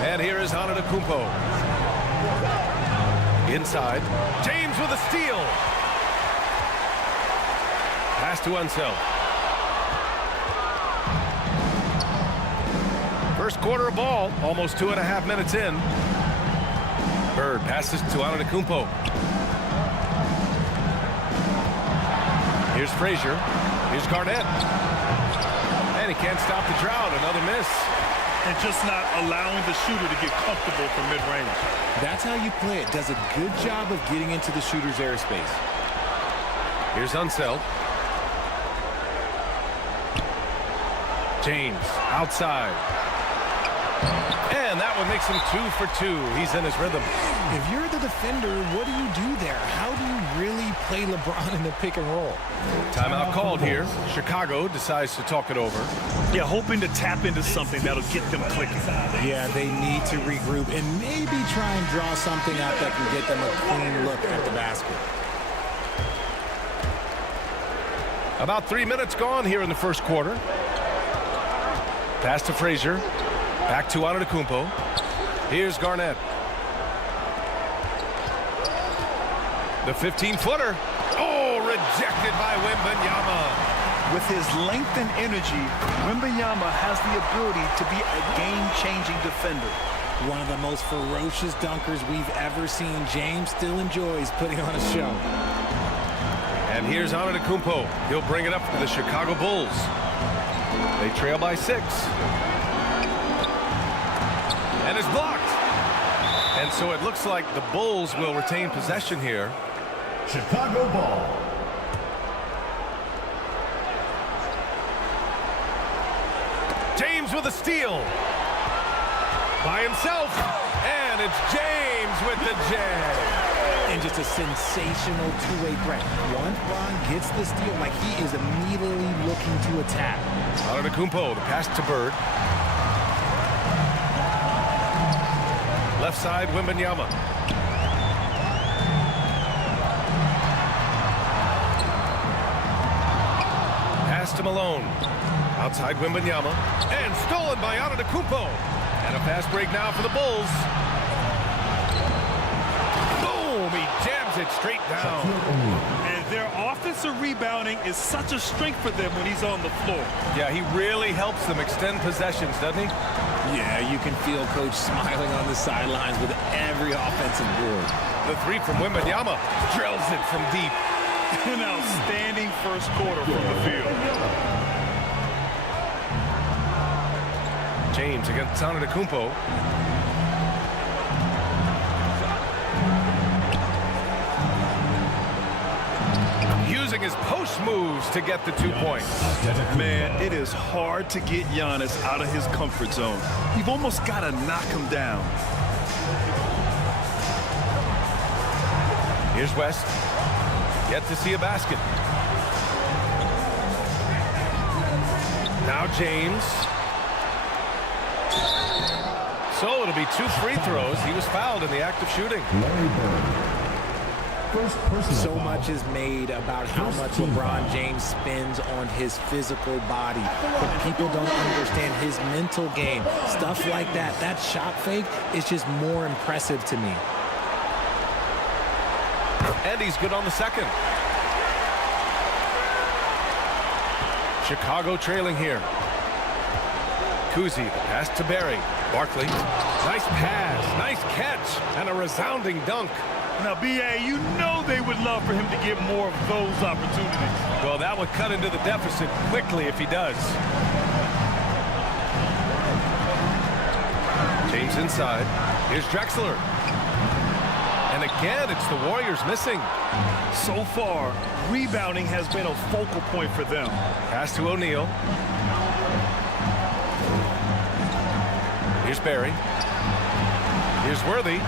And here is Antetokounmpo. Inside. James with a steal. Pass to Unseld. First quarter of ball. Almost 2.5 minutes in. Bird passes to Antetokounmpo. Here's Frazier. Here's Garnett. And he can't stop the drought. Another miss. And just not allowing the shooter to get comfortable from mid-range. That's how you play it. Does a good job of getting into the shooter's airspace. Here's Unseld. James outside. And that one makes him 2 for 2. He's in his rhythm. If you're the defender, what do you do there? How do you really play LeBron in the pick and roll? Timeout called here. Chicago decides to talk it over. Yeah, hoping to tap into something that'll get them clicking. Yeah, they need to regroup and maybe try and draw something out that can get them a clean look at the basket. About 3 minutes gone here in the first quarter. Pass to Frazier. Back to Antetokounmpo. Here's Garnett. The 15-footer. Oh, rejected by Wembanyama. With his length and energy, Wembanyama has the ability to be a game-changing defender. One of the most ferocious dunkers we've ever seen. James still enjoys putting on a show. And here's Antetokounmpo. He'll bring it up to the Chicago Bulls. They trail by 6. And it's blocked. And so it looks like the Bulls will retain possession here. Chicago ball. James with a steal. By himself. And it's James with the jam. And just a sensational two-way threat. Once Bron gets the steal, like he is immediately looking to attack. Antetokounmpo, the pass to Bird. Left side, Wembanyama. Pass to Malone. Outside Wembanyama. And stolen by Antetokounmpo. And a fast break now for the Bulls. Boom! He jams it straight down. And their offensive rebounding is such a strength for them when he's on the floor. Yeah, he really helps them extend possessions, doesn't he? Yeah, you can feel Coach smiling on the sidelines with every offensive board. The 3 from Wembanyama drills it from deep. An outstanding first quarter from the field. James against Antetokounmpo. Using his post moves to get the 2 points. Man, it is hard to get Giannis out of his comfort zone. You've almost got to knock him down. Here's West. Yet to see a basket. Now James. So it'll be 2 free throws. He was fouled in the act of shooting. So much is made about how much LeBron James spends on his physical body, but people don't understand his mental game. Stuff like that, that shot fake is just more impressive to me. And he's good on the second. Chicago trailing here. Kuzi, the pass to Barry. Barkley, nice pass, nice catch, and a resounding dunk. Now, B.A., you know they would love for him to get more of those opportunities. Well, that would cut into the deficit quickly if he does. James inside. Here's Drexler. And again, it's the Warriors missing. So far, rebounding has been a focal point for them. Pass to O'Neal. Here's Barry. Here's Worthy.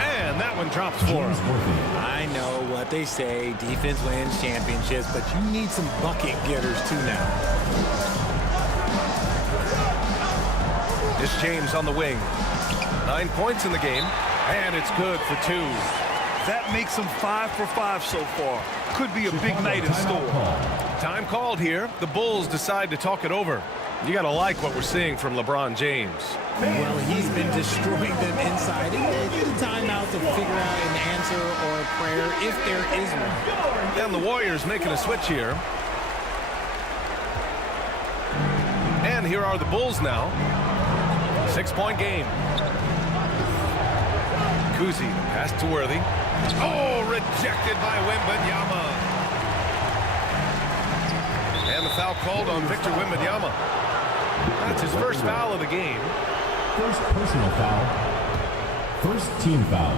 And that one drops for him. I know what they say, defense wins championships, but you need some bucket getters too now. It's James on the wing. 9 points in the game, and it's good for 2. That makes him 5 for 5 so far. Could be a big night in store. Time called here. The Bulls decide to talk it over. You got to like what we're seeing from LeBron James. Well, he's been destroying them inside. And they get a timeout to figure out an answer or a prayer if there is one. And the Warriors making a switch here. And here are the Bulls now. 6-point game. Kuzi, pass to Worthy. Oh, rejected by Wembanyama. And the foul called on Victor Wembanyama. That's his first foul of the game. First personal foul. First team foul.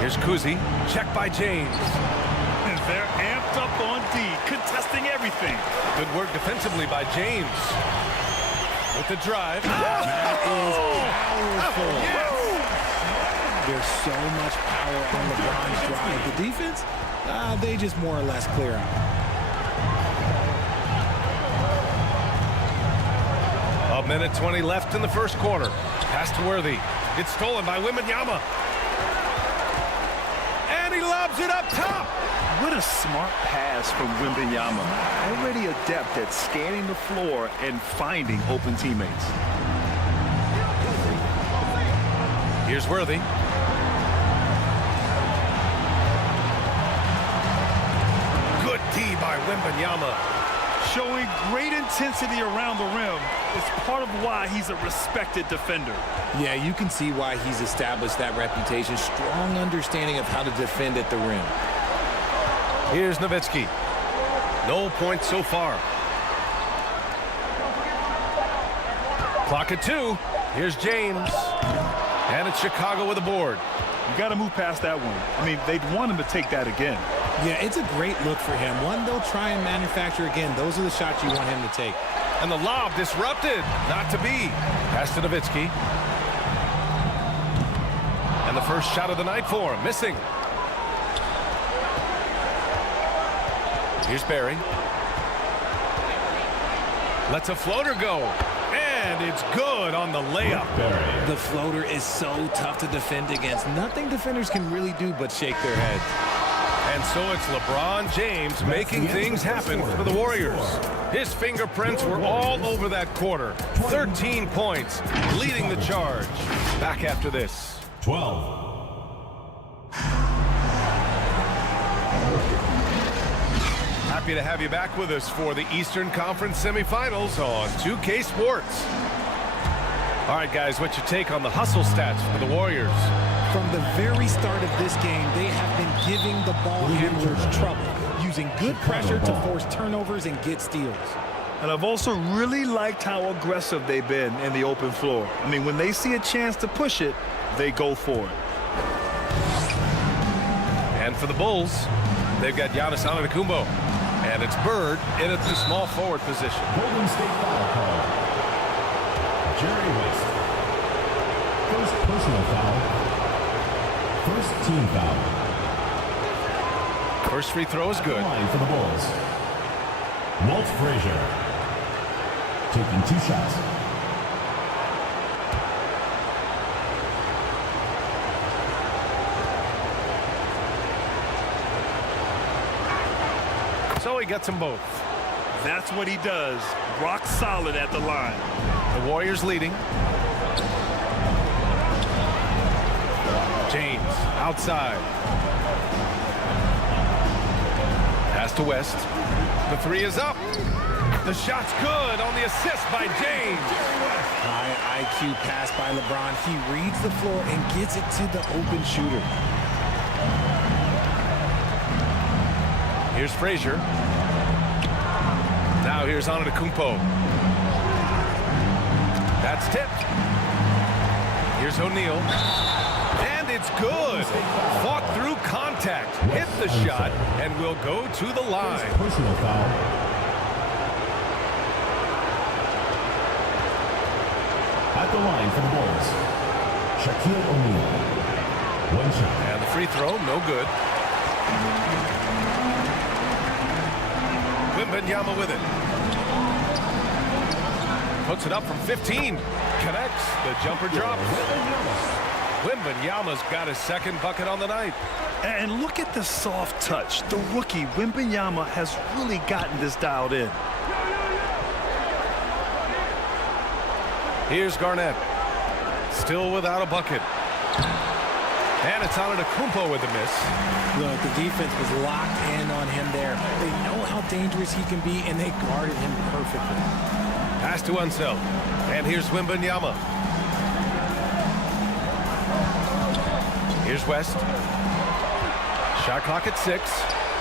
Here's Kuzi. Checked by James. They're amped up on D, contesting everything. Good work defensively by James. With the drive. That is powerful. There's so much power on LeBron's drive. The defense, they just more or less clear out. A minute 20 left in the first quarter. Pass to Worthy. It's stolen by Wembanyama. And he lobs it up top. What a smart pass from Wembanyama. Already adept at scanning the floor and finding open teammates. Here's Worthy. Good D by Wembanyama. Showing great intensity around the rim is part of why he's a respected defender. Yeah, you can see why he's established that reputation. Strong understanding of how to defend at the rim. Here's Nowitzki. No points so far. Clock at 2. Here's James. And it's Chicago with a board. You got to move past that one. I mean, they'd want him to take that again. Yeah, it's a great look for him. One they'll try and manufacture again. Those are the shots you want him to take. And the lob disrupted. Not to be. Pass to Nowitzki. And the first shot of the night for him. Missing. Here's Barry. Lets a floater go. And it's good on the layup. The floater is so tough to defend against. Nothing defenders can really do but shake their heads. And so it's LeBron James making things happen for the Warriors. His fingerprints were all over that quarter. 13 points, leading the charge. Back after this. 12. Happy to have you back with us for the Eastern Conference semifinals on 2K Sports. All right, guys, what's your take on the hustle stats for the Warriors? From the very start of this game, they have been giving the ball handlers trouble, using good pressure to force turnovers and get steals. And I've also really liked how aggressive they've been in the open floor. I mean, when they see a chance to push it, they go for it. And for the Bulls, they've got Giannis Antetokounmpo. And it's Bird in at the small forward position. Golden State foul call. Jerry West. First personal foul. First team foul. First free throw is good. Line for the Bulls. Walt Frazier. Taking 2 shots. So he gets them both. That's what he does. Rock solid at the line. The Warriors leading. James outside. Pass to West. The 3 is up. The shot's good on the assist by James. High IQ pass by LeBron. He reads the floor and gets it to the open shooter. Here's Frazier. Now here's Antetokounmpo. That's tipped. Here's O'Neal. And it's good. Fought through contact. Hit the shot and will go to the line. Personal foul. At the line for the Bulls, Shaquille O'Neal. 1 shot. And the free throw, no good. Wembanyama with it. Puts it up from 15. Connects. The jumper drops. Wembanyama's got his second bucket on the night. And look at the soft touch. The rookie, Wembanyama, has really gotten this dialed in. Here's Garnett. Still without a bucket. And it's Antetokounmpo with the miss. Look, the defense was locked in on him there. They know how dangerous he can be, and they guarded him perfectly. Pass to Unseld. And here's Wembanyama. Here's West. Shot clock at 6.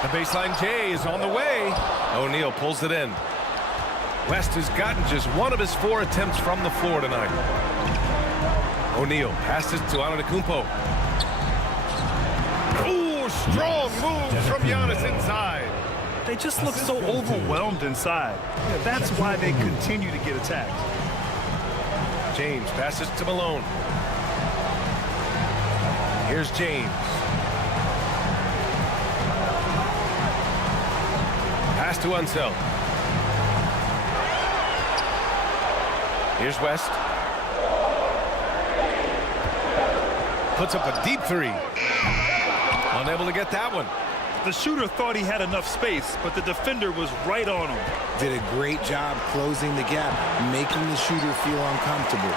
The baseline J is on the way. O'Neal pulls it in. West has gotten just 1 of his 4 attempts from the floor tonight. O'Neal passes to Antetokounmpo. Ooh, strong move from Giannis inside. They just look so overwhelmed inside. Yeah, that's why they continue to get attacked. James passes to Malone. Here's James. Pass to Unseld. Here's West. Puts up a deep 3. Unable to get that one. The shooter thought he had enough space, but the defender was right on him. Did a great job closing the gap, making the shooter feel uncomfortable.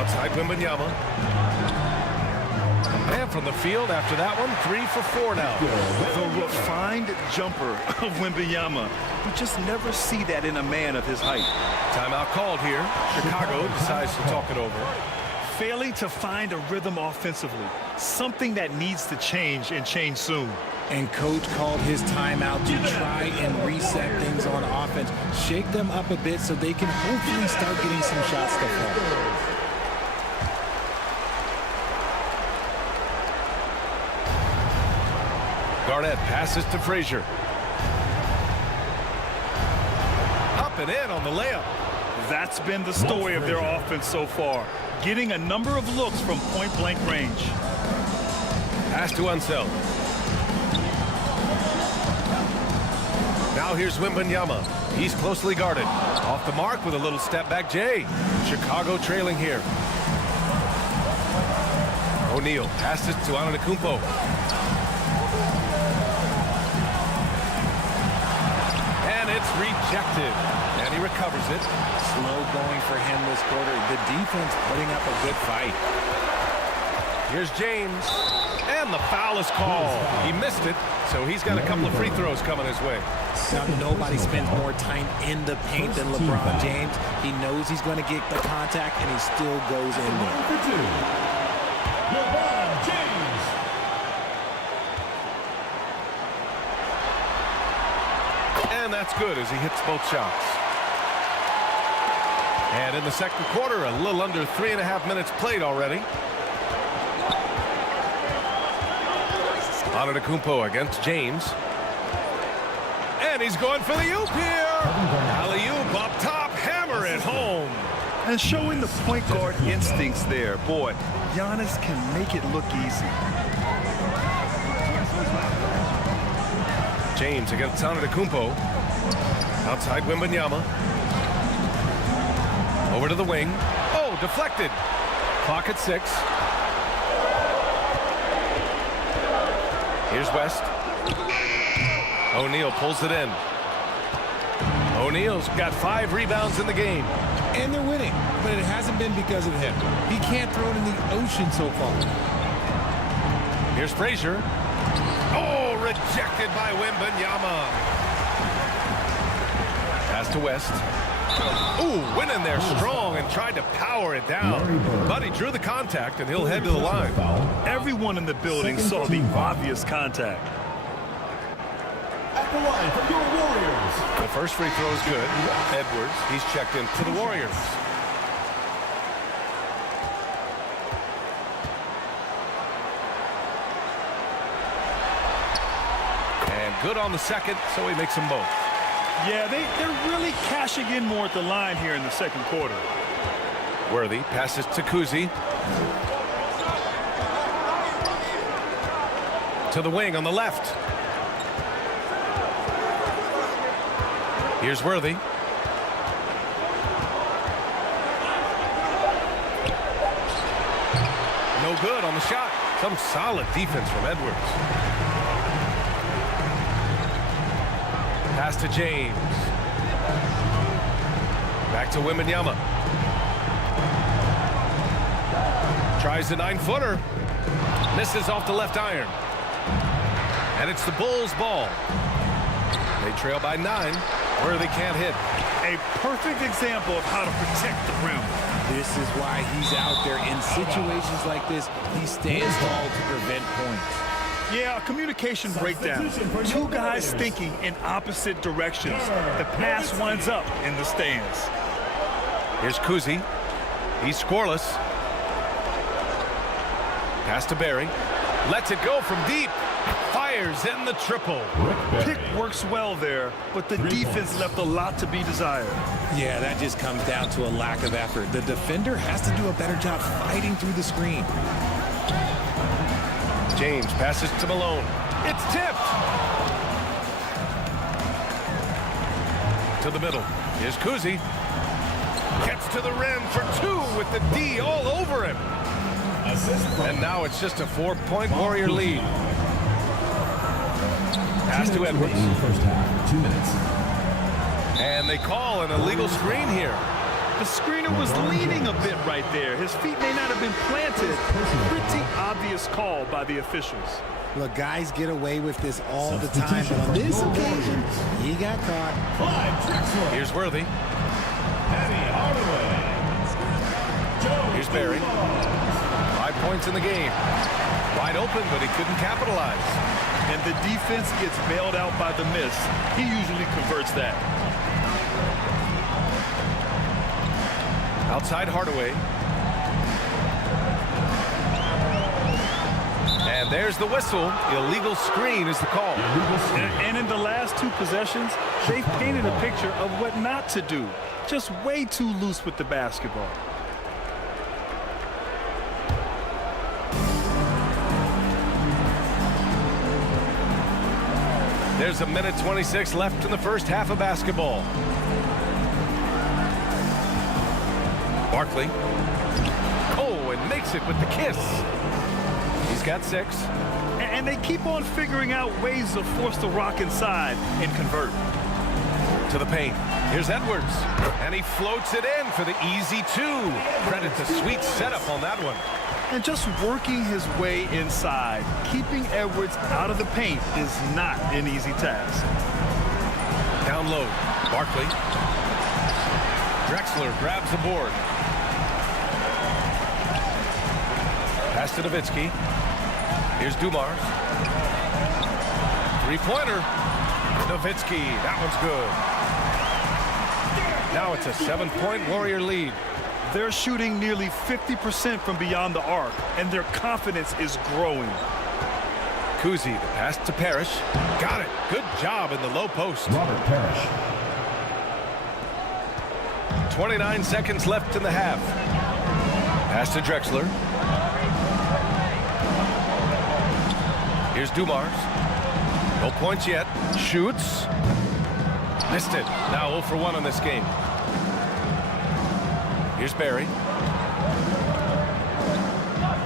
Outside Wembanyama. And from the field after that one, 3 for 4 now. The refined jumper of Wembanyama. You just never see that in a man of his height. Timeout called here. Chicago decides to talk it over. Failing to find a rhythm offensively. Something that needs to change and change soon. And coach called his timeout to try and reset things on offense. Shake them up a bit so they can hopefully start getting some shots to fall. Garnett passes to Frazier. Up and in on the layup. That's been the story of their offense so far. Getting a number of looks from point-blank range. Pass to Unseld. Now here's Wembanyama. He's closely guarded. Off the mark with a little step back J. Chicago trailing here. O'Neal passes to Antetokounmpo. And it's rejected. And he recovers it. Slow going for him this quarter. The defense putting up a good fight. Here's James. And the foul is called. He missed it, so he's got a couple of free throws coming his way. Now, nobody spends more time in the paint than LeBron James. He knows he's going to get the contact, and he still goes in there. LeBron James. And that's good as he hits both shots. And in the second quarter, a little under 3.5 minutes played already. Antetokounmpo against James. And he's going for the oop here. Alley-oop up top, hammer it home. And showing the point guard instincts there. Boy, Giannis can make it look easy. James against Antetokounmpo. Outside Wembanyama. Over to the wing. Oh, deflected. Clock at 6. Here's West. O'Neal pulls it in. O'Neal's got 5 rebounds in the game. And they're winning, but it hasn't been because of him. He can't throw it in the ocean so far. Here's Frazier. Oh, rejected by Wembanyama. Pass to West. Ooh, went in there strong and tried to power it down. But he drew the contact, and he'll head to the line. Everyone in the building saw the obvious contact. At the line for your Warriors. The first free throw is good. Edwards, he's checked in for the Warriors. And good on the second, so he makes them both. Yeah, they're really cashing in more at the line here in the second quarter. Worthy passes to Kuzi. To the wing on the left. Here's Worthy. No good on the shot. Some solid defense from Edwards. Pass to James. Back to Wembanyama. Tries the 9-footer. Misses off the left iron. And it's the Bulls' ball. They trail by 9. Worthy can't hit. A perfect example of how to protect the rim. This is why he's out there in situations like this. He stands tall to prevent points. Yeah, a communication breakdown. 2 guys thinking in opposite directions. The pass winds up in the stands. Here's Kuzi. He's scoreless. Pass to Barry. Lets it go from deep. Fires in the triple. Pick works well there, but the defense left a lot to be desired. Yeah, that just comes down to a lack of effort. The defender has to do a better job fighting through the screen. James passes to Malone. It's tipped. To the middle. Here's Kuzi. Gets to the rim for 2 with the D all over him. And now it's just a 4-point Warrior lead. Pass to Edwards. First half, 2 minutes. And they call an illegal screen here. The screener was leaning a bit right there. His feet may not have been planted. Pretty obvious call by the officials. Look, guys get away with this all the time, but on this occasion, he got caught. Here's Worthy. Here's Barry. 5 points in the game. Wide open, but he couldn't capitalize. And the defense gets bailed out by the miss. He usually converts that. Outside Hardaway. And there's the whistle. Illegal screen is the call. And in the last 2 possessions, they've painted a picture of what not to do. Just way too loose with the basketball. There's 1:26 left in the first half of basketball. Barkley. Oh, and makes it with the kiss. He's got 6. And they keep on figuring out ways to force the rock inside and convert. To the paint. Here's Edwards. And he floats it in for the easy 2. Credit the sweet setup on that one. And just working his way inside, keeping Edwards out of the paint is not an easy task. Down low, Barkley. Drexler grabs the board. Pass to Nowitzki. Here's Dumars. Three-pointer. Nowitzki, that one's good. Now it's a 7-point Warrior lead. They're shooting nearly 50% from beyond the arc, and their confidence is growing. Kuzi, the pass to Parrish. Got it. Good job in the low post. Robert Parrish. 29 seconds left in the half. Pass to Drexler. Here's Dumars. No points yet. Shoots. Missed it. Now 0 for 1 on this game. Here's Barry.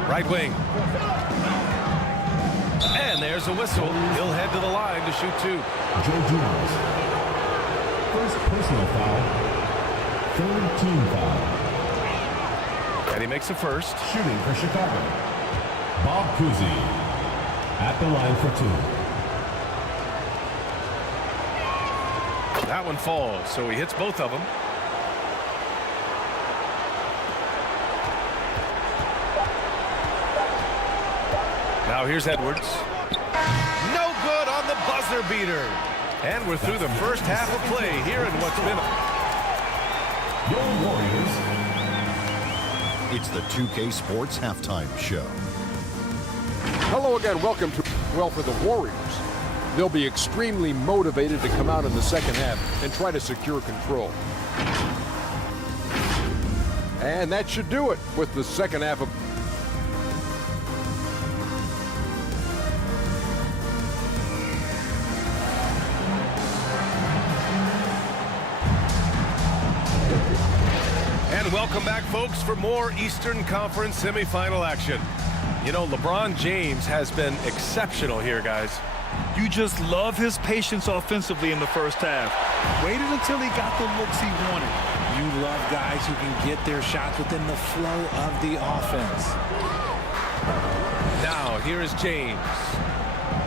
Right wing. And there's a whistle. He'll head to the line to shoot 2. Joe Dumars. First personal foul. Third team foul. And he makes a first. Shooting for Chicago. Bob Cousy at the line for 2. That one falls, so he hits both of them. Now here's Edwards. No good on the buzzer beater. And we're through the first half of play here in what's been Your Warriors. It's the 2K Sports Halftime Show. Hello again. Welcome to, well, for the Warriors. They'll be extremely motivated to come out in the second half and try to secure control. And that should do it with the second half of... And welcome back, folks, for more Eastern Conference semifinal action. You know, LeBron James has been exceptional here, guys. You just love his patience offensively in the first half. Waited until he got the looks he wanted. You love guys who can get their shots within the flow of the offense. Now, here is James.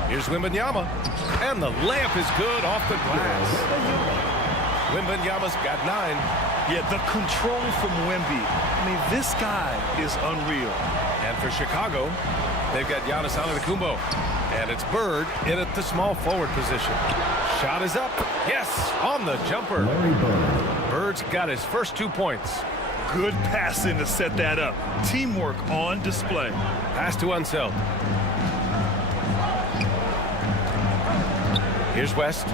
Here's Wembanyama. And the layup is good off the glass. Wembanyama's got 9. Yeah, the control from Wemby. I mean, this guy is unreal. And for Chicago, they've got Giannis Antetokounmpo. And it's Bird in at the small forward position. Shot is up. Yes, on the jumper. Larry Bird. Bird's got his first 2 points. Good passing to set that up. Teamwork on display. Pass to Unseld. Here's West.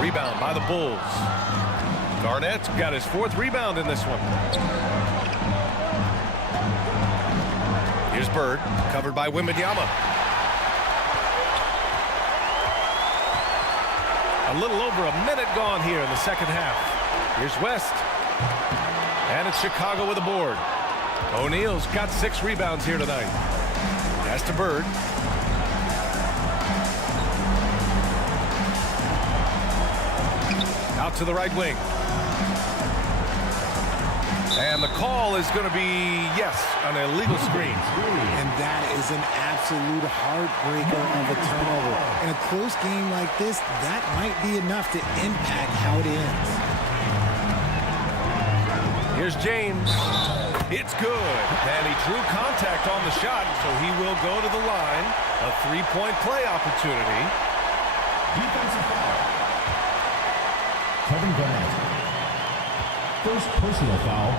Rebound by the Bulls. Garnett's got his 4th rebound in this one. Here's Bird, covered by Wembanyama. A little over a minute gone here in the second half. Here's West. And it's Chicago with a board. O'Neal's got 6 rebounds here tonight. Pass to Bird. Out to the right wing. And the call is going to be, yes, an illegal screen. And that is an absolute heartbreaker of a turnover. In a close game like this, that might be enough to impact how it ends. Here's James. It's good. And he drew contact on the shot, so he will go to the line. A 3-point play opportunity. Defensive foul. Kevin Garnett. First personal foul.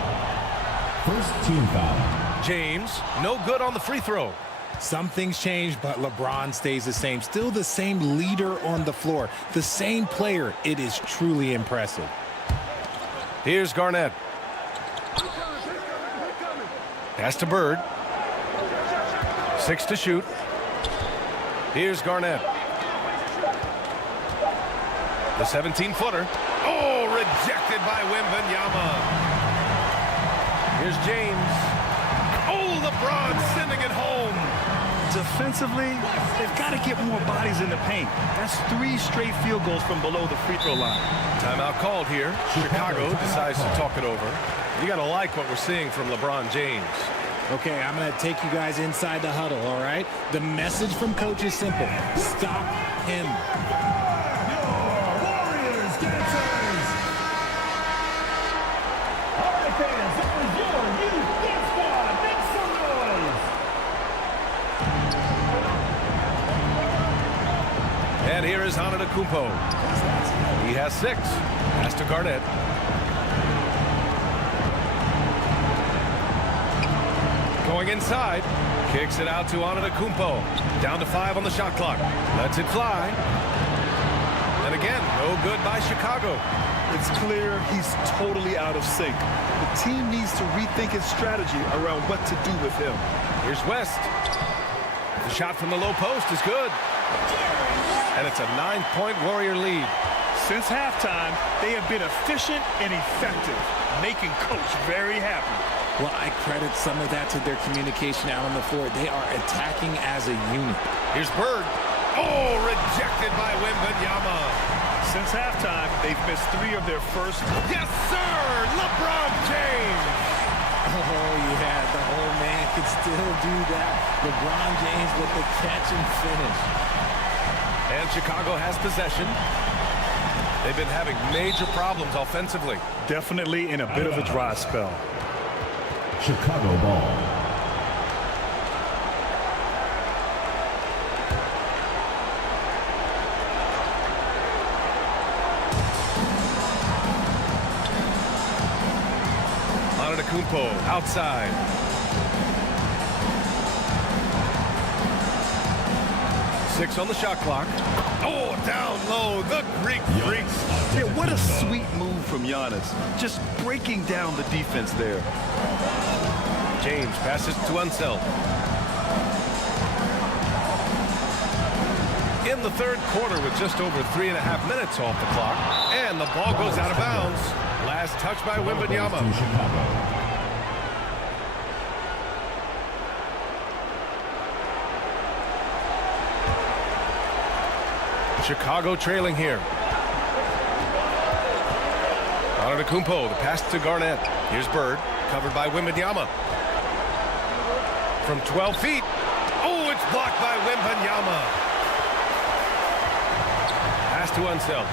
First team foul. James, no good on the free throw. Some things change, but LeBron stays the same. Still the same leader on the floor. The same player. It is truly impressive. Here's Garnett. Pass to Bird. 6 to shoot. Here's Garnett. The 17-footer. Oh, rejected by Wembanyama. Here's James. Oh, LeBron sending it home. Defensively, they've got to get more bodies in the paint. That's 3 straight field goals from below the free throw line. Timeout called here. Chicago decides to talk it over. You got to like what we're seeing from LeBron James. Okay, I'm going to take you guys inside the huddle, all right? The message from coach is simple. Stop him. Warriors dancers! All right, fans, that was your youth dance squad. Make some noise! And here is Antetokounmpo. He has 6. Pass to Garnett. Going inside. Kicks it out to Antetokounmpo. Down to 5 on the shot clock. Lets it fly. And again, no good by Chicago. It's clear he's totally out of sync. The team needs to rethink its strategy around what to do with him. Here's West. The shot from the low post is good. And it's a 9-point Warrior lead. Since halftime, they have been efficient and effective, making coach very happy. Well, I credit some of that to their communication out on the floor. They are attacking as a unit. Here's Bird. Oh, rejected by Wembanyama. Since halftime, they've missed 3 of their first. Yes, sir! LeBron James! Oh, yeah, the whole man can still do that. LeBron James with the catch and finish. And Chicago has possession. They've been having major problems offensively. Definitely in a bit of a dry spell. Chicago ball. Antetokounmpo outside. Six on the shot clock. Oh, down low, the Greek freak. Yeah, what a sweet move from Giannis. Just breaking down the defense there. James passes to Unseld. In the third quarter with just over 3.5 minutes off the clock. And the ball goes out of bounds. Last touch by Wembanyama. Chicago trailing here. Antetokounmpo, the pass to Garnett. Here's Bird, covered by Wembanyama. From 12 feet. Oh, it's blocked by Wembanyama. Pass to Unseld.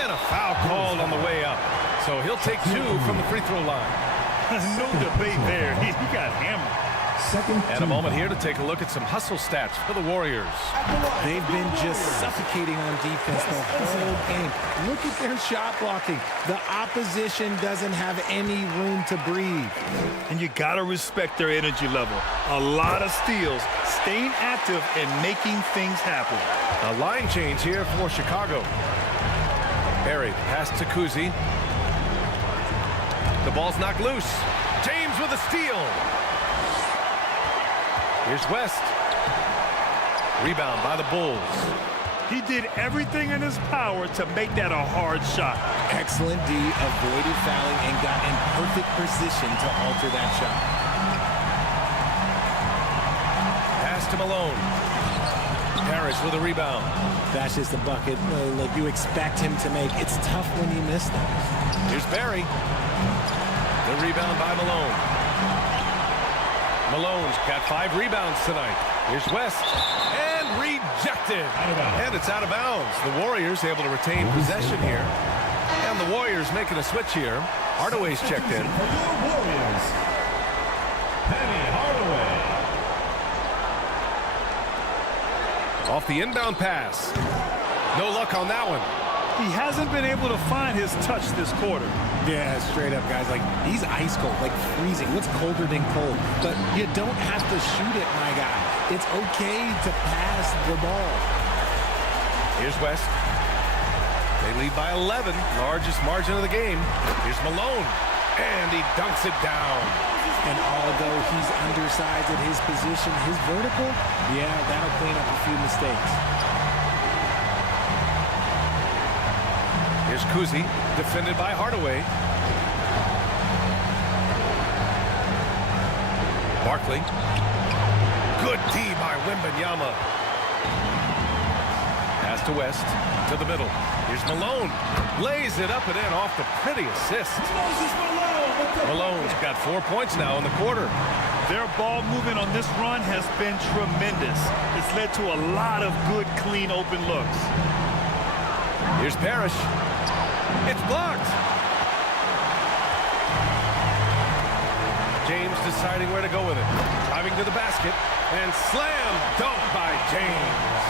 And a foul called on the way up. So he'll take 2 from the free throw line. No debate there. He got hammered. And a moment here to take a look at some hustle stats for the Warriors. They've been just suffocating on defense the whole game. Look at their shot blocking. The opposition doesn't have any room to breathe. And you got to respect their energy level. A lot of steals, staying active and making things happen. A line change here for Chicago. Barry, pass to Kuzi. The ball's knocked loose. James with a steal. Here's West. Rebound by the Bulls. He did everything in his power to make that a hard shot. Excellent D, avoided fouling and got in perfect position to alter that shot. Pass to Malone. Harris with a rebound. That's just a bucket. Look, you expect him to make. It's tough when you miss that. Here's Barry. The rebound by Malone. Malone's got 5 rebounds tonight. Here's West. And rejected. And it's out of bounds. The Warriors able to retain possession here. And the Warriors making a switch here. Hardaway's checked in. For your Warriors, Penny Hardaway. Off the inbound pass. No luck on that one. He hasn't been able to find his touch this quarter. Yeah, straight up, guys. Like, he's ice cold, like freezing. What's colder than cold? But you don't have to shoot it, my guy. It's okay to pass the ball. Here's West. They lead by 11, largest margin of the game. Here's Malone, and he dunks it down. And although he's undersized at his position, his vertical, yeah, that'll clean up a few mistakes. Here's Kuzi, defended by Hardaway. Barkley. Good D by Wembanyama. Pass to West, to the middle. Here's Malone. Lays it up and in off the pretty assist. Malone's got 4 points now in the quarter. Their ball movement on this run has been tremendous. It's led to a lot of good, clean, open looks. Here's Parrish. It's blocked. James deciding where to go with it. Driving to the basket. And slam dunk by James.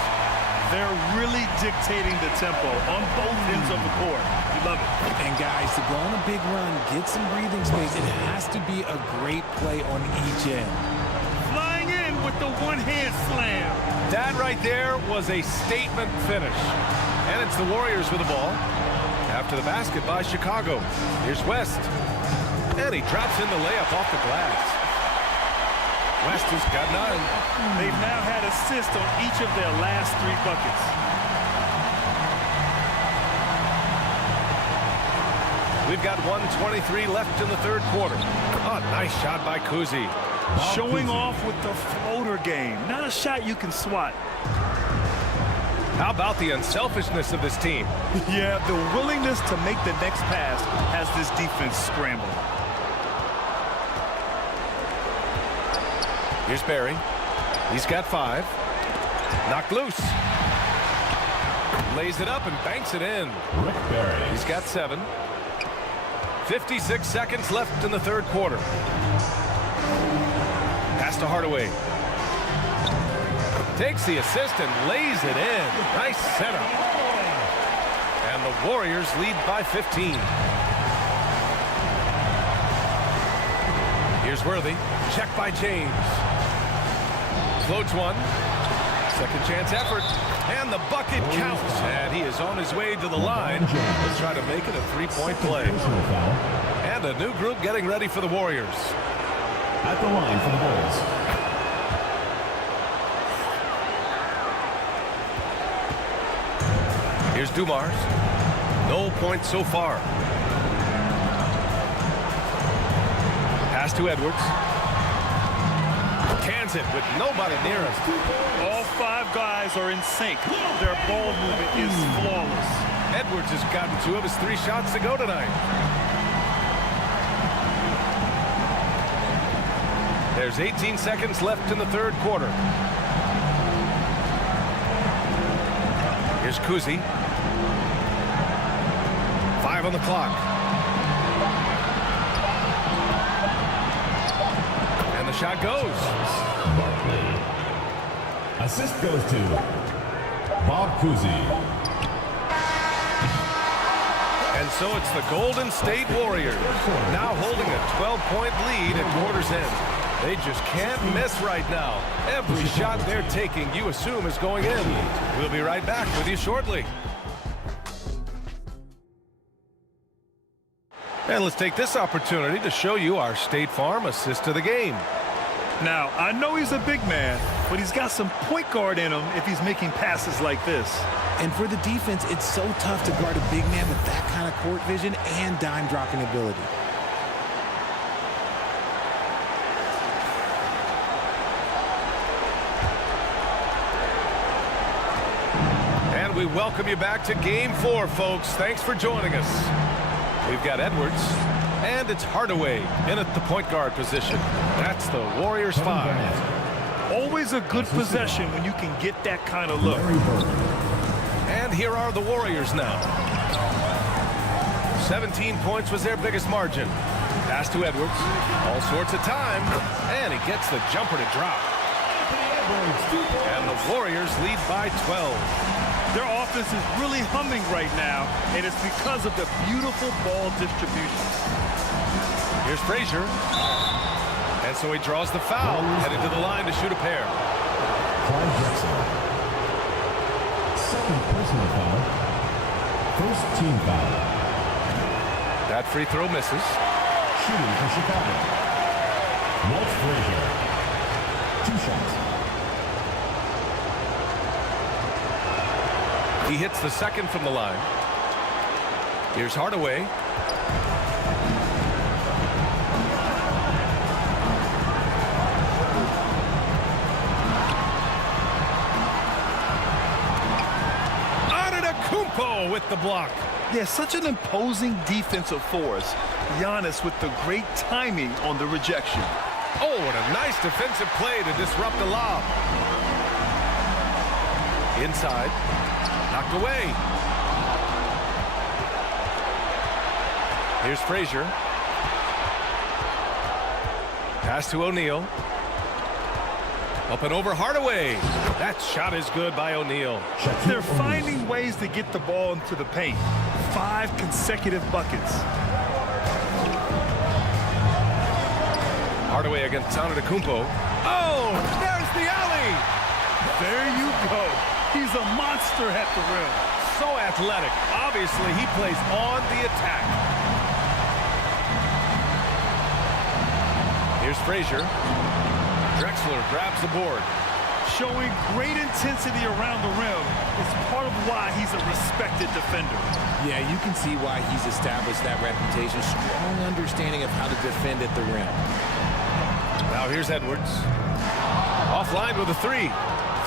They're really dictating the tempo on both ends of the court. You love it. And guys, to go on a big run, get some breathing space, it has to be a great play on each end. Flying in with the one-hand slam. That right there was a statement finish. And it's the Warriors with the ball. After the basket by Chicago. Here's West. And he drops in the layup off the glass. West has got 9. They've now had assists on each of their last 3 buckets. We've got 1:23 left in the third quarter. Oh, nice shot by Kuzi. Showing off with the floater game. Not a shot you can swat. How about the unselfishness of this team? Yeah, the willingness to make the next pass has this defense scrambling. Here's Barry. He's got 5. Knocked loose. Lays it up and banks it in. Rick Barry. He's got 7. 56 seconds left in the third quarter. Pass to Hardaway. Takes the assist and lays it in. Nice setup. And the Warriors lead by 15. Here's Worthy. Check by James. Floats one. Second chance effort. And the bucket counts. And he is on his way to the line. He'll try to make it a 3-point play. And a new group getting ready for the Warriors. At the line for the Bulls. Here's Dumars. No points so far. Pass to Edwards. Cans it with nobody near him. All 5 guys are in sync. Their ball movement is flawless. Edwards has gotten 2 of his 3 shots to go tonight. There's 18 seconds left in the third quarter. Here's Kuzi. 5 on the clock. And the shot goes. Barkley. Assist goes to Bob Cousy. And so it's the Golden State Warriors now holding a 12-point lead at quarter's end. They just can't miss right now. Every shot they're taking, you assume, is going in. We'll be right back with you shortly. And let's take this opportunity to show you our State Farm assist of the game. Now, I know he's a big man, but he's got some point guard in him if he's making passes like this. And for the defense, it's so tough to guard a big man with that kind of court vision and dime dropping ability. And we welcome you back to Game 4, folks. Thanks for joining us. We've got Edwards, and it's Hardaway in at the point guard position. That's the Warriors 5. Always a good possession when you can get that kind of look. And here are the Warriors now. 17 points was their biggest margin. Pass to Edwards. All sorts of time. And he gets the jumper to drop. And the Warriors lead by 12. Their offense is really humming right now, and it's because of the beautiful ball distribution. Here's Frazier. And so he draws the foul, headed to the line to shoot a pair. Clyde Drexler. Second personal foul. First team foul. That free throw misses. Shooting for Chicago. Walt Frazier. 2 shots. He hits the second from the line. Here's Hardaway. Antetokounmpo with the block. Yeah, such an imposing defensive force. Giannis with the great timing on the rejection. Oh, and a nice defensive play to disrupt the lob. Inside, knocked away. Here's Frazier. Pass to O'Neal. Up and over Hardaway. That shot is good by O'Neal. They're finding ways to get the ball into the paint. 5 consecutive buckets. Hardaway against Antetokounmpo. Oh, there's the alley. There you go. He's a monster at the rim. So athletic. Obviously, he plays on the attack. Here's Frazier. Drexler grabs the board. Showing great intensity around the rim is part of why he's a respected defender. Yeah, you can see why he's established that reputation. Strong understanding of how to defend at the rim. Now here's Edwards. Offline with a 3.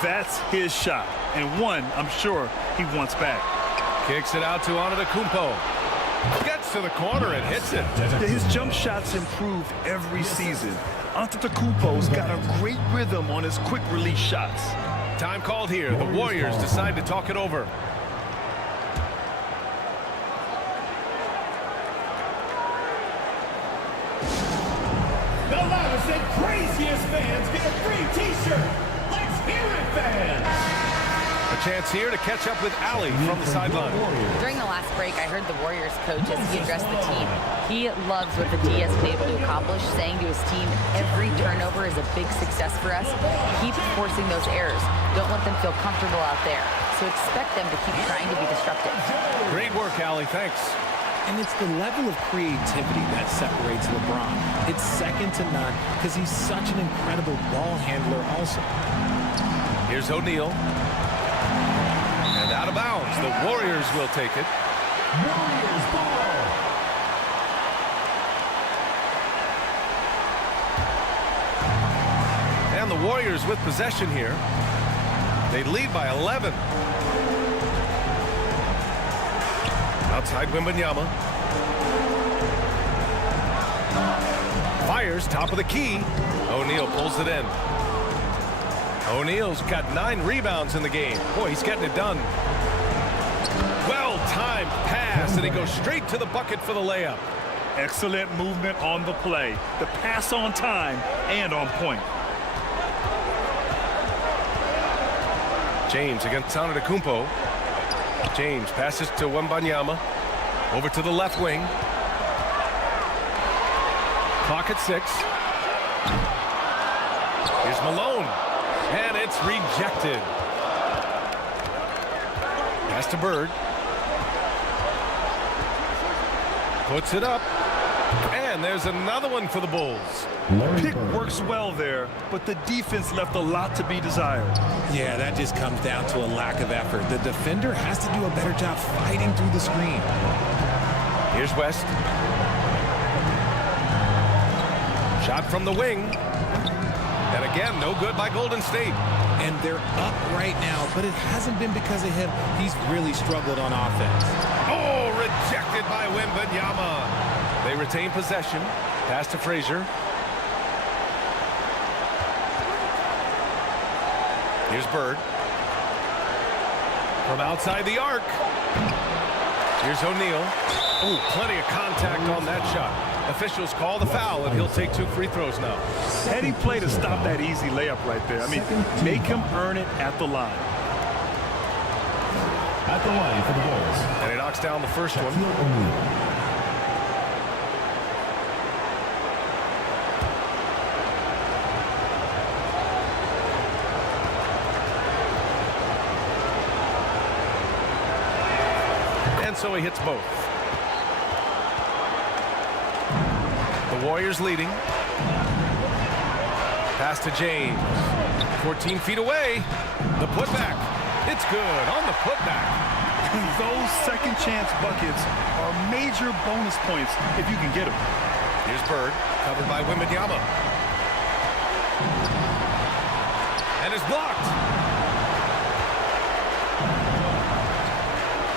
That's his shot, and one I'm sure he wants back. Kicks it out to Antetokounmpo. Gets to the corner and hits it. Yeah, his jump shots improve every season. Antetokounmpo's got a great rhythm on his quick release shots. Time called here. The Warriors decide to talk it over. The loudest and craziest fans get a free t-shirt. Let's hear it, fans! A chance here to catch up with Allie from the sideline. During the last break, I heard the Warriors coach as he addressed the team. He loves what the D has been able to accomplish, saying to his team, every turnover is a big success for us. Keep forcing those errors. Don't let them feel comfortable out there. So expect them to keep trying to be disruptive. Great work, Allie. Thanks. And it's the level of creativity that separates LeBron. It's second to none because he's such an incredible ball handler also. Here's O'Neal. And out of bounds. The Warriors will take it. Warriors ball. And the Warriors with possession here. They lead by 11. Outside Wembanyama. Fires top of the key. O'Neal pulls it in. O'Neal's got 9 rebounds in the game. Boy, he's getting it done. Well-timed pass, and he goes straight to the bucket for the layup. Excellent movement on the play. The pass on time and on point. James against Antetokounmpo. James passes to Wembanyama. Over to the left wing. Clock at 6. Here's Malone. And it's rejected. Pass to Bird. Puts it up. And there's another one for the Bulls. Pick works well there, but the defense left a lot to be desired. Yeah, that just comes down to a lack of effort. The defender has to do a better job fighting through the screen. Here's West. Shot from the wing. And again, no good by Golden State. And they're up right now, but it hasn't been because of him. He's really struggled on offense. Oh, rejected by Wembanyama. They retain possession. Pass to Frazier. Here's Bird. From outside the arc. Here's O'Neal. Oh, plenty of contact on that shot. Officials call the foul, and he'll take 2 free throws now. Heady play to stop that easy layup right there. I mean, make him earn it at the line. At the line for the Bulls. And he knocks down the first one. And so he hits both. The Warriors leading. Pass to James. 14 feet away. The putback. It's good on the putback. Those second chance buckets are major bonus points if you can get them. Here's Bird, covered by Wembanyama. And is blocked.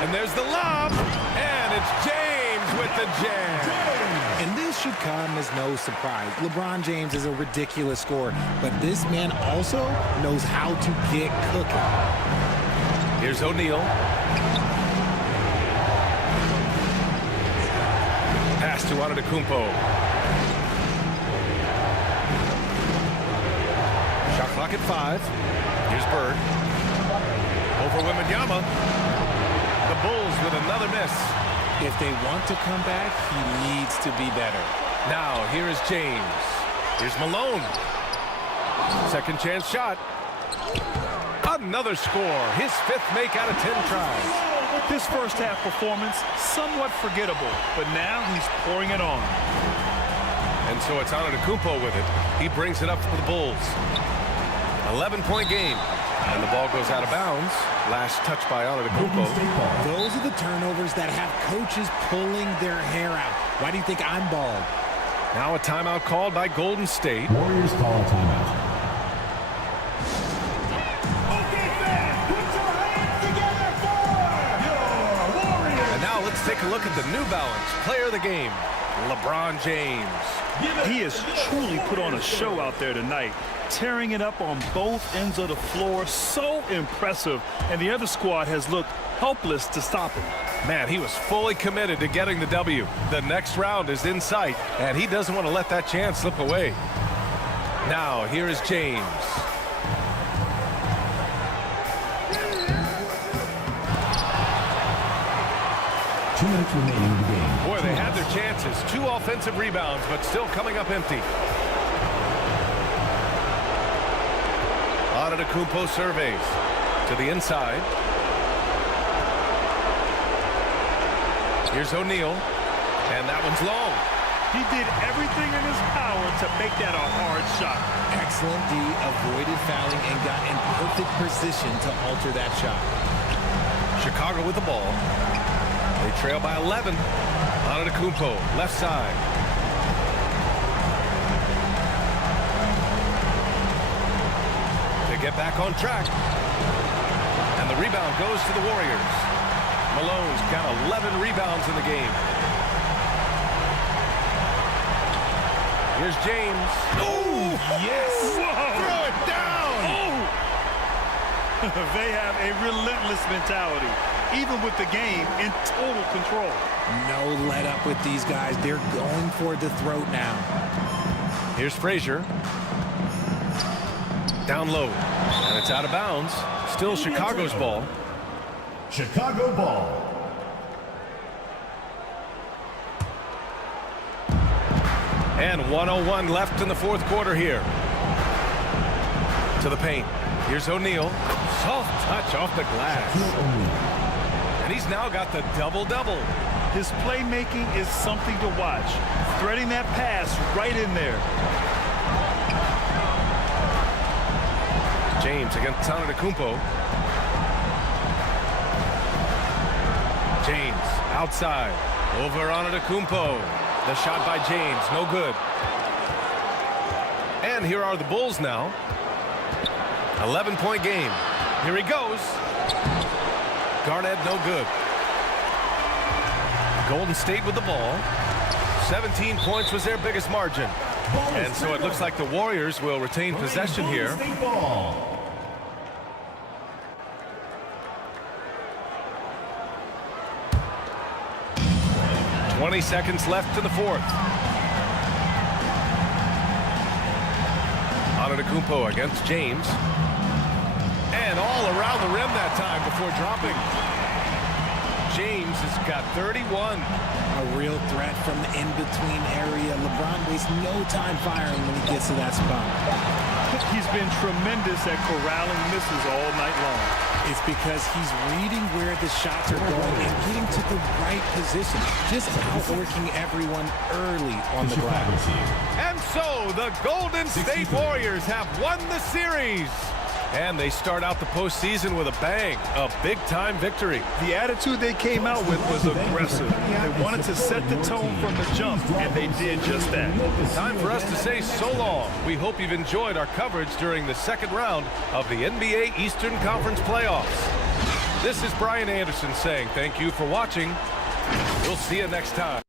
And there's the lob. And it's James with the jam. And this should come as no surprise. LeBron James is a ridiculous scorer, but this man also knows how to get cooking. Here's O'Neal. Pass to Antetokounmpo. Shot clock at 5. Here's Bird. Over Wembanyama. The Bulls with another miss. If they want to come back, he needs to be better. Now, here is James. Here's Malone. Second chance shot. Another score. His 5th make out of 10 tries. His first half performance, somewhat forgettable, but now he's pouring it on. And so it's Antetokounmpo with it. He brings it up for the Bulls. 11-point game. And the ball goes out of bounds. Last touch by Antetokounmpo. Those are the turnovers that have coaches pulling their hair out. Why do you think I'm bald? Now a timeout called by Golden State. Warriors call a timeout. Okay, fans, put your hands together for your Warriors. And now let's take a look at the New Balance player of the game, LeBron James. He has truly put on a show out there tonight, tearing it up on both ends of the floor. So impressive, and the other squad has looked helpless to stop him. Man, he was fully committed to getting the W. The next round is in sight, and he doesn't want to let that chance slip away. Now, here is James. Two minutes remaining in the game. Boy, they had their chances. 2 offensive rebounds, but still coming up empty. Antetokounmpo surveys to the inside. Here's O'Neal, and that one's long. He did everything in his power to make that a hard shot. Excellent D, avoided fouling and got in perfect position to alter that shot. Chicago with the ball. They trail by 11. Antetokounmpo, left side. They get back on track. And the rebound goes to the Warriors. Malone's got 11 rebounds in the game. Here's James. Oh, yes. Whoa. Throw it down. Oh. They have a relentless mentality, even with the game in total control. No let up with these guys. They're going for the throat now. Here's Frazier. Down low. And it's out of bounds. Still Chicago's ball. Chicago ball. And 1:01 left in the 4th quarter here. To the paint. Here's O'Neal. Soft touch off the glass. And he's now got the double-double. His playmaking is something to watch. Threading that pass right in there. James against Antetokounmpo. James outside. Over Antetokounmpo. The shot by James, no good. And here are the Bulls now. 11-point game. Here he goes. Garnett, no good. Golden State with the ball. 17 points was their biggest margin. And so it looks like the Warriors will retain possession here. 20 seconds left to the 4th. Antetokounmpo against James. And all around the rim that time before dropping. James has got 31. A real threat from the in-between area. LeBron wastes no time firing when he gets to that spot. He's been tremendous at corralling misses all night long. It's because he's reading where the shots are going and getting to the right position. Just outworking everyone early on the glass. And so the Golden State Warriors have won the series. And they start out the postseason with a bang, a big-time victory. The attitude they came out with was aggressive. They wanted to set the tone from the jump, and they did just that. Time for us to say so long. We hope you've enjoyed our coverage during the second round of the NBA Eastern Conference playoffs. This is Brian Anderson saying thank you for watching. We'll see you next time.